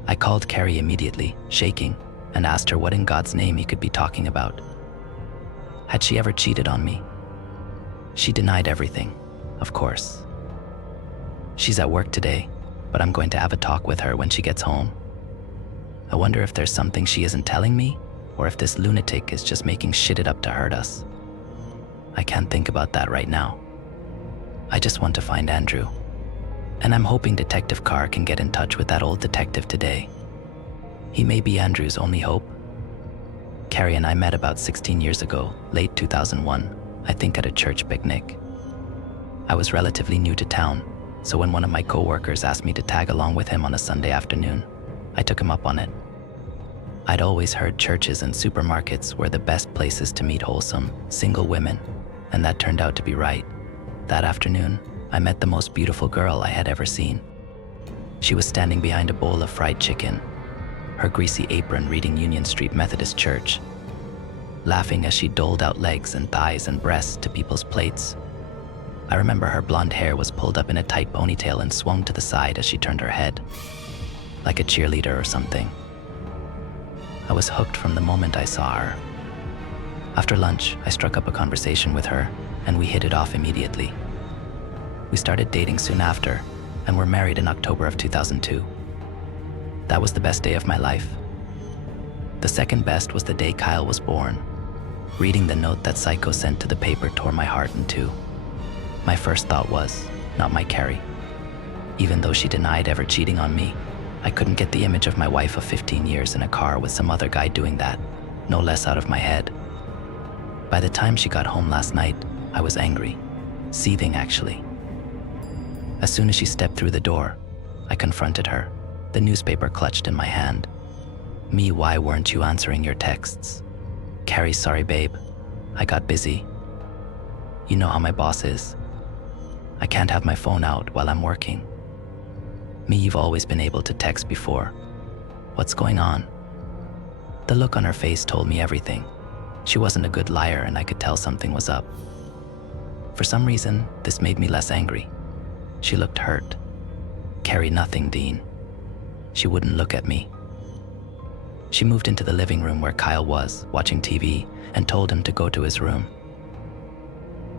I called Carrie immediately, shaking, and asked her what in God's name he could be talking about. Had she ever cheated on me? She denied everything, of course. She's at work today, but I'm going to have a talk with her when she gets home. I wonder if there's something she isn't telling me, or if this lunatic is just making shit up to hurt us. I can't think about that right now. I just want to find Andrew. And I'm hoping Detective Carr can get in touch with that old detective today. He may be Andrew's only hope. Carrie and I met about 16 years ago, late 2001, I think at a church picnic. I was relatively new to town, so when one of my co-workers asked me to tag along with him on a Sunday afternoon, I took him up on it. I'd always heard churches and supermarkets were the best places to meet wholesome, single women, and that turned out to be right. That afternoon, I met the most beautiful girl I had ever seen. She was standing behind a bowl of fried chicken, her greasy apron reading Union Street Methodist Church, laughing as she doled out legs and thighs and breasts to people's plates. I remember her blonde hair was pulled up in a tight ponytail and swung to the side as she turned her head, like a cheerleader or something. I was hooked from the moment I saw her. After lunch, I struck up a conversation with her, and we hit it off immediately. We started dating soon after, and were married in October of 2002. That was the best day of my life. The second best was the day Kyle was born. Reading the note that Psycho sent to the paper tore my heart in two. My first thought was, not my Carrie. Even though she denied ever cheating on me, I couldn't get the image of my wife of 15 years in a car with some other guy doing that, no less out of my head. By the time she got home last night, I was angry, seething actually. As soon as she stepped through the door, I confronted her, the newspaper clutched in my hand. Me, why weren't you answering your texts? Carrie, sorry babe, I got busy. You know how my boss is. I can't have my phone out while I'm working. Me, you've always been able to text before. What's going on? The look on her face told me everything. She wasn't a good liar and I could tell something was up. For some reason, this made me less angry. She looked hurt. Carrie, nothing, Dean. She wouldn't look at me. She moved into the living room where Kyle was, watching TV, and told him to go to his room.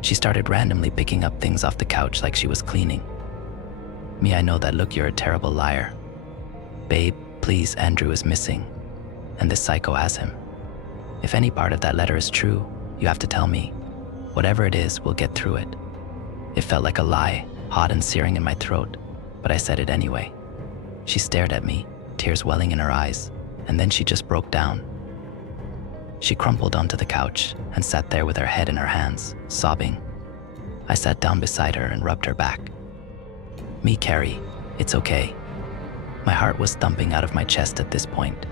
She started randomly picking up things off the couch like she was cleaning. Me, I know that look, you're a terrible liar. Babe, please, Andrew is missing, and this psycho has him. If any part of that letter is true, you have to tell me. Whatever it is, we'll get through it. It felt like a lie, hot and searing in my throat, but I said it anyway. She stared at me, tears welling in her eyes, and then she just broke down. She crumpled onto the couch and sat there with her head in her hands, sobbing. I sat down beside her and rubbed her back. Me, Carrie, it's okay. My heart was thumping out of my chest at this point.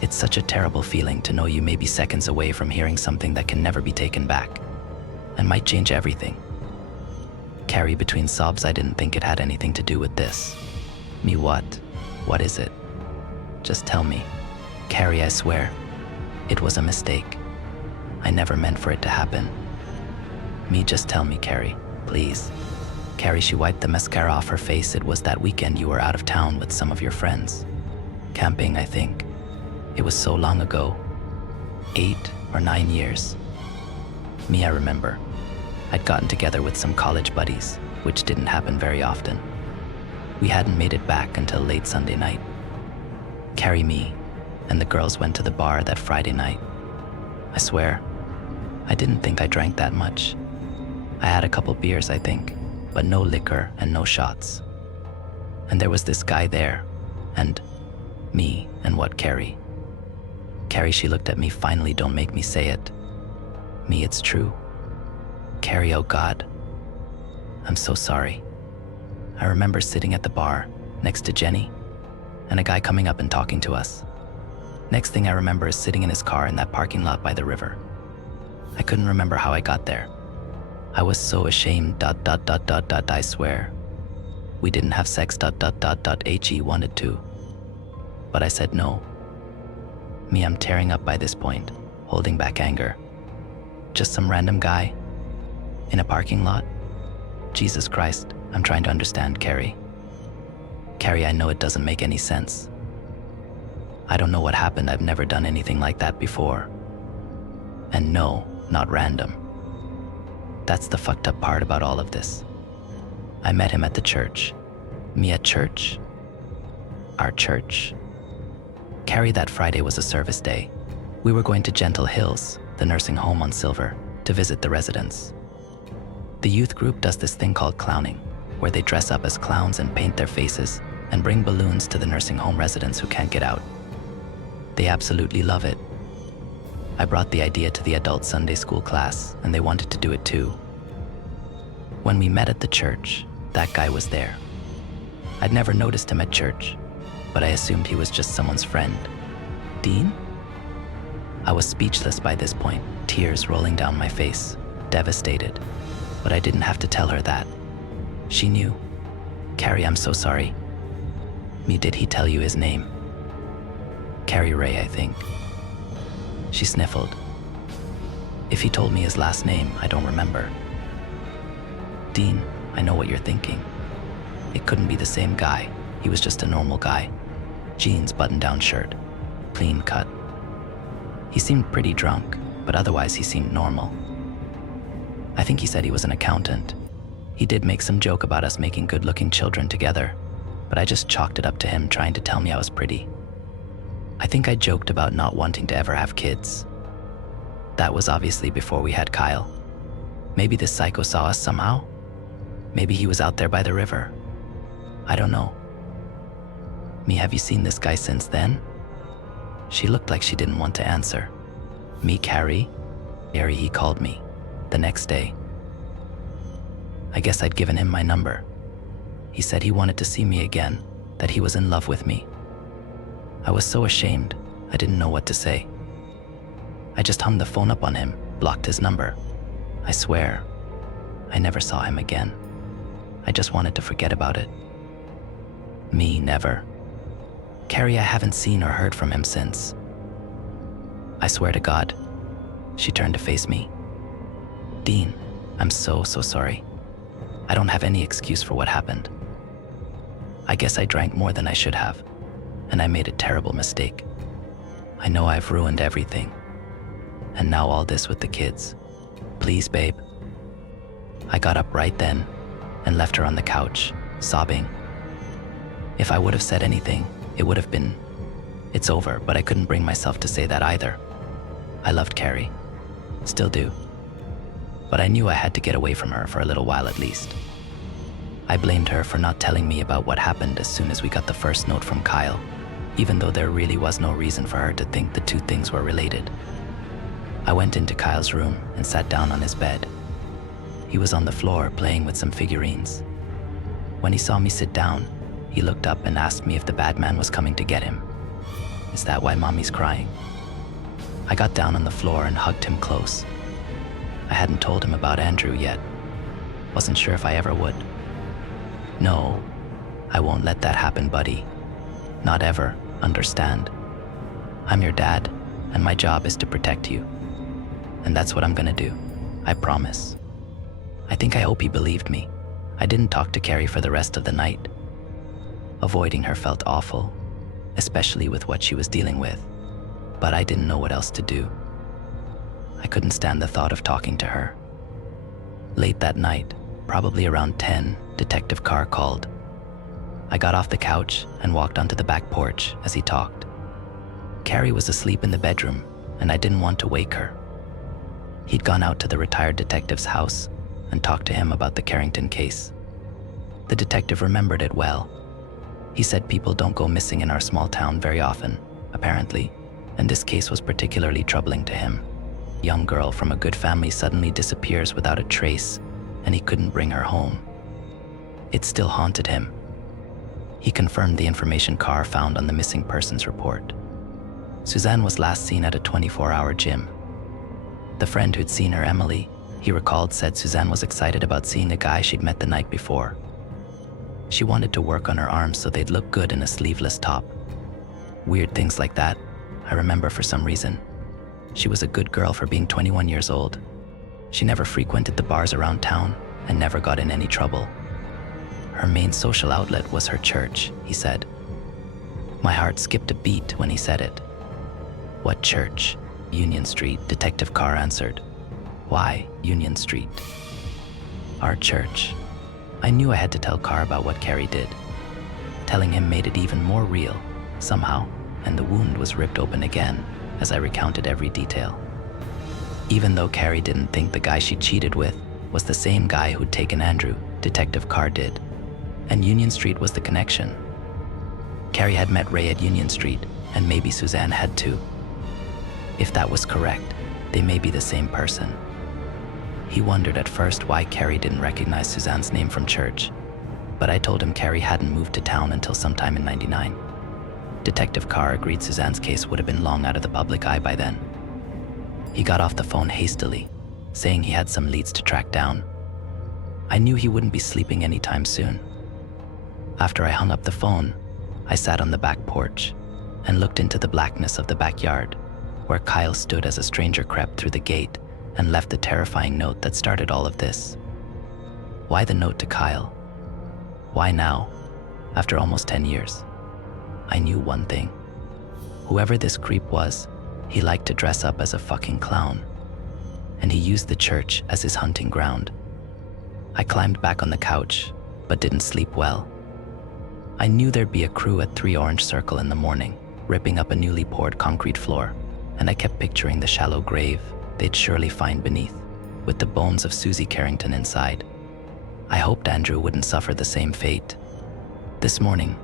It's such a terrible feeling to know you may be seconds away from hearing something that can never be taken back, and might change everything. Carrie, between sobs, I didn't think it had anything to do with this. Me, what? What is it? Just tell me. Carrie, I swear, it was a mistake. I never meant for it to happen. Me, just tell me, Carrie, please. Carrie, she wiped the mascara off her face. It was that weekend you were out of town with some of your friends. Camping, I think. It was so long ago. 8 or 9 years. Me, I remember. I'd gotten together with some college buddies, which didn't happen very often. We hadn't made it back until late Sunday night. Carrie, me, and the girls went to the bar that Friday night. I swear, I didn't think I drank that much. I had a couple beers, I think, but no liquor and no shots. And there was this guy there, and me, and what, Carrie? Carrie, she looked at me, finally, don't make me say it. Me, it's true. Carrie, oh God. I'm so sorry. I remember sitting at the bar next to Jenny, and a guy coming up and talking to us. Next thing I remember is sitting in his car in that parking lot by the river. I couldn't remember how I got there. I was so ashamed, I swear. We didn't have sex, he wanted to. But I said no. Me, I'm tearing up by this point, holding back anger. Just some random guy? In a parking lot? Jesus Christ, I'm trying to understand, Carrie. Carrie, I know it doesn't make any sense. I don't know what happened, I've never done anything like that before. And no, not random. That's the fucked up part about all of this. I met him at the church. Me at church? Our church. Carrie, that Friday was a service day. We were going to Gentle Hills, the nursing home on Silver, to visit the residents. The youth group does this thing called clowning, where they dress up as clowns and paint their faces and bring balloons to the nursing home residents who can't get out. They absolutely love it. I brought the idea to the adult Sunday school class, and they wanted to do it too. When we met at the church, that guy was there. I'd never noticed him at church, but I assumed he was just someone's friend. Dean? I was speechless by this point, tears rolling down my face, devastated. But I didn't have to tell her that. She knew. Carrie, I'm so sorry. Me, did he tell you his name? Carrie Ray, I think. She sniffled. If he told me his last name, I don't remember. Dean, I know what you're thinking. It couldn't be the same guy. He was just a normal guy. Jeans, button-down shirt, clean cut. He seemed pretty drunk, but otherwise he seemed normal. I think he said he was an accountant. He did make some joke about us making good-looking children together, but I just chalked it up to him trying to tell me I was pretty. I think I joked about not wanting to ever have kids. That was obviously before we had Kyle. Maybe this psycho saw us somehow? Maybe he was out there by the river. I don't know. Me, have you seen this guy since then? She looked like she didn't want to answer. Me, Carrie? Eerie, he called me. The next day. I guess I'd given him my number. He said he wanted to see me again, that he was in love with me. I was so ashamed, I didn't know what to say. I just hung the phone up on him, blocked his number. I swear, I never saw him again. I just wanted to forget about it. Me, never. Carrie, I haven't seen or heard from him since. I swear to God. She turned to face me. Dean, I'm so sorry. I don't have any excuse for what happened. I guess I drank more than I should have, and I made a terrible mistake. I know I've ruined everything. And now all this with the kids. Please, babe. I got up right then and left her on the couch, sobbing. If I would have said anything, it would have been, it's over, but I couldn't bring myself to say that either. I loved Carrie. Still do. But I knew I had to get away from her for a little while at least. I blamed her for not telling me about what happened as soon as we got the first note from Kyle, even though there really was no reason for her to think the two things were related. I went into Kyle's room and sat down on his bed. He was on the floor playing with some figurines. When he saw me sit down, he looked up and asked me if the bad man was coming to get him. Is that why Mommy's crying? I got down on the floor and hugged him close. I hadn't told him about Andrew yet. Wasn't sure if I ever would. No, I won't let that happen, buddy. Not ever, understand? I'm your dad, and my job is to protect you. And that's what I'm gonna do, I promise. I think I hope he believed me. I didn't talk to Carrie for the rest of the night. Avoiding her felt awful, especially with what she was dealing with, but I didn't know what else to do. I couldn't stand the thought of talking to her. Late that night, probably around 10, Detective Carr called. I got off the couch and walked onto the back porch as he talked. Carrie was asleep in the bedroom, and I didn't want to wake her. He'd gone out to the retired detective's house and talked to him about the Carrington case. The detective remembered it well. He said people don't go missing in our small town very often, apparently, and this case was particularly troubling to him. A young girl from a good family suddenly disappears without a trace, and he couldn't bring her home. It still haunted him. He confirmed the information Carr found on the missing persons report. Suzanne was last seen at a 24-hour gym. The friend who'd seen her, Emily, he recalled, said Suzanne was excited about seeing a guy she'd met the night before. She wanted to work on her arms so they'd look good in a sleeveless top. Weird things like that, I remember for some reason. She was a good girl for being 21 years old. She never frequented the bars around town and never got in any trouble. Her main social outlet was her church, he said. My heart skipped a beat when he said it. What church? Union Street, Detective Carr answered. Why Union Street? Our church. I knew I had to tell Carr about what Carrie did. Telling him made it even more real, somehow, and the wound was ripped open again as I recounted every detail. Even though Carrie didn't think the guy she cheated with was the same guy who'd taken Andrew, Detective Carr did. And Union Street was the connection. Carrie had met Ray at Union Street, and maybe Suzanne had too. If that was correct, they may be the same person. He wondered at first why Carrie didn't recognize Suzanne's name from church, but I told him Carrie hadn't moved to town until sometime in '99. Detective Carr agreed Suzanne's case would have been long out of the public eye by then. He got off the phone hastily, saying he had some leads to track down. I knew he wouldn't be sleeping anytime soon. After I hung up the phone, I sat on the back porch and looked into the blackness of the backyard, where Kyle stood as a stranger crept through the gate and left the terrifying note that started all of this. Why the note to Kyle? Why now, after almost 10 years? I knew one thing. Whoever this creep was, he liked to dress up as a fucking clown, and he used the church as his hunting ground. I climbed back on the couch, but didn't sleep well. I knew there'd be a crew at 3 Orange Circle in the morning, ripping up a newly poured concrete floor, and I kept picturing the shallow grave they'd surely find beneath, with the bones of Susie Carrington inside. I hoped Andrew wouldn't suffer the same fate. This morning,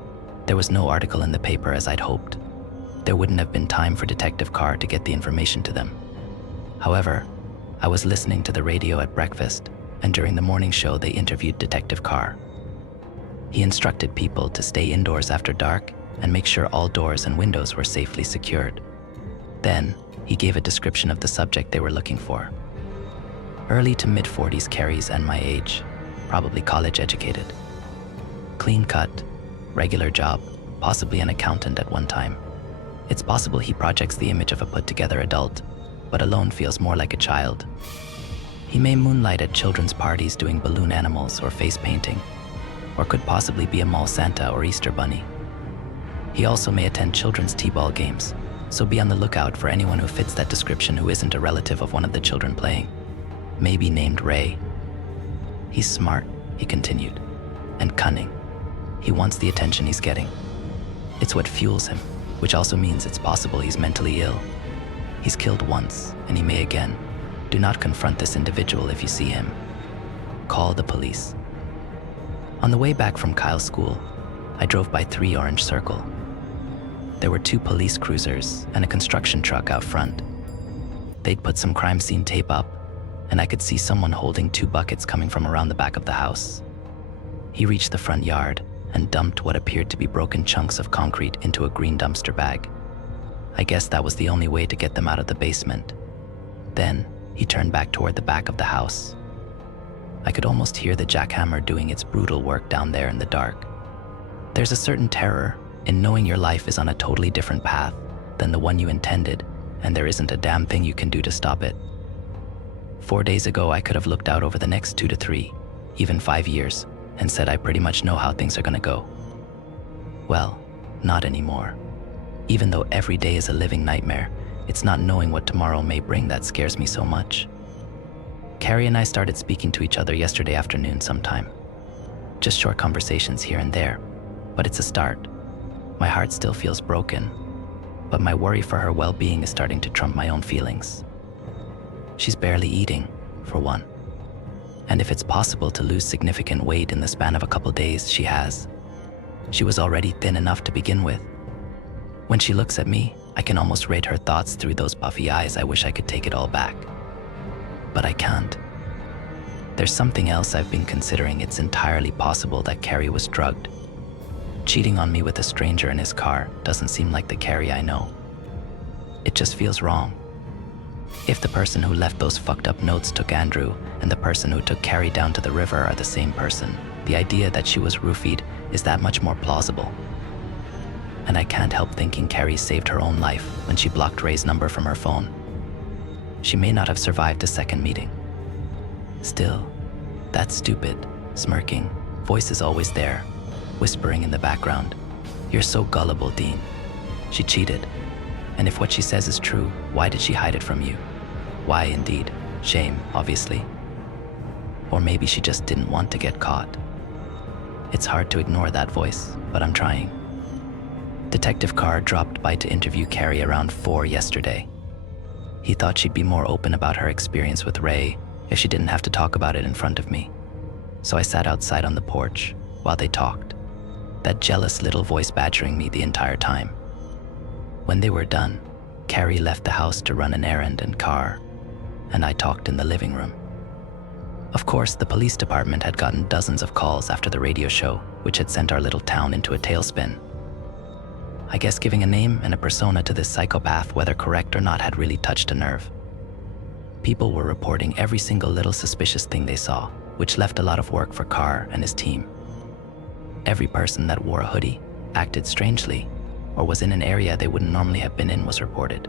there was no article in the paper as I'd hoped. There wouldn't have been time for Detective Carr to get the information to them. However, I was listening to the radio at breakfast, and during the morning show they interviewed Detective Carr. He instructed people to stay indoors after dark and make sure all doors and windows were safely secured. Then, he gave a description of the subject they were looking for. Early to mid-40s Carries and my age, probably college educated. Clean cut, regular job, possibly an accountant at one time. It's possible he projects the image of a put-together adult, but alone feels more like a child. He may moonlight at children's parties doing balloon animals or face painting, or could possibly be a mall Santa or Easter bunny. He also may attend children's t-ball games, so be on the lookout for anyone who fits that description who isn't a relative of one of the children playing, maybe named Ray. He's smart, he continued, and cunning. He wants the attention he's getting. It's what fuels him, which also means it's possible he's mentally ill. He's killed once, and he may again. Do not confront this individual if you see him. Call the police. On the way back from Kyle's school, I drove by 3 Orange Circle. There were 2 police cruisers and a construction truck out front. They'd put some crime scene tape up, and I could see someone holding 2 buckets coming from around the back of the house. He reached the front yard and dumped what appeared to be broken chunks of concrete into a green dumpster bag. I guess that was the only way to get them out of the basement. Then, he turned back toward the back of the house. I could almost hear the jackhammer doing its brutal work down there in the dark. There's a certain terror in knowing your life is on a totally different path than the one you intended, and there isn't a damn thing you can do to stop it. 4 days ago, I could have looked out over the next 2 to 3, even 5 years, and said I pretty much know how things are gonna go. Well, not anymore. Even though every day is a living nightmare, it's not knowing what tomorrow may bring that scares me so much. Carrie and I started speaking to each other yesterday afternoon sometime. Just short conversations here and there, but it's a start. My heart still feels broken, but my worry for her well-being is starting to trump my own feelings. She's barely eating, for one. And if it's possible to lose significant weight in the span of a couple days, she has. She was already thin enough to begin with. When she looks at me, I can almost read her thoughts through those puffy eyes. I wish I could take it all back. But I can't. There's something else I've been considering. It's entirely possible that Carrie was drugged. Cheating on me with a stranger in his car doesn't seem like the Carrie I know. It just feels wrong. If the person who left those fucked up notes took Andrew, and the person who took Carrie down to the river are the same person, the idea that she was roofied is that much more plausible. And I can't help thinking Carrie saved her own life when she blocked Ray's number from her phone. She may not have survived a second meeting. Still, that's stupid, smirking, voice is always there, whispering in the background. You're so gullible, Dean. She cheated. And if what she says is true, why did she hide it from you? Why, indeed. Shame, obviously. Or maybe she just didn't want to get caught. It's hard to ignore that voice, but I'm trying. Detective Carr dropped by to interview Carrie around 4 yesterday. He thought she'd be more open about her experience with Ray if she didn't have to talk about it in front of me. So I sat outside on the porch while they talked, that jealous little voice badgering me the entire time. When they were done, Carrie left the house to run an errand and Carr and I talked in the living room. Of course, the police department had gotten dozens of calls after the radio show, which had sent our little town into a tailspin. I guess giving a name and a persona to this psychopath, whether correct or not, had really touched a nerve. People were reporting every single little suspicious thing they saw, which left a lot of work for Carr and his team. Every person that wore a hoodie, acted strangely, or was in an area they wouldn't normally have been in was reported.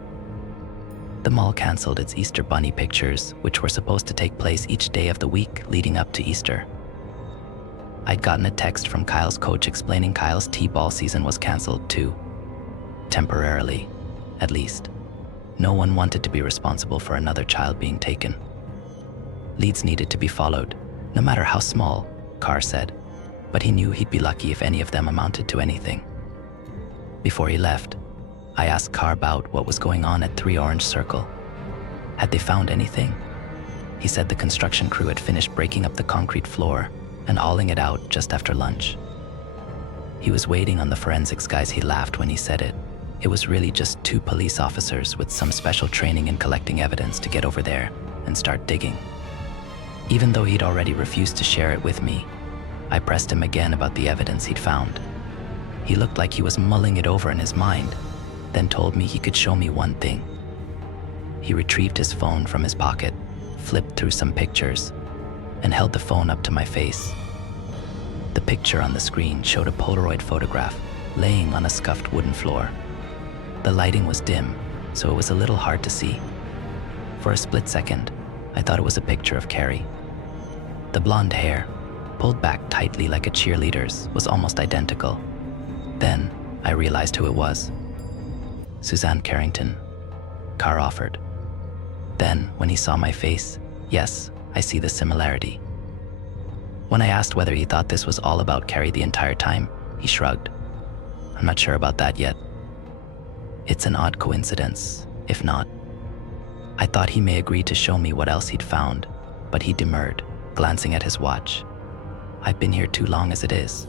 The mall canceled its Easter Bunny pictures, which were supposed to take place each day of the week leading up to Easter. I'd gotten a text from Kyle's coach explaining Kyle's T-ball season was canceled too. Temporarily, at least. No one wanted to be responsible for another child being taken. Leads needed to be followed, no matter how small, Carr said, but he knew he'd be lucky if any of them amounted to anything. Before he left, I asked Carr about what was going on at 3 Orange Circle. Had they found anything? He said the construction crew had finished breaking up the concrete floor and hauling it out just after lunch. He was waiting on the forensics guys. He laughed when he said it. It was really just 2 police officers with some special training in collecting evidence to get over there and start digging. Even though he'd already refused to share it with me, I pressed him again about the evidence he'd found. He looked like he was mulling it over in his mind, then told me he could show me one thing. He retrieved his phone from his pocket, flipped through some pictures, and held the phone up to my face. The picture on the screen showed a Polaroid photograph laying on a scuffed wooden floor. The lighting was dim, so it was a little hard to see. For a split second, I thought it was a picture of Carrie. The blonde hair, pulled back tightly like a cheerleader's, was almost identical. Then I realized who it was. Suzanne Carrington, Carr offered. Then, when he saw my face, yes, I see the similarity. When I asked whether he thought this was all about Carrie the entire time, he shrugged. I'm not sure about that yet. It's an odd coincidence, if not. I thought he may agree to show me what else he'd found, but he demurred, glancing at his watch. I've been here too long as it is.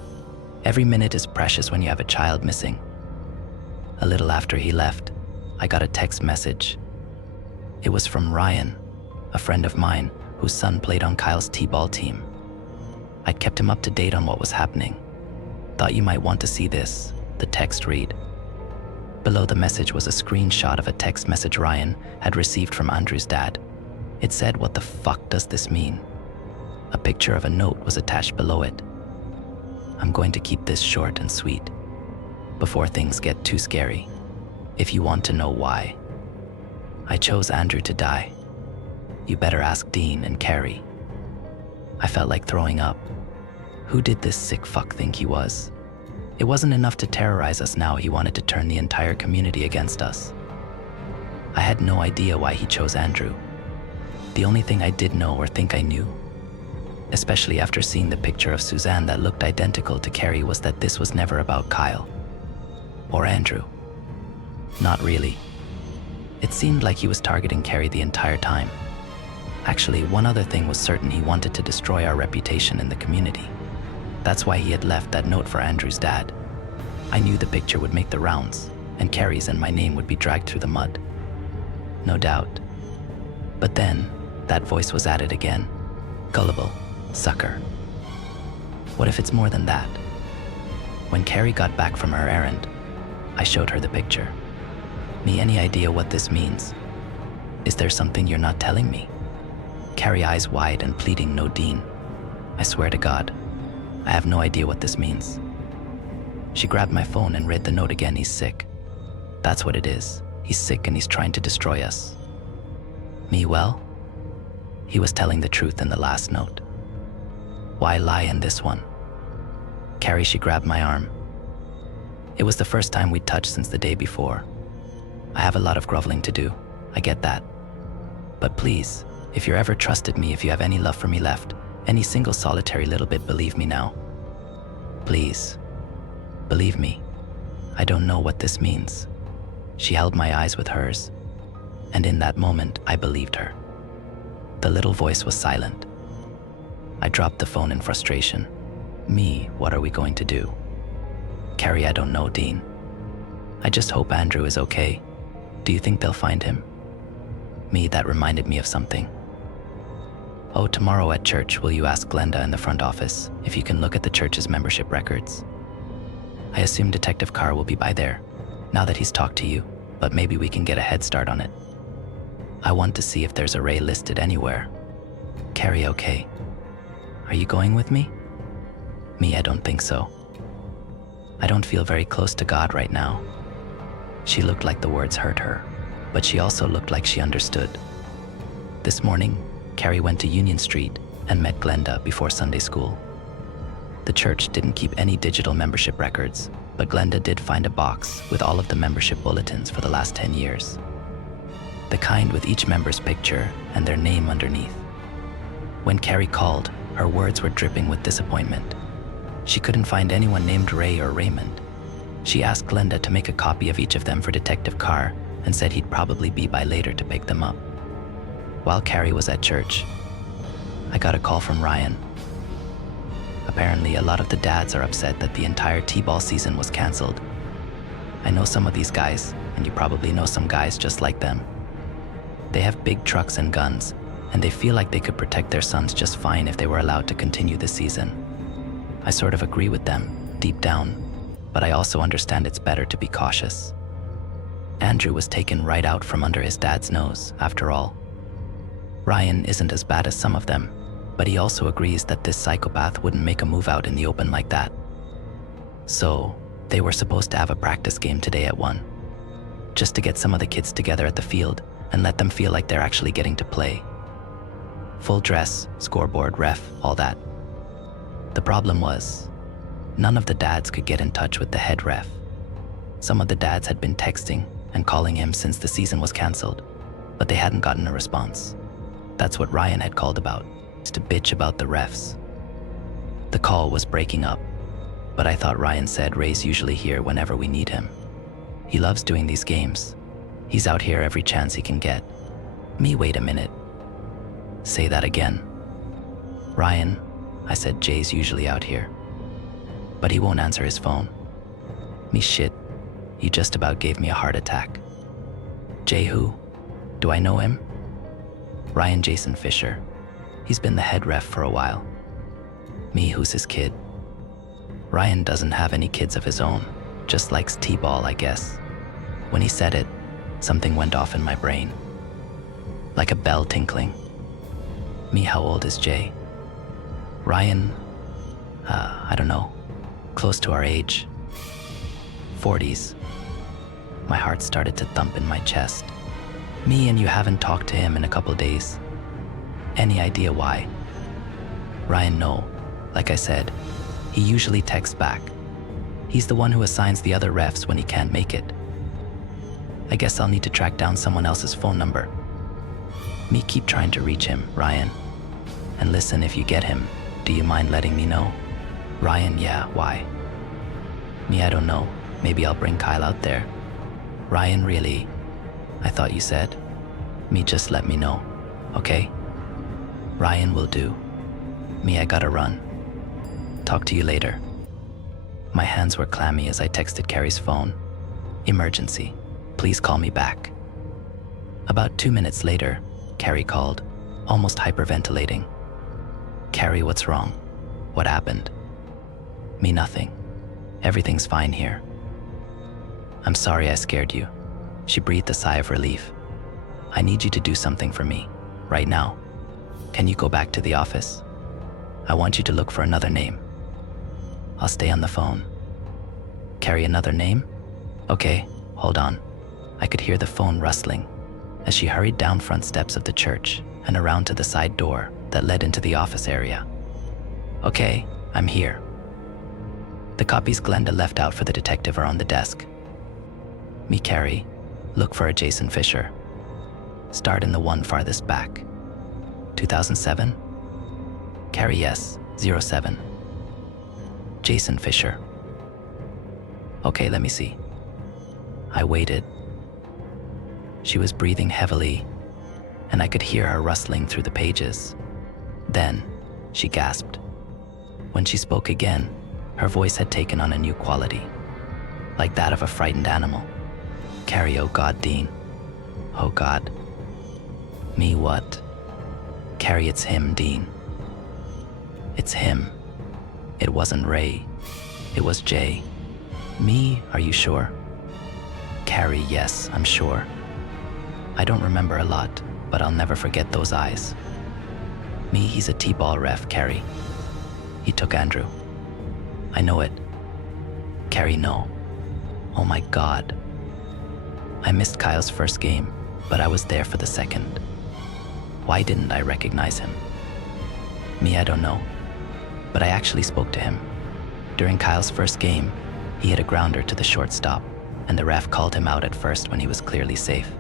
Every minute is precious when you have a child missing. A little after he left, I got a text message. It was from Ryan, a friend of mine whose son played on Kyle's T-ball team. I'd kept him up to date on what was happening. Thought you might want to see this, the text read. Below the message was a screenshot of a text message Ryan had received from Andrew's dad. It said, "What the fuck does this mean?" A picture of a note was attached below it. I'm going to keep this short and sweet, before things get too scary, if you want to know why. I chose Andrew to die. You better ask Dean and Carrie. I felt like throwing up. Who did this sick fuck think he was? It wasn't enough to terrorize us, now he wanted to turn the entire community against us. I had no idea why he chose Andrew. The only thing I did know or think I knew, especially after seeing the picture of Suzanne that looked identical to Carrie, was that this was never about Kyle. Or Andrew. Not really. It seemed like he was targeting Carrie the entire time. Actually, one other thing was certain: he wanted to destroy our reputation in the community. That's why he had left that note for Andrew's dad. I knew the picture would make the rounds, and Carrie's and my name would be dragged through the mud. No doubt. But then, that voice was at it again. Gullible. Sucker. What if it's more than that? When Carrie got back from her errand, I showed her the picture. Me, any idea what this means? Is there something you're not telling me? Carrie, eyes wide and pleading, no, Dean. I swear to God, I have no idea what this means. She grabbed my phone and read the note again. He's sick. That's what it is. He's sick and he's trying to destroy us. Me, well, he was telling the truth in the last note. Why lie in this one? Carrie, she grabbed my arm. It was the first time we'd touched since the day before. I have a lot of groveling to do, I get that. But please, if you're ever trusted me, if you have any love for me left, Any single solitary little bit, believe me now. Please, believe me. I don't know what this means. She held my eyes with hers, and in that moment, I believed her. The little voice was silent. I dropped the phone in frustration. Me, what are we going to do? Carrie, I don't know, Dean. I just hope Andrew is okay. Do you think they'll find him? Me, that reminded me of something. Oh, tomorrow at church, will you ask Glenda in the front office if you can look at the church's membership records? I assume Detective Carr will be by there, now that he's talked to you, but maybe we can get a head start on it. I want to see if there's a Ray listed anywhere. Carrie, okay. Are you going with me? Me, I don't think so. I don't feel very close to God right now. She looked like the words hurt her, but she also looked like she understood. This morning, Carrie went to Union Street and met Glenda before Sunday school. The church didn't keep any digital membership records, but Glenda did find a box with all of the membership bulletins for the last 10 years. The kind with each member's picture and their name underneath. When Carrie called, her words were dripping with disappointment. She couldn't find anyone named Ray or Raymond. She asked Glenda to make a copy of each of them for Detective Carr and said he'd probably be by later to pick them up. While Carrie was at church, I got a call from Ryan. Apparently, a lot of the dads are upset that the entire T-ball season was canceled. I know some of these guys, and you probably know some guys just like them. They have big trucks and guns, and they feel like they could protect their sons just fine if they were allowed to continue the season. I sort of agree with them, deep down, but I also understand it's better to be cautious. Andrew was taken right out from under his dad's nose, after all. Ryan isn't as bad as some of them, but he also agrees that this psychopath wouldn't make a move out in the open like that. So, they were supposed to have a practice game today at 1, just to get some of the kids together at the field and let them feel like they're actually getting to play. Full dress, scoreboard, ref, all that. The problem was, none of the dads could get in touch with the head ref. Some of the dads had been texting and calling him since the season was canceled, but they hadn't gotten a response. That's what Ryan had called about, to bitch about the refs. The call was breaking up, but I thought Ryan said Ray's usually here whenever we need him. He loves doing these games. He's out here every chance he can get. Me, wait a minute. Say that again. Ryan, I said Jay's usually out here, but he won't answer his phone. Me, shit, he just about gave me a heart attack. Jay who? Do I know him? Ryan Jason Fisher. He's been the head ref for a while. Me, who's his kid? Ryan doesn't have any kids of his own, just likes T-ball, I guess. When he said it, something went off in my brain. Like a bell tinkling. Me, how old is Jay? Ryan, I don't know, close to our age. 40s. My heart started to thump in my chest. Me, and you haven't talked to him in a couple days. Any idea why? Ryan, no. Like I said, he usually texts back. He's the one who assigns the other refs when he can't make it. I guess I'll need to track down someone else's phone number. Me, keep trying to reach him, Ryan. And listen, if you get him, do you mind letting me know? Ryan, yeah, why? Me, I don't know. Maybe I'll bring Kyle out there. Ryan, really? I thought you said. Me, just let me know, okay? Ryan, will do. Me, I gotta run. Talk to you later. My hands were clammy as I texted Carrie's phone. Emergency. Please call me back. About 2 minutes later, Carrie called, almost hyperventilating. Carrie, what's wrong? What happened? Me, nothing. Everything's fine here. I'm sorry I scared you. She breathed a sigh of relief. I need you to do something for me, right now. Can you go back to the office? I want you to look for another name. I'll stay on the phone. Carrie, another name? Okay, hold on. I could hear the phone rustling as she hurried down front steps of the church and around to the side door that led into the office area. Okay, I'm here. The copies Glenda left out for the detective are on the desk. Me, Carrie, look for a Jason Fisher. Start in the one farthest back. 2007? Carrie, yes, 07. Jason Fisher. Okay, let me see. I waited. She was breathing heavily, and I could hear her rustling through the pages. Then, she gasped. When she spoke again, her voice had taken on a new quality, like that of a frightened animal. Carrie, oh God, Dean. Oh God. Me what? Carrie, it's him, Dean. It's him. It wasn't Ray. It was Jay. Me, are you sure? Carrie, yes, I'm sure. I don't remember a lot, but I'll never forget those eyes. Me, he's a T-ball ref, Carrie. He took Andrew. I know it. Carrie, no. Oh my God. I missed Kyle's first game, but I was there for the second. Why didn't I recognize him? Me, I don't know. But I actually spoke to him. During Kyle's first game, he hit a grounder to the shortstop, and the ref called him out at first when he was clearly safe.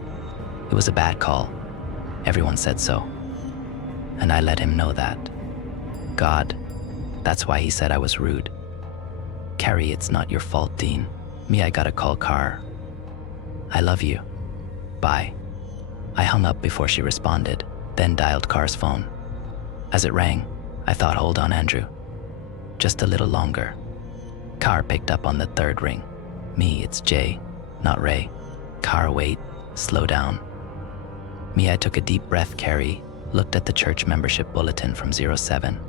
It was a bad call. Everyone said so. And I let him know that. God, that's why he said I was rude. Carrie, it's not your fault, Dean. Me, I gotta call Carr. I love you. Bye. I hung up before she responded, then dialed Carr's phone. As it rang, I thought, hold on, Andrew. Just a little longer. Carr picked up on the third ring. Me, it's Jay, not Ray. Carr, wait, slow down. Me, I took a deep breath. Carrie looked at the church membership bulletin from 07.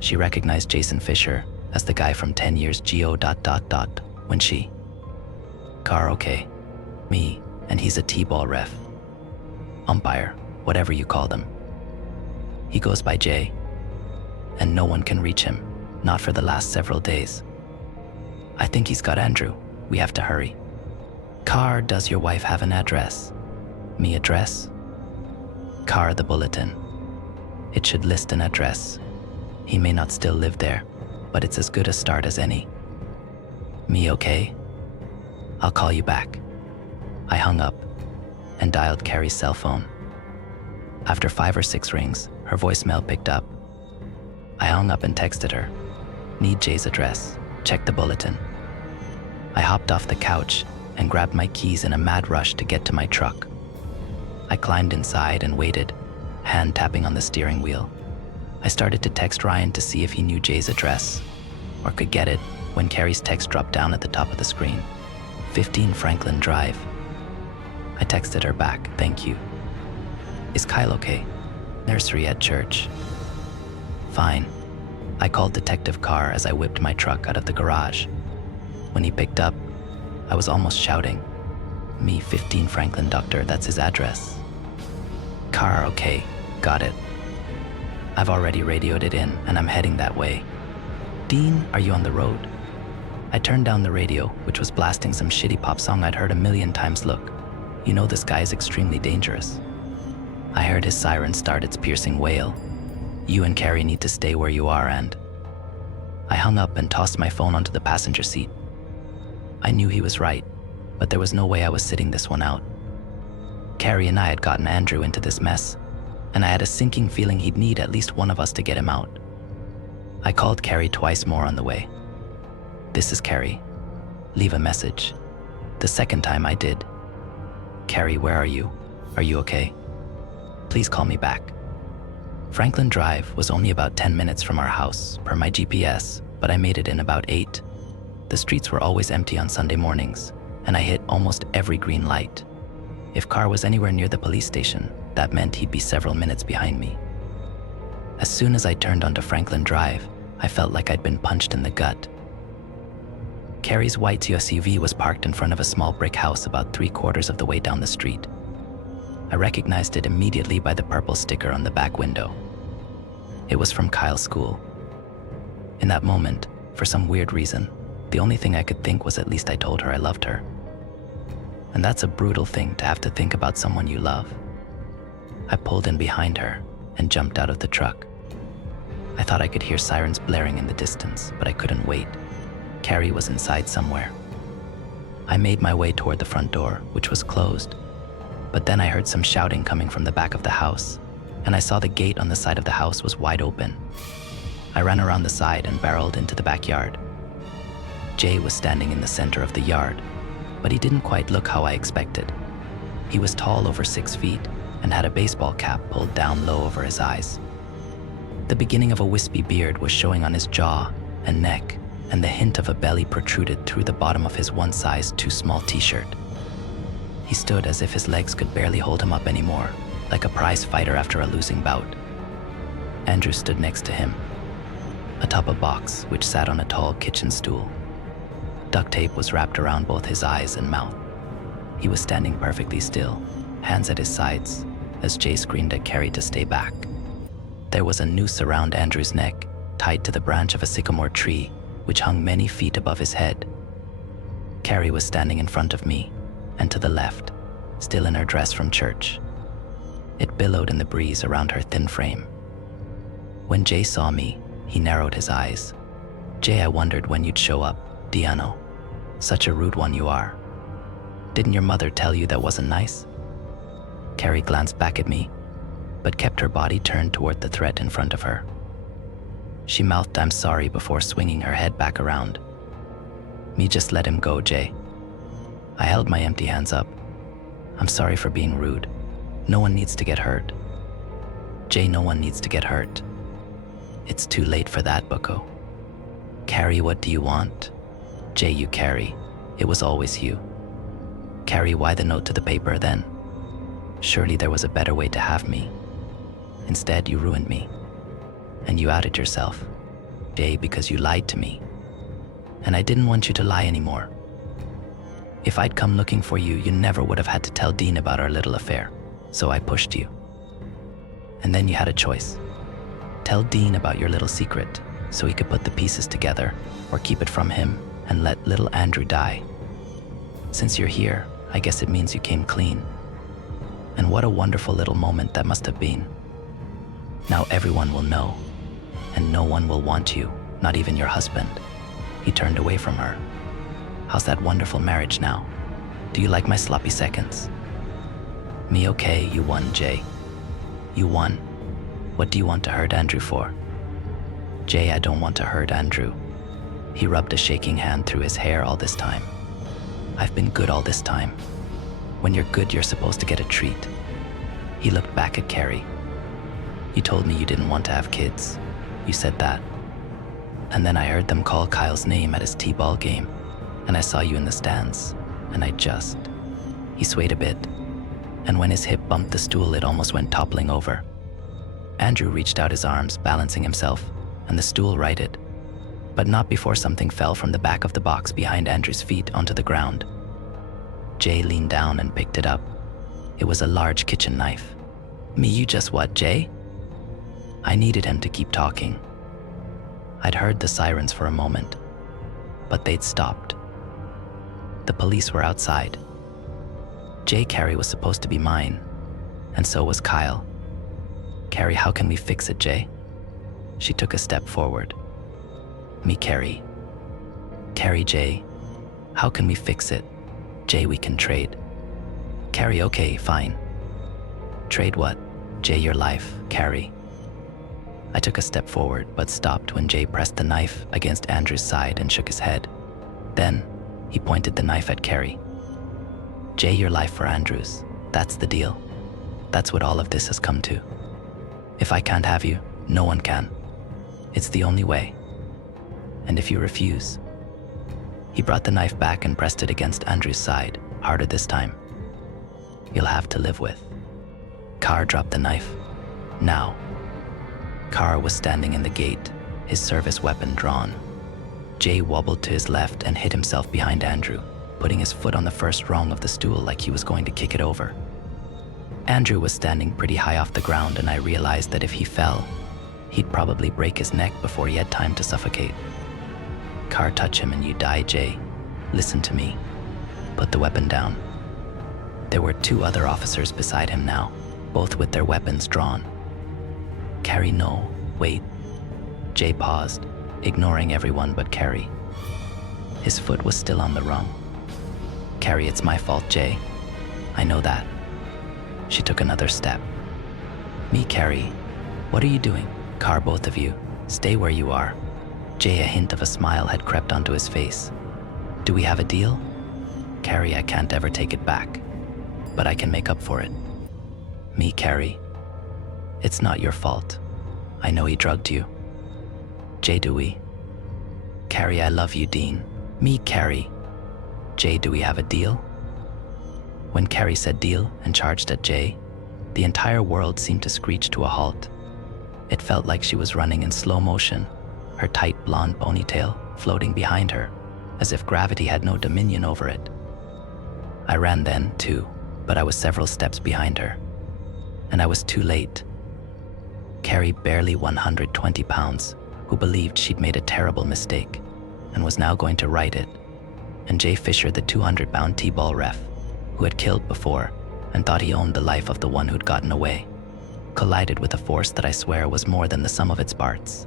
She recognized Jason Fisher as the guy from 10 years GO ... when she. Carr, okay. Me, and he's a T-ball ref. Umpire, whatever you call them. He goes by Jay, and no one can reach him, not for the last several days. I think he's got Andrew. We have to hurry. Carr, does your wife have an address? Me, address? Carr, the bulletin. It should list an address. He may not still live there, but it's as good a start as any. Me, okay? I'll call you back. I hung up and dialed Carrie's cell phone. After 5 or 6 rings, her voicemail picked up. I hung up and texted her. Need Jay's address. Check the bulletin. I hopped off the couch and grabbed my keys in a mad rush to get to my truck. I climbed inside and waited, hand tapping on the steering wheel. I started to text Ryan to see if he knew Jay's address, or could get it, when Carrie's text dropped down at the top of the screen. 15 Franklin Drive. I texted her back, thank you. Is Kyle okay? Nursery at church. Fine. I called Detective Carr as I whipped my truck out of the garage. When he picked up, I was almost shouting. Me, 15 Franklin, doctor, that's his address. Carr, okay, got it. I've already radioed it in, and I'm heading that way. Dean, are you on the road? I turned down the radio, which was blasting some shitty pop song I'd heard a million times. Look, you know this guy is extremely dangerous. I heard his siren start its piercing wail. You and Carrie need to stay where you are, and... I hung up and tossed my phone onto the passenger seat. I knew he was right, but there was no way I was sitting this one out. Carrie and I had gotten Andrew into this mess, and I had a sinking feeling he'd need at least one of us to get him out. I called Carrie twice more on the way. This is Carrie. Leave a message. The second time I did. Carrie, where are you? Are you okay? Please call me back. Franklin Drive was only about 10 minutes from our house, per my GPS, but I made it in about 8. The streets were always empty on Sunday mornings, and I hit almost every green light. If Carr was anywhere near the police station, that meant he'd be several minutes behind me. As soon as I turned onto Franklin Drive, I felt like I'd been punched in the gut. Carrie's white SUV was parked in front of a small brick house about 3/4 of the way down the street. I recognized it immediately by the purple sticker on the back window. It was from Kyle's school. In that moment, for some weird reason, the only thing I could think was at least I told her I loved her. And that's a brutal thing to have to think about someone you love. I pulled in behind her and jumped out of the truck. I thought I could hear sirens blaring in the distance, but I couldn't wait. Carrie was inside somewhere. I made my way toward the front door, which was closed, but then I heard some shouting coming from the back of the house. and I saw the gate on the side of the house was wide open. I ran around the side and barreled into the backyard. Jay was standing in the center of the yard, but he didn't quite look how I expected. He was tall, over 6 feet, and had a baseball cap pulled down low over his eyes. The beginning of a wispy beard was showing on his jaw and neck, and the hint of a belly protruded through the bottom of his one size too small t-shirt. He stood as if his legs could barely hold him up anymore, like a prize fighter after a losing bout. Andrew stood next to him, atop a box which sat on a tall kitchen stool. Duct tape was wrapped around both his eyes and mouth. He was standing perfectly still, hands at his sides, as Jay screamed at Carrie to stay back. There was a noose around Andrew's neck, tied to the branch of a sycamore tree, which hung many feet above his head. Carrie was standing in front of me, and to the left, still in her dress from church. It billowed in the breeze around her thin frame. When Jay saw me, he narrowed his eyes. "Jay, I wondered when you'd show up, Diano. Such a rude one you are. Didn't your mother tell you that wasn't nice?" Carrie glanced back at me, but kept her body turned toward the threat in front of her. She mouthed, "I'm sorry," before swinging her head back around. "Me, just let him go, Jay." I held my empty hands up. "I'm sorry for being rude. No one needs to get hurt. Jay, no one needs to get hurt. It's too late for that, bucko." "Carrie, what do you want?" "Jay, you Carrie. It was always you." "Carrie, why the note to the paper then? Surely there was a better way to have me. Instead, you ruined me. And you outed yourself, Jay, because you lied to me. And I didn't want you to lie anymore. If I'd come looking for you, you never would have had to tell Dean about our little affair, so I pushed you. And then you had a choice. Tell Dean about your little secret, so he could put the pieces together, or keep it from him and let little Andrew die. Since you're here, I guess it means you came clean. And what a wonderful little moment that must have been. Now everyone will know, and no one will want you, not even your husband." He turned away from her. "How's that wonderful marriage now? Do you like my sloppy seconds?" "Me, okay, you won, Jay. You won. What do you want to hurt Andrew for?" "Jay, I don't want to hurt Andrew." He rubbed a shaking hand through his hair. "All this time. I've been good all this time. When you're good, you're supposed to get a treat." He looked back at Carrie. "You told me you didn't want to have kids. You said that. And then I heard them call Kyle's name at his t-ball game, and I saw you in the stands, and I just..." He swayed a bit, and when his hip bumped the stool, it almost went toppling over. Andrew reached out his arms, balancing himself, and the stool righted, but not before something fell from the back of the box behind Andrew's feet onto the ground. Jay leaned down and picked it up. It was a large kitchen knife. "Me, you just what, Jay?" I needed him to keep talking. I'd heard the sirens for a moment, but they'd stopped. The police were outside. Jay, Carrie was supposed to be mine, and so was Kyle. "Carrie, how can we fix it, Jay?" She took a step forward. "Me, Carrie. Carrie, Jay, how can we fix it? Jay, we can trade." "Carrie, okay, fine." "Trade what?" "Jay, your life, Carrie." I took a step forward, but stopped when Jay pressed the knife against Andrew's side and shook his head. Then, he pointed the knife at Carrie. "Jay, your life for Andrew's. That's the deal. That's what all of this has come to. If I can't have you, no one can. It's the only way. And if you refuse..." He brought the knife back and pressed it against Andrew's side, harder this time. "You'll have to live with..." Carr dropped the knife. Now. Carr was standing in the gate, his service weapon drawn. Jay wobbled to his left and hit himself behind Andrew, putting his foot on the first rung of the stool like he was going to kick it over. Andrew was standing pretty high off the ground, and I realized that if he fell, he'd probably break his neck before he had time to suffocate. "Carr, touch him and you die, Jay. Listen to me. Put the weapon down." There were 2 other officers beside him now, both with their weapons drawn. "Carrie, no, wait." Jay paused, ignoring everyone but Carrie. His foot was still on the rung. "Carrie, it's my fault, Jay. I know that." She took another step. Me, Carrie. What are you doing? Car, both of you. Stay where you are. Jay, a hint of a smile had crept onto his face. Do we have a deal? Carrie, I can't ever take it back, but I can make up for it. Me, Carrie. It's not your fault. I know he drugged you. Jay, do we? Carrie, I love you, Dean. Me, Carrie. Jay, do we have a deal? When Carrie said deal and charged at Jay, the entire world seemed to screech to a halt. It felt like she was running in slow motion, her tight blonde ponytail floating behind her, as if gravity had no dominion over it. I ran then, too, but I was several steps behind her. And I was too late. Carrie, barely 120 pounds, who believed she'd made a terrible mistake and was now going to right it, and Jay Fisher, the 200-pound T-ball ref, who had killed before and thought he owned the life of the one who'd gotten away, collided with a force that I swear was more than the sum of its parts.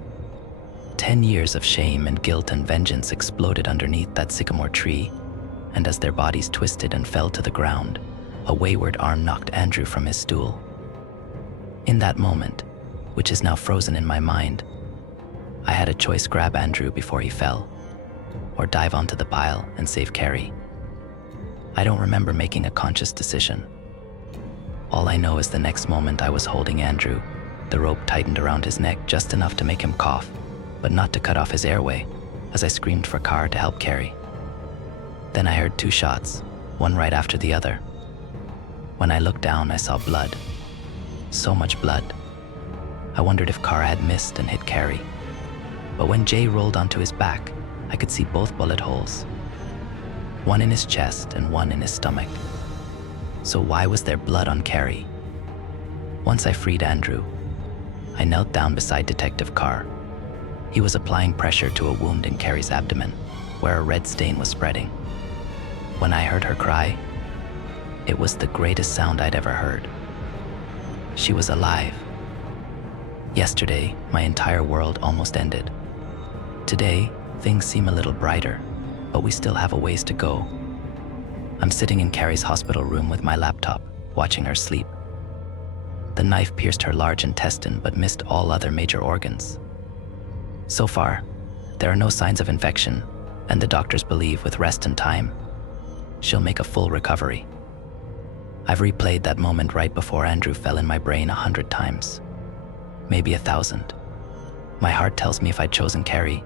10 years of shame and guilt and vengeance exploded underneath that sycamore tree, and as their bodies twisted and fell to the ground, a wayward arm knocked Andrew from his stool. In that moment, which is now frozen in my mind, I had a choice: grab Andrew before he fell, or dive onto the pile and save Carrie. I don't remember making a conscious decision. All I know is the next moment I was holding Andrew, the rope tightened around his neck just enough to make him cough, but not to cut off his airway, as I screamed for Carr to help Carrie. Then I heard 2 shots, one right after the other. When I looked down, I saw blood. So much blood. I wondered if Carr had missed and hit Carrie. But when Jay rolled onto his back, I could see both bullet holes. One in his chest and one in his stomach. So why was there blood on Carrie? Once I freed Andrew, I knelt down beside Detective Carr. He was applying pressure to a wound in Carrie's abdomen, where a red stain was spreading. When I heard her cry, it was the greatest sound I'd ever heard. She was alive. Yesterday, my entire world almost ended. Today, things seem a little brighter, but we still have a ways to go. I'm sitting in Carrie's hospital room with my laptop, watching her sleep. The knife pierced her large intestine but missed all other major organs. So far, there are no signs of infection, and the doctors believe with rest and time, she'll make a full recovery. I've replayed that moment right before Andrew fell in my brain 100 times, maybe 1,000. My heart tells me if I'd chosen Carrie,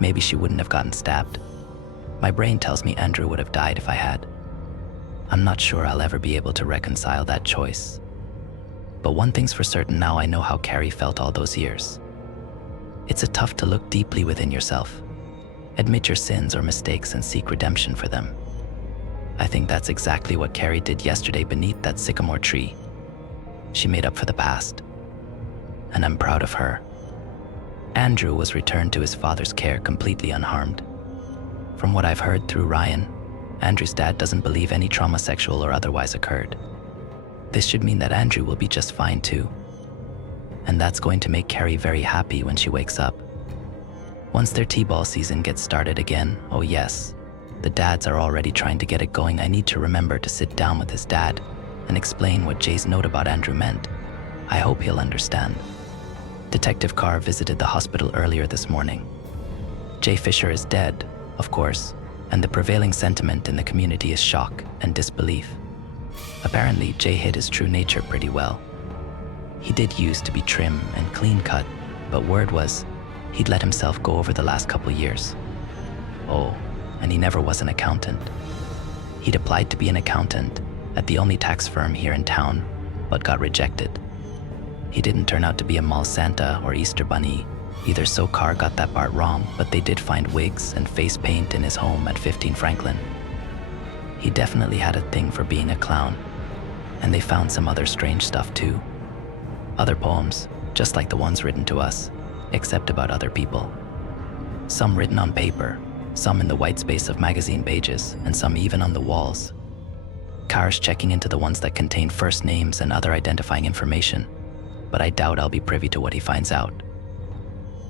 maybe she wouldn't have gotten stabbed. My brain tells me Andrew would have died if I had. I'm not sure I'll ever be able to reconcile that choice. But one thing's for certain now: I know how Carrie felt all those years. It's tough to look deeply within yourself, admit your sins or mistakes, and seek redemption for them. I think that's exactly what Carrie did yesterday beneath that sycamore tree. She made up for the past, and I'm proud of her. Andrew was returned to his father's care completely unharmed. From what I've heard through Ryan, Andrew's dad doesn't believe any trauma, sexual or otherwise, occurred. This should mean that Andrew will be just fine too. And that's going to make Carrie very happy when she wakes up. Once their T-ball season gets started again, oh yes, the dads are already trying to get it going. I need to remember to sit down with his dad and explain what Jay's note about Andrew meant. I hope he'll understand. Detective Carr visited the hospital earlier this morning. Jay Fisher is dead, of course, and the prevailing sentiment in the community is shock and disbelief. Apparently, Jay hid his true nature pretty well. He did used to be trim and clean-cut, but word was he'd let himself go over the last couple years. Oh, and he never was an accountant. He'd applied to be an accountant at the only tax firm here in town, but got rejected. He didn't turn out to be a mall Santa or Easter Bunny either, so Carr got that part wrong, but they did find wigs and face paint in his home at 15 Franklin. He definitely had a thing for being a clown, and they found some other strange stuff too. Other poems, just like the ones written to us, except about other people. Some written on paper, some in the white space of magazine pages, and some even on the walls. Carr's checking into the ones that contain first names and other identifying information, but I doubt I'll be privy to what he finds out.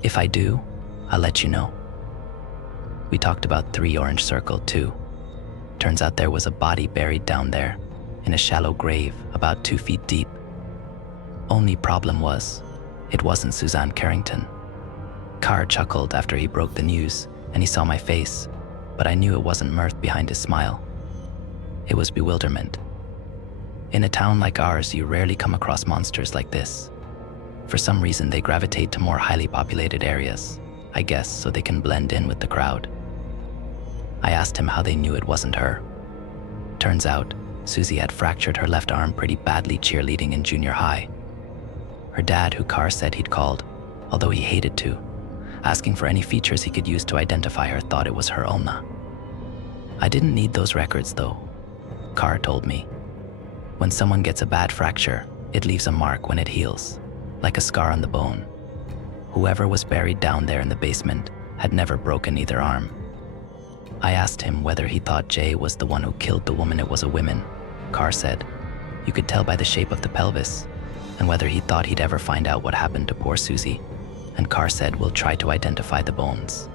If I do, I'll let you know. We talked about 3 Orange Circle too. Turns out there was a body buried down there, in a shallow grave about 2 feet deep. Only problem was, it wasn't Suzanne Carrington. Carr chuckled after he broke the news, and he saw my face, but I knew it wasn't mirth behind his smile. It was bewilderment. In a town like ours, you rarely come across monsters like this. For some reason, they gravitate to more highly populated areas, I guess so they can blend in with the crowd. I asked him how they knew it wasn't her. Turns out, Susie had fractured her left arm pretty badly cheerleading in junior high. Her dad, who Carr said he'd called, although he hated to, asking for any features he could use to identify her, thought it was her ulna. I didn't need those records though, Carr told me. When someone gets a bad fracture, it leaves a mark when it heals, like a scar on the bone. Whoever was buried down there in the basement had never broken either arm. I asked him whether he thought Jay was the one who killed the woman. It was a woman, Carr said. You could tell by the shape of the pelvis, and whether he thought he'd ever find out what happened to poor Susie. And Carr said we'll try to identify the bones.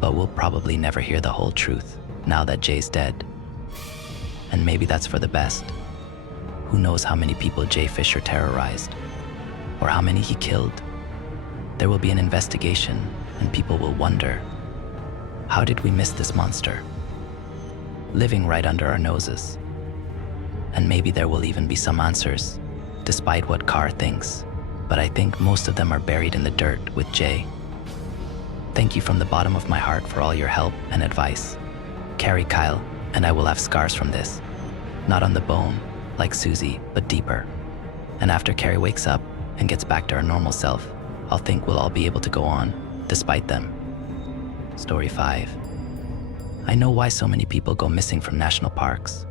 But we'll probably never hear the whole truth now that Jay's dead. And maybe that's for the best. Who knows how many people Jay Fisher terrorized, or how many he killed. There will be an investigation, and people will wonder, how did we miss this monster? Living right under our noses. And maybe there will even be some answers, despite what Carr thinks, but I think most of them are buried in the dirt with Jay. Thank you from the bottom of my heart for all your help and advice. Carrie, Kyle, and I will have scars from this. Not on the bone, like Susie, but deeper. And after Carrie wakes up and gets back to her normal self, I'll think we'll all be able to go on, despite them. Story 5. I know why so many people go missing from national parks.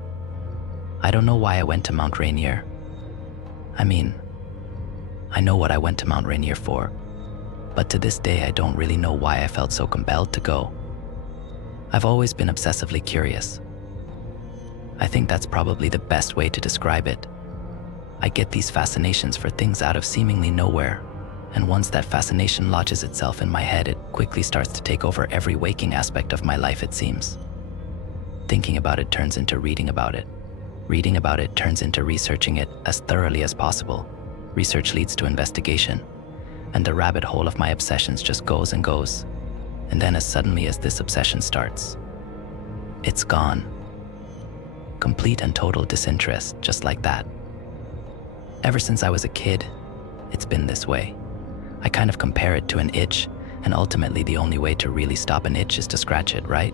I don't know why I went to Mount Rainier. I know what I went to Mount Rainier for, but to this day I don't really know why I felt so compelled to go. I've always been obsessively curious. I think that's probably the best way to describe it. I get these fascinations for things out of seemingly nowhere, and once that fascination lodges itself in my head, it quickly starts to take over every waking aspect of my life, it seems. Thinking about it turns into reading about it. Reading about it turns into researching it as thoroughly as possible. Research leads to investigation, and the rabbit hole of my obsessions just goes and goes. And then as suddenly as this obsession starts, it's gone. Complete and total disinterest, just like that. Ever since I was a kid, it's been this way. I kind of compare it to an itch, and ultimately the only way to really stop an itch is to scratch it, right?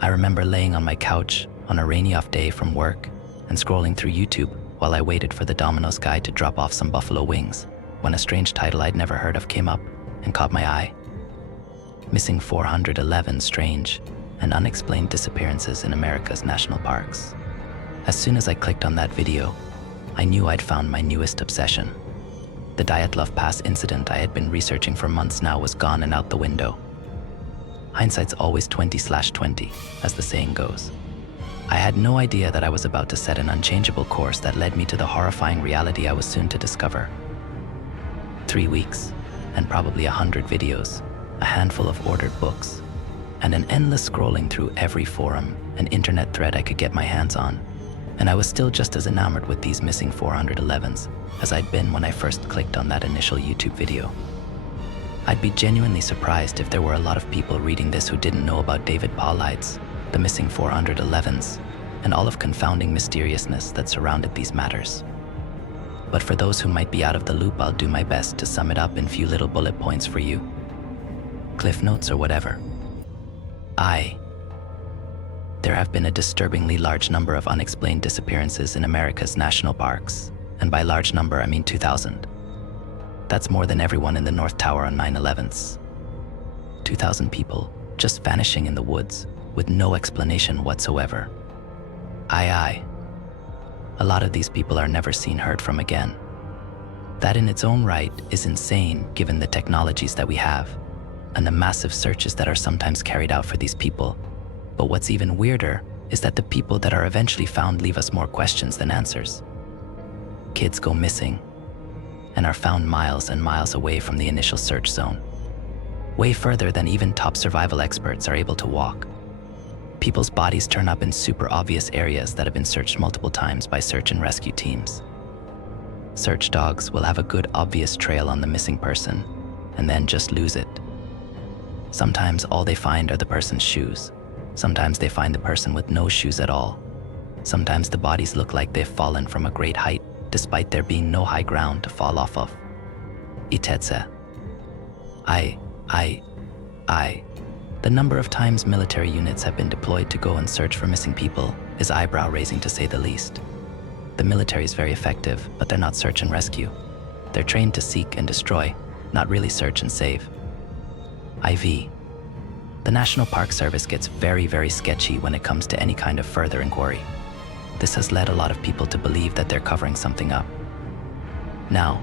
I remember laying on my couch on a rainy off day from work and scrolling through YouTube while I waited for the Domino's guy to drop off some buffalo wings when a strange title I'd never heard of came up and caught my eye. Missing 411 strange and unexplained disappearances in America's national parks. As soon as I clicked on that video, I knew I'd found my newest obsession. The Dyatlov Pass incident I had been researching for months now was gone and out the window. Hindsight's always 20/20, as the saying goes. I had no idea that I was about to set an unchangeable course that led me to the horrifying reality I was soon to discover. 3 weeks, and probably 100 videos, a handful of ordered books, and an endless scrolling through every forum and internet thread I could get my hands on. And I was still just as enamored with these missing 411s as I'd been when I first clicked on that initial YouTube video. I'd be genuinely surprised if there were a lot of people reading this who didn't know about David Paulides, the missing 411s, and all of confounding mysteriousness that surrounded these matters. But for those who might be out of the loop, I'll do my best to sum it up in few little bullet points for you. Cliff notes or whatever. There have been a disturbingly large number of unexplained disappearances in America's national parks, and by large number I mean 2,000. That's more than everyone in the North Tower on 9/11s. 2,000 people just vanishing in the woods with no explanation whatsoever. A lot of these people are never seen, heard from again. That in its own right is insane given the technologies that we have, and the massive searches that are sometimes carried out for these people. But what's even weirder is that the people that are eventually found leave us more questions than answers. Kids go missing and are found miles and miles away from the initial search zone, way further than even top survival experts are able to walk. People's bodies turn up in super obvious areas that have been searched multiple times by search and rescue teams. Search dogs will have a good obvious trail on the missing person and then just lose it. Sometimes all they find are the person's shoes. Sometimes they find the person with no shoes at all. Sometimes the bodies look like they've fallen from a great height despite there being no high ground to fall off of. Itetse. The number of times military units have been deployed to go and search for missing people is eyebrow-raising to say the least. The military is very effective, but they're not search and rescue. They're trained to seek and destroy, not really search and save. IV. The National Park Service gets very, very sketchy when it comes to any kind of further inquiry. This has led a lot of people to believe that they're covering something up. Now,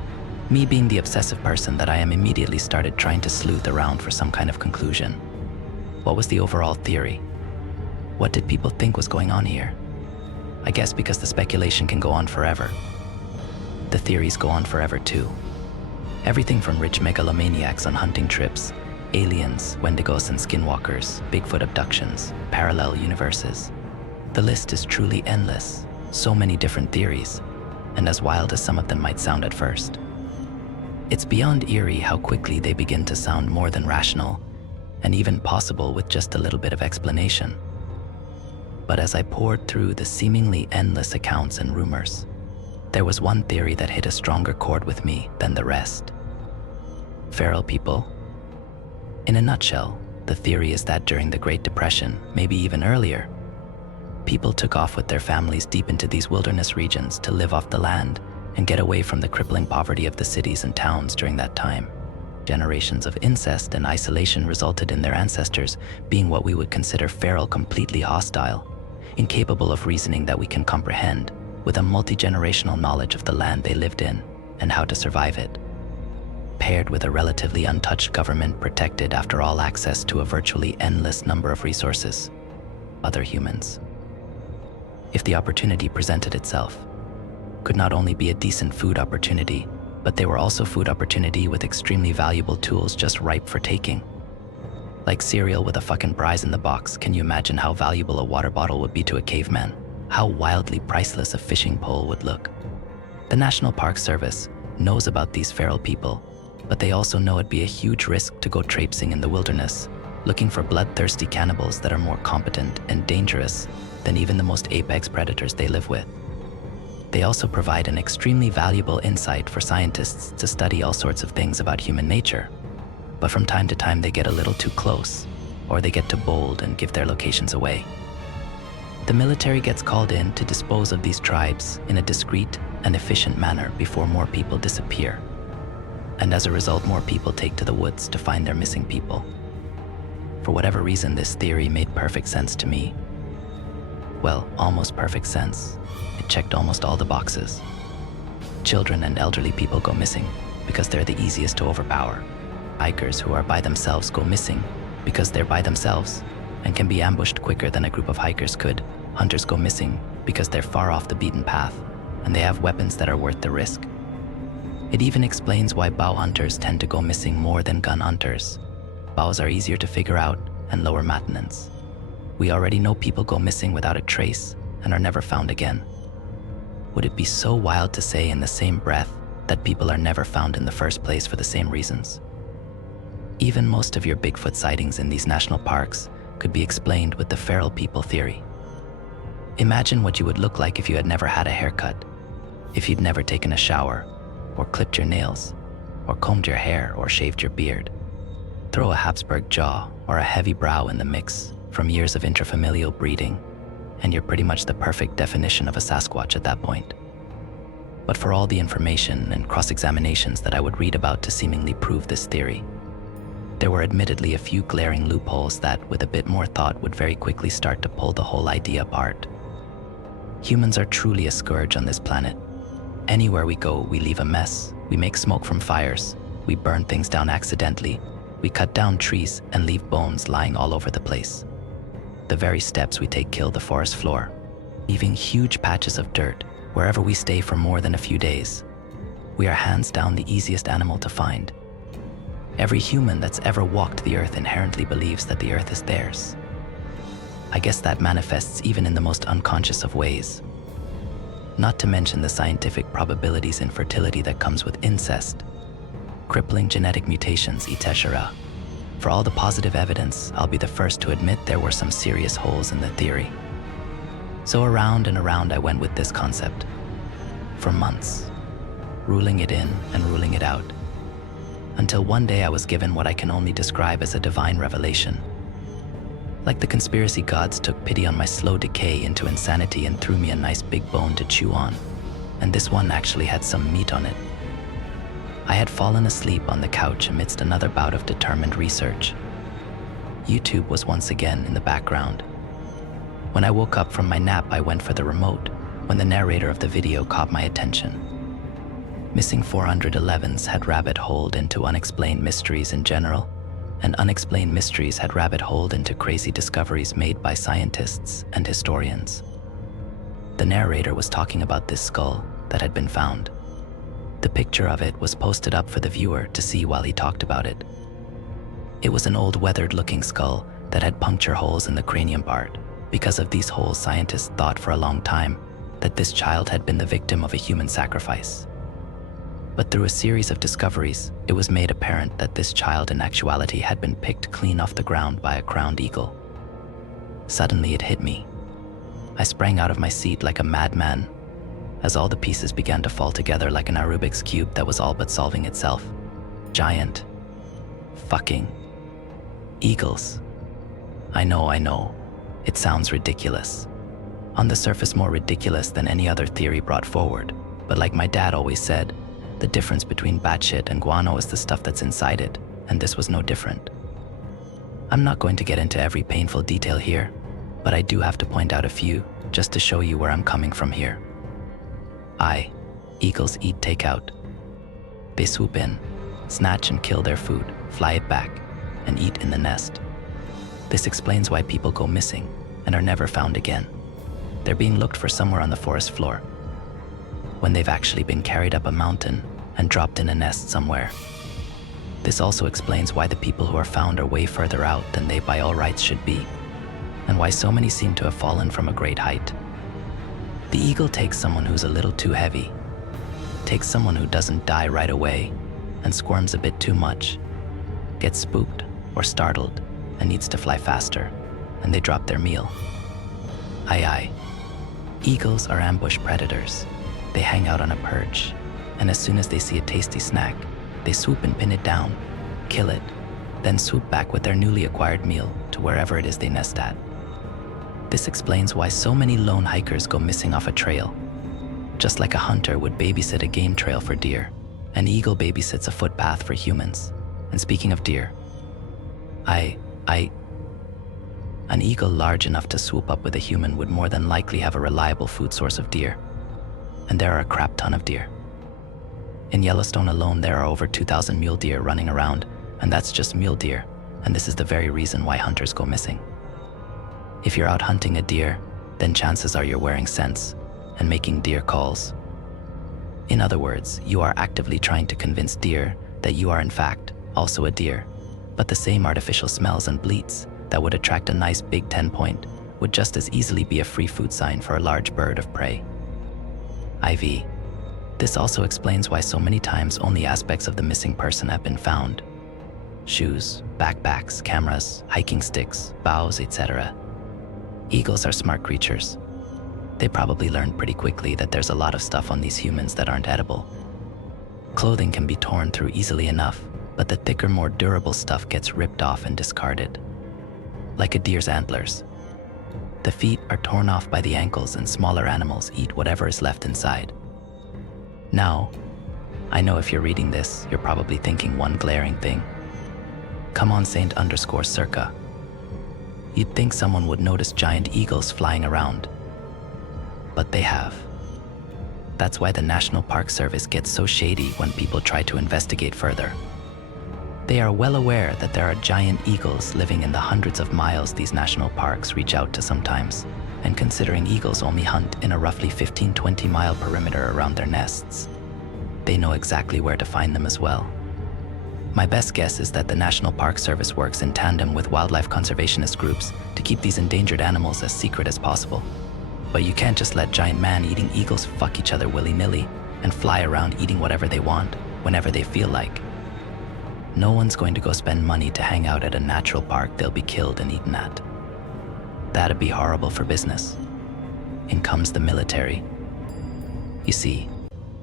me being the obsessive person that I am, immediately started trying to sleuth around for some kind of conclusion. What was the overall theory? What did people think was going on here? I guess because the speculation can go on forever. The theories go on forever too. Everything from rich megalomaniacs on hunting trips, aliens, wendigos and skinwalkers, Bigfoot abductions, parallel universes. The list is truly endless, so many different theories, and as wild as some of them might sound at first. It's beyond eerie how quickly they begin to sound more than rational, and even possible with just a little bit of explanation. But as I poured through the seemingly endless accounts and rumors, there was one theory that hit a stronger chord with me than the rest. Feral people. In a nutshell, the theory is that during the Great Depression, maybe even earlier, people took off with their families deep into these wilderness regions to live off the land and get away from the crippling poverty of the cities and towns during that time. Generations of incest and isolation resulted in their ancestors being what we would consider feral, completely hostile, incapable of reasoning that we can comprehend, with a multi-generational knowledge of the land they lived in and how to survive it, paired with a relatively untouched government protected, after all, access to a virtually endless number of resources, other humans. If the opportunity presented itself, could not only be a decent food opportunity, but they were also food opportunity with extremely valuable tools just ripe for taking. Like cereal with a fucking prize in the box, can you imagine how valuable a water bottle would be to a caveman? How wildly priceless a fishing pole would look? The National Park Service knows about these feral people, but they also know it'd be a huge risk to go traipsing in the wilderness, looking for bloodthirsty cannibals that are more competent and dangerous than even the most apex predators they live with. They also provide an extremely valuable insight for scientists to study all sorts of things about human nature. But from time to time they get a little too close, or they get too bold and give their locations away. The military gets called in to dispose of these tribes in a discreet and efficient manner before more people disappear. And as a result, more people take to the woods to find their missing people. For whatever reason, this theory made perfect sense to me. Well, almost perfect sense. It checked almost all the boxes. Children and elderly people go missing because they're the easiest to overpower. Hikers who are by themselves go missing because they're by themselves and can be ambushed quicker than a group of hikers could. Hunters go missing because they're far off the beaten path and they have weapons that are worth the risk. It even explains why bow hunters tend to go missing more than gun hunters. Bows are easier to figure out and lower maintenance. We already know people go missing without a trace and are never found again. Would it be so wild to say in the same breath that people are never found in the first place for the same reasons? Even most of your Bigfoot sightings in these national parks could be explained with the feral people theory. Imagine what you would look like if you had never had a haircut, if you'd never taken a shower, or clipped your nails, or combed your hair, or shaved your beard. Throw a Habsburg jaw or a heavy brow in the mix from years of intrafamilial breeding, and you're pretty much the perfect definition of a Sasquatch at that point. But for all the information and cross-examinations that I would read about to seemingly prove this theory, there were admittedly a few glaring loopholes that, with a bit more thought, would very quickly start to pull the whole idea apart. Humans are truly a scourge on this planet. Anywhere we go, we leave a mess. We make smoke from fires. We burn things down accidentally. We cut down trees and leave bones lying all over the place. The very steps we take kill the forest floor, leaving huge patches of dirt wherever we stay for more than a few days. We are hands down the easiest animal to find. Every human that's ever walked the earth inherently believes that the earth is theirs. I guess that manifests even in the most unconscious of ways. not to mention the scientific probabilities infertility that comes with incest, crippling genetic mutations, etc. For all the positive evidence, I'll be the first to admit there were some serious holes in the theory. So around and around I went with this concept, for months, ruling it in and ruling it out, until one day I was given what I can only describe as a divine revelation. Like the conspiracy gods took pity on my slow decay into insanity and threw me a nice big bone to chew on, and this one actually had some meat on it. I had fallen asleep on the couch amidst another bout of determined research. YouTube was once again in the background. When I woke up from my nap, I went for the remote when the narrator of the video caught my attention. Missing 411s had rabbit-holed into unexplained mysteries in general, and unexplained mysteries had rabbit-holed into crazy discoveries made by scientists and historians. The narrator was talking about this skull that had been found. The picture of it was posted up for the viewer to see while he talked about it. It was an old weathered-looking skull that had puncture holes in the cranium part. Because of these holes, scientists thought for a long time that this child had been the victim of a human sacrifice. But through a series of discoveries, it was made apparent that this child in actuality had been picked clean off the ground by a crowned eagle. Suddenly it hit me. I sprang out of my seat like a madman as all the pieces began to fall together like an Rubik's cube that was all but solving itself. Giant fucking eagles. I know. It sounds ridiculous. On the surface, more ridiculous than any other theory brought forward. But like my dad always said, the difference between batshit and guano is the stuff that's inside it, and this was no different. I'm not going to get into every painful detail here, but I do have to point out a few, just to show you where I'm coming from here. Eagles eat takeout. They swoop in, snatch and kill their food, fly it back, and eat in the nest. This explains why people go missing and are never found again. They're being looked for somewhere on the forest floor, when they've actually been carried up a mountain and dropped in a nest somewhere. This also explains why the people who are found are way further out than they by all rights should be, and why so many seem to have fallen from a great height. The eagle takes someone who's a little too heavy, takes someone who doesn't die right away and squirms a bit too much, gets spooked or startled and needs to fly faster, and they drop their meal. Eagles are ambush predators. They hang out on a perch, and as soon as they see a tasty snack, they swoop and pin it down, kill it, then swoop back with their newly acquired meal to wherever it is they nest at. This explains why so many lone hikers go missing off a trail. Just like a hunter would babysit a game trail for deer, an eagle babysits a footpath for humans. And speaking of deer, an eagle large enough to swoop up with a human would more than likely have a reliable food source of deer. And there are a crap ton of deer. In Yellowstone alone, there are over 2,000 mule deer running around, and that's just mule deer, and this is the very reason why hunters go missing. If you're out hunting a deer, then chances are you're wearing scents and making deer calls. In other words, you are actively trying to convince deer that you are in fact also a deer, but the same artificial smells and bleats that would attract a nice big 10-point would just as easily be a free food sign for a large bird of prey. This also explains why so many times only aspects of the missing person have been found. Shoes, backpacks, cameras, hiking sticks, bows, etc. Eagles are smart creatures. They probably learned pretty quickly that there's a lot of stuff on these humans that aren't edible. Clothing can be torn through easily enough, but the thicker, more durable stuff gets ripped off and discarded. Like a deer's antlers. The feet are torn off by the ankles and smaller animals eat whatever is left inside. Now, I know if you're reading this, you're probably thinking one glaring thing. Come on, Saint_Circa. You'd think someone would notice giant eagles flying around. But they have. That's why the National Park Service gets so shady when people try to investigate further. They are well aware that there are giant eagles living in the hundreds of miles these national parks reach out to sometimes, and considering eagles only hunt in a roughly 15-20 mile perimeter around their nests, they know exactly where to find them as well. My best guess is that the National Park Service works in tandem with wildlife conservationist groups to keep these endangered animals as secret as possible. But you can't just let giant man-eating eagles fuck each other willy-nilly and fly around eating whatever they want, whenever they feel like. No one's going to go spend money to hang out at a natural park they'll be killed and eaten at. That'd be horrible for business. In comes the military. You see,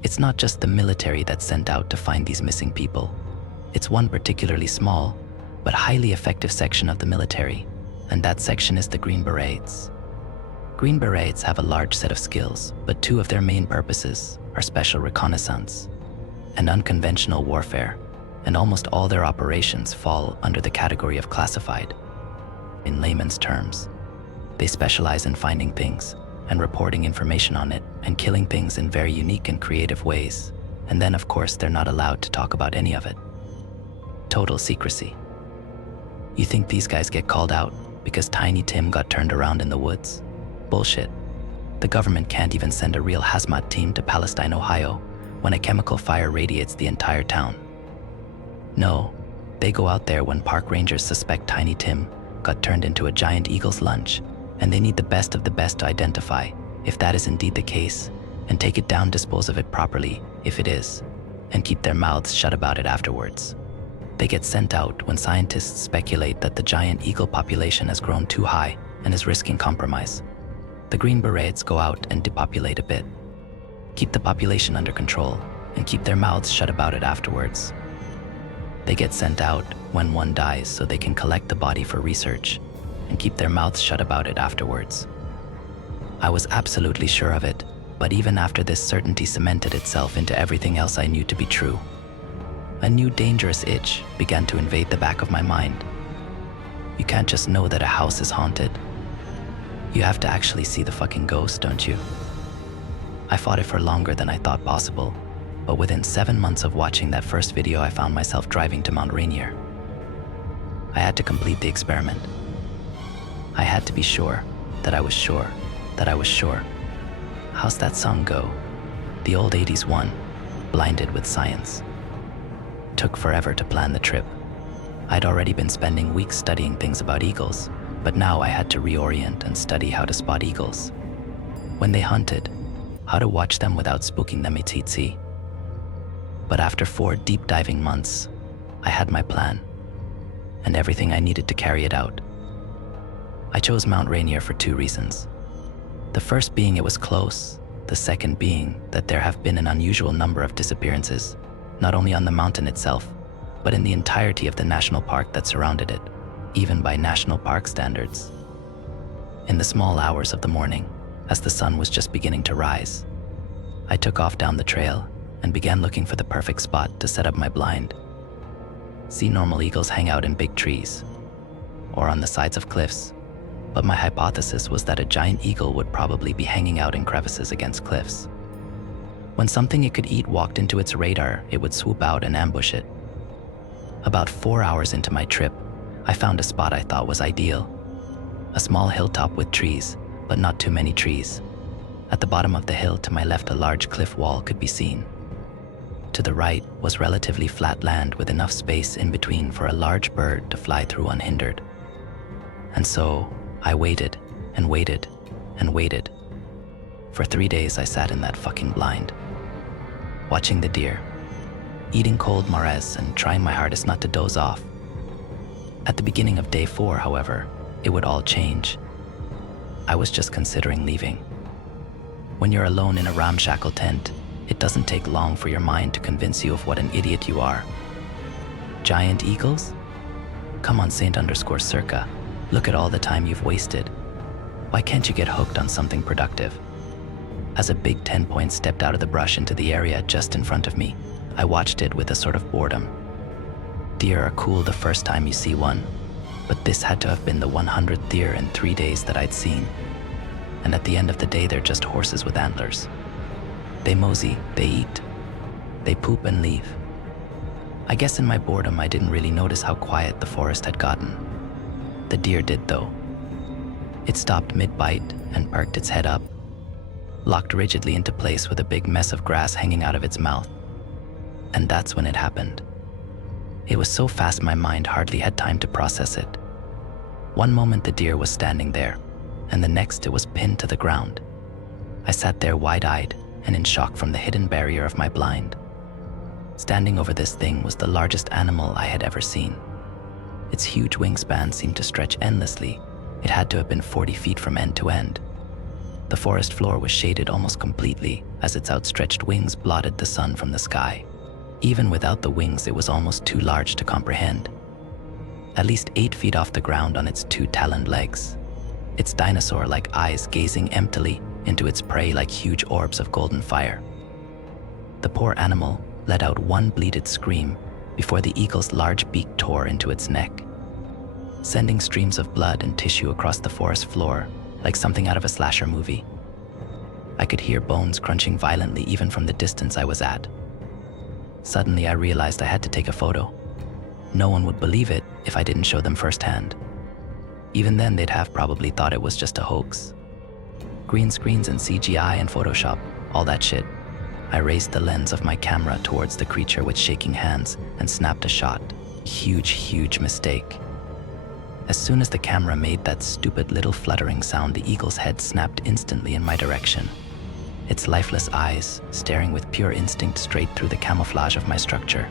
it's not just the military that's sent out to find these missing people. It's one particularly small, but highly effective section of the military, and that section is the Green Berets. Green Berets have a large set of skills, but two of their main purposes are special reconnaissance and unconventional warfare, and almost all their operations fall under the category of classified. In layman's terms, they specialize in finding things and reporting information on it and killing things in very unique and creative ways. And then, of course, they're not allowed to talk about any of it. Total secrecy. You think these guys get called out because Tiny Tim got turned around in the woods? Bullshit. The government can't even send a real hazmat team to Palestine, Ohio, when a chemical fire radiates the entire town. No, they go out there when park rangers suspect Tiny Tim got turned into a giant eagle's lunch, and they need the best of the best to identify if that is indeed the case, and take it down, dispose of it properly if it is, and keep their mouths shut about it afterwards. They get sent out when scientists speculate that the giant eagle population has grown too high and is risking compromise. The Green Berets go out and depopulate a bit, keep the population under control, and keep their mouths shut about it afterwards. They get sent out when one dies so they can collect the body for research and keep their mouths shut about it afterwards. I was absolutely sure of it, but even after this certainty cemented itself into everything else I knew to be true, a new dangerous itch began to invade the back of my mind. You can't just know that a house is haunted. You have to actually see the fucking ghost, don't you? I fought it for longer than I thought possible, but within 7 months of watching that first video, I found myself driving to Mount Rainier. I had to complete the experiment. I had to be sure that I was sure that I was sure. How's that song go? The old 80s one, Blinded with Science. Took forever to plan the trip. I'd already been spending weeks studying things about eagles, but now I had to reorient and study how to spot eagles. When they hunted, how to watch them without spooking them, etc. But after 4 deep diving months, I had my plan, and everything I needed to carry it out. I chose Mount Rainier for 2 reasons. The first being it was close, the second being that there have been an unusual number of disappearances, not only on the mountain itself, but in the entirety of the national park that surrounded it, even by national park standards. In the small hours of the morning, as the sun was just beginning to rise, I took off down the trail and began looking for the perfect spot to set up my blind. See normal eagles hang out in big trees or on the sides of cliffs, but my hypothesis was that a giant eagle would probably be hanging out in crevices against cliffs. When something it could eat walked into its radar, it would swoop out and ambush it. About 4 hours into my trip, I found a spot I thought was ideal. A small hilltop with trees, but not too many trees. At the bottom of the hill to my left, a large cliff wall could be seen. To the right was relatively flat land with enough space in between for a large bird to fly through unhindered. And so I waited and waited and waited. For 3 days I sat in that fucking blind, watching the deer, eating cold mores and trying my hardest not to doze off. At the beginning of day 4, however, it would all change. I was just considering leaving. When you're alone in a ramshackle tent, it doesn't take long for your mind to convince you of what an idiot you are. Giant eagles? Come on, Saint_Circa. Look at all the time you've wasted. Why can't you get hooked on something productive? As a big 10-point stepped out of the brush into the area just in front of me, I watched it with a sort of boredom. Deer are cool the first time you see one, but this had to have been the 100th deer in 3 days that I'd seen. And at the end of the day, they're just horses with antlers. They mosey, they eat, they poop and leave. I guess in my boredom, I didn't really notice how quiet the forest had gotten. The deer did, though. It stopped mid-bite and perked its head up, locked rigidly into place with a big mess of grass hanging out of its mouth. And that's when it happened. It was so fast my mind hardly had time to process it. One moment the deer was standing there, and the next it was pinned to the ground, I sat there wide-eyed and in shock from the hidden barrier of my blind. Standing over this thing was the largest animal I had ever seen. Its huge wingspan seemed to stretch endlessly. It had to have been 40 feet from end to end. The forest floor was shaded almost completely as its outstretched wings blotted the sun from the sky. Even without the wings, it was almost too large to comprehend. At least 8 feet off the ground on its 2 taloned legs, its dinosaur-like eyes gazing emptily into its prey like huge orbs of golden fire. The poor animal let out one bleated scream before the eagle's large beak tore into its neck, sending streams of blood and tissue across the forest floor like something out of a slasher movie. I could hear bones crunching violently even from the distance I was at. Suddenly, I realized I had to take a photo. No one would believe it if I didn't show them firsthand. Even then, they'd have probably thought it was just a hoax. Green screens and CGI and Photoshop, all that shit. I raised the lens of my camera towards the creature with shaking hands and snapped a shot. Huge mistake. As soon as the camera made that stupid little fluttering sound, the eagle's head snapped instantly in my direction, its lifeless eyes staring with pure instinct straight through the camouflage of my structure.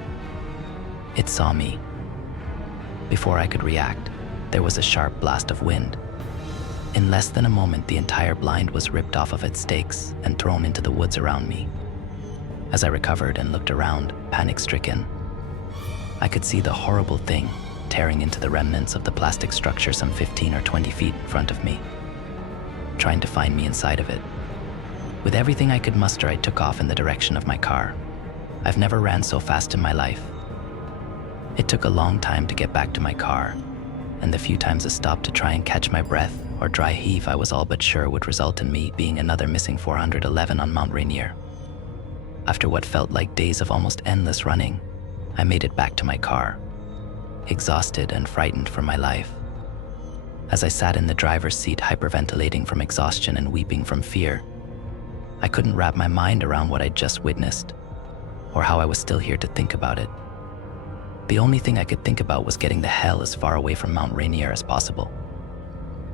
It saw me. Before I could react, there was a sharp blast of wind. In less than a moment, the entire blind was ripped off of its stakes and thrown into the woods around me. As I recovered and looked around, panic-stricken, I could see the horrible thing tearing into the remnants of the plastic structure some 15 or 20 feet in front of me, trying to find me inside of it. With everything I could muster, I took off in the direction of my car. I've never ran so fast in my life. It took a long time to get back to my car, and the few times I stopped to try and catch my breath or dry heave, I was all but sure would result in me being another missing 411 on Mount Rainier. After what felt like days of almost endless running, I made it back to my car, exhausted and frightened for my life. As I sat in the driver's seat, hyperventilating from exhaustion and weeping from fear, I couldn't wrap my mind around what I'd just witnessed, or how I was still here to think about it. The only thing I could think about was getting the hell as far away from Mount Rainier as possible.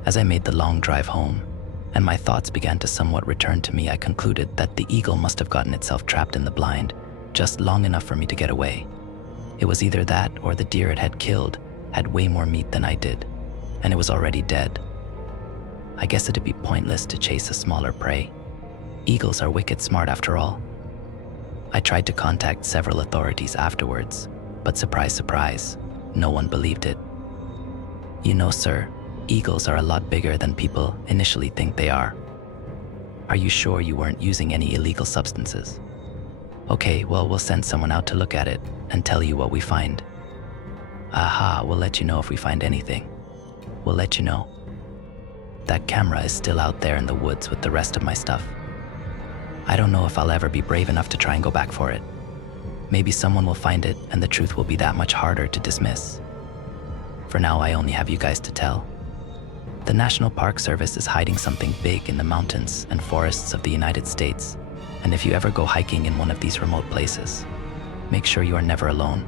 As I made the long drive home, and my thoughts began to somewhat return to me, I concluded that the eagle must have gotten itself trapped in the blind just long enough for me to get away. It was either that or the deer it had killed had way more meat than I did, and it was already dead. I guess it'd be pointless to chase a smaller prey. Eagles are wicked smart after all. I tried to contact several authorities afterwards, but surprise, no one believed it. You know, sir, eagles are a lot bigger than people initially think they are. Are you sure you weren't using any illegal substances? Okay, well, we'll send someone out to look at it and tell you what we find. Aha, we'll let you know if we find anything. We'll let you know. That camera is still out there in the woods with the rest of my stuff. I don't know if I'll ever be brave enough to try and go back for it. Maybe someone will find it and the truth will be that much harder to dismiss. For now, I only have you guys to tell. The National Park Service is hiding something big in the mountains and forests of the United States, and if you ever go hiking in one of these remote places, make sure you are never alone.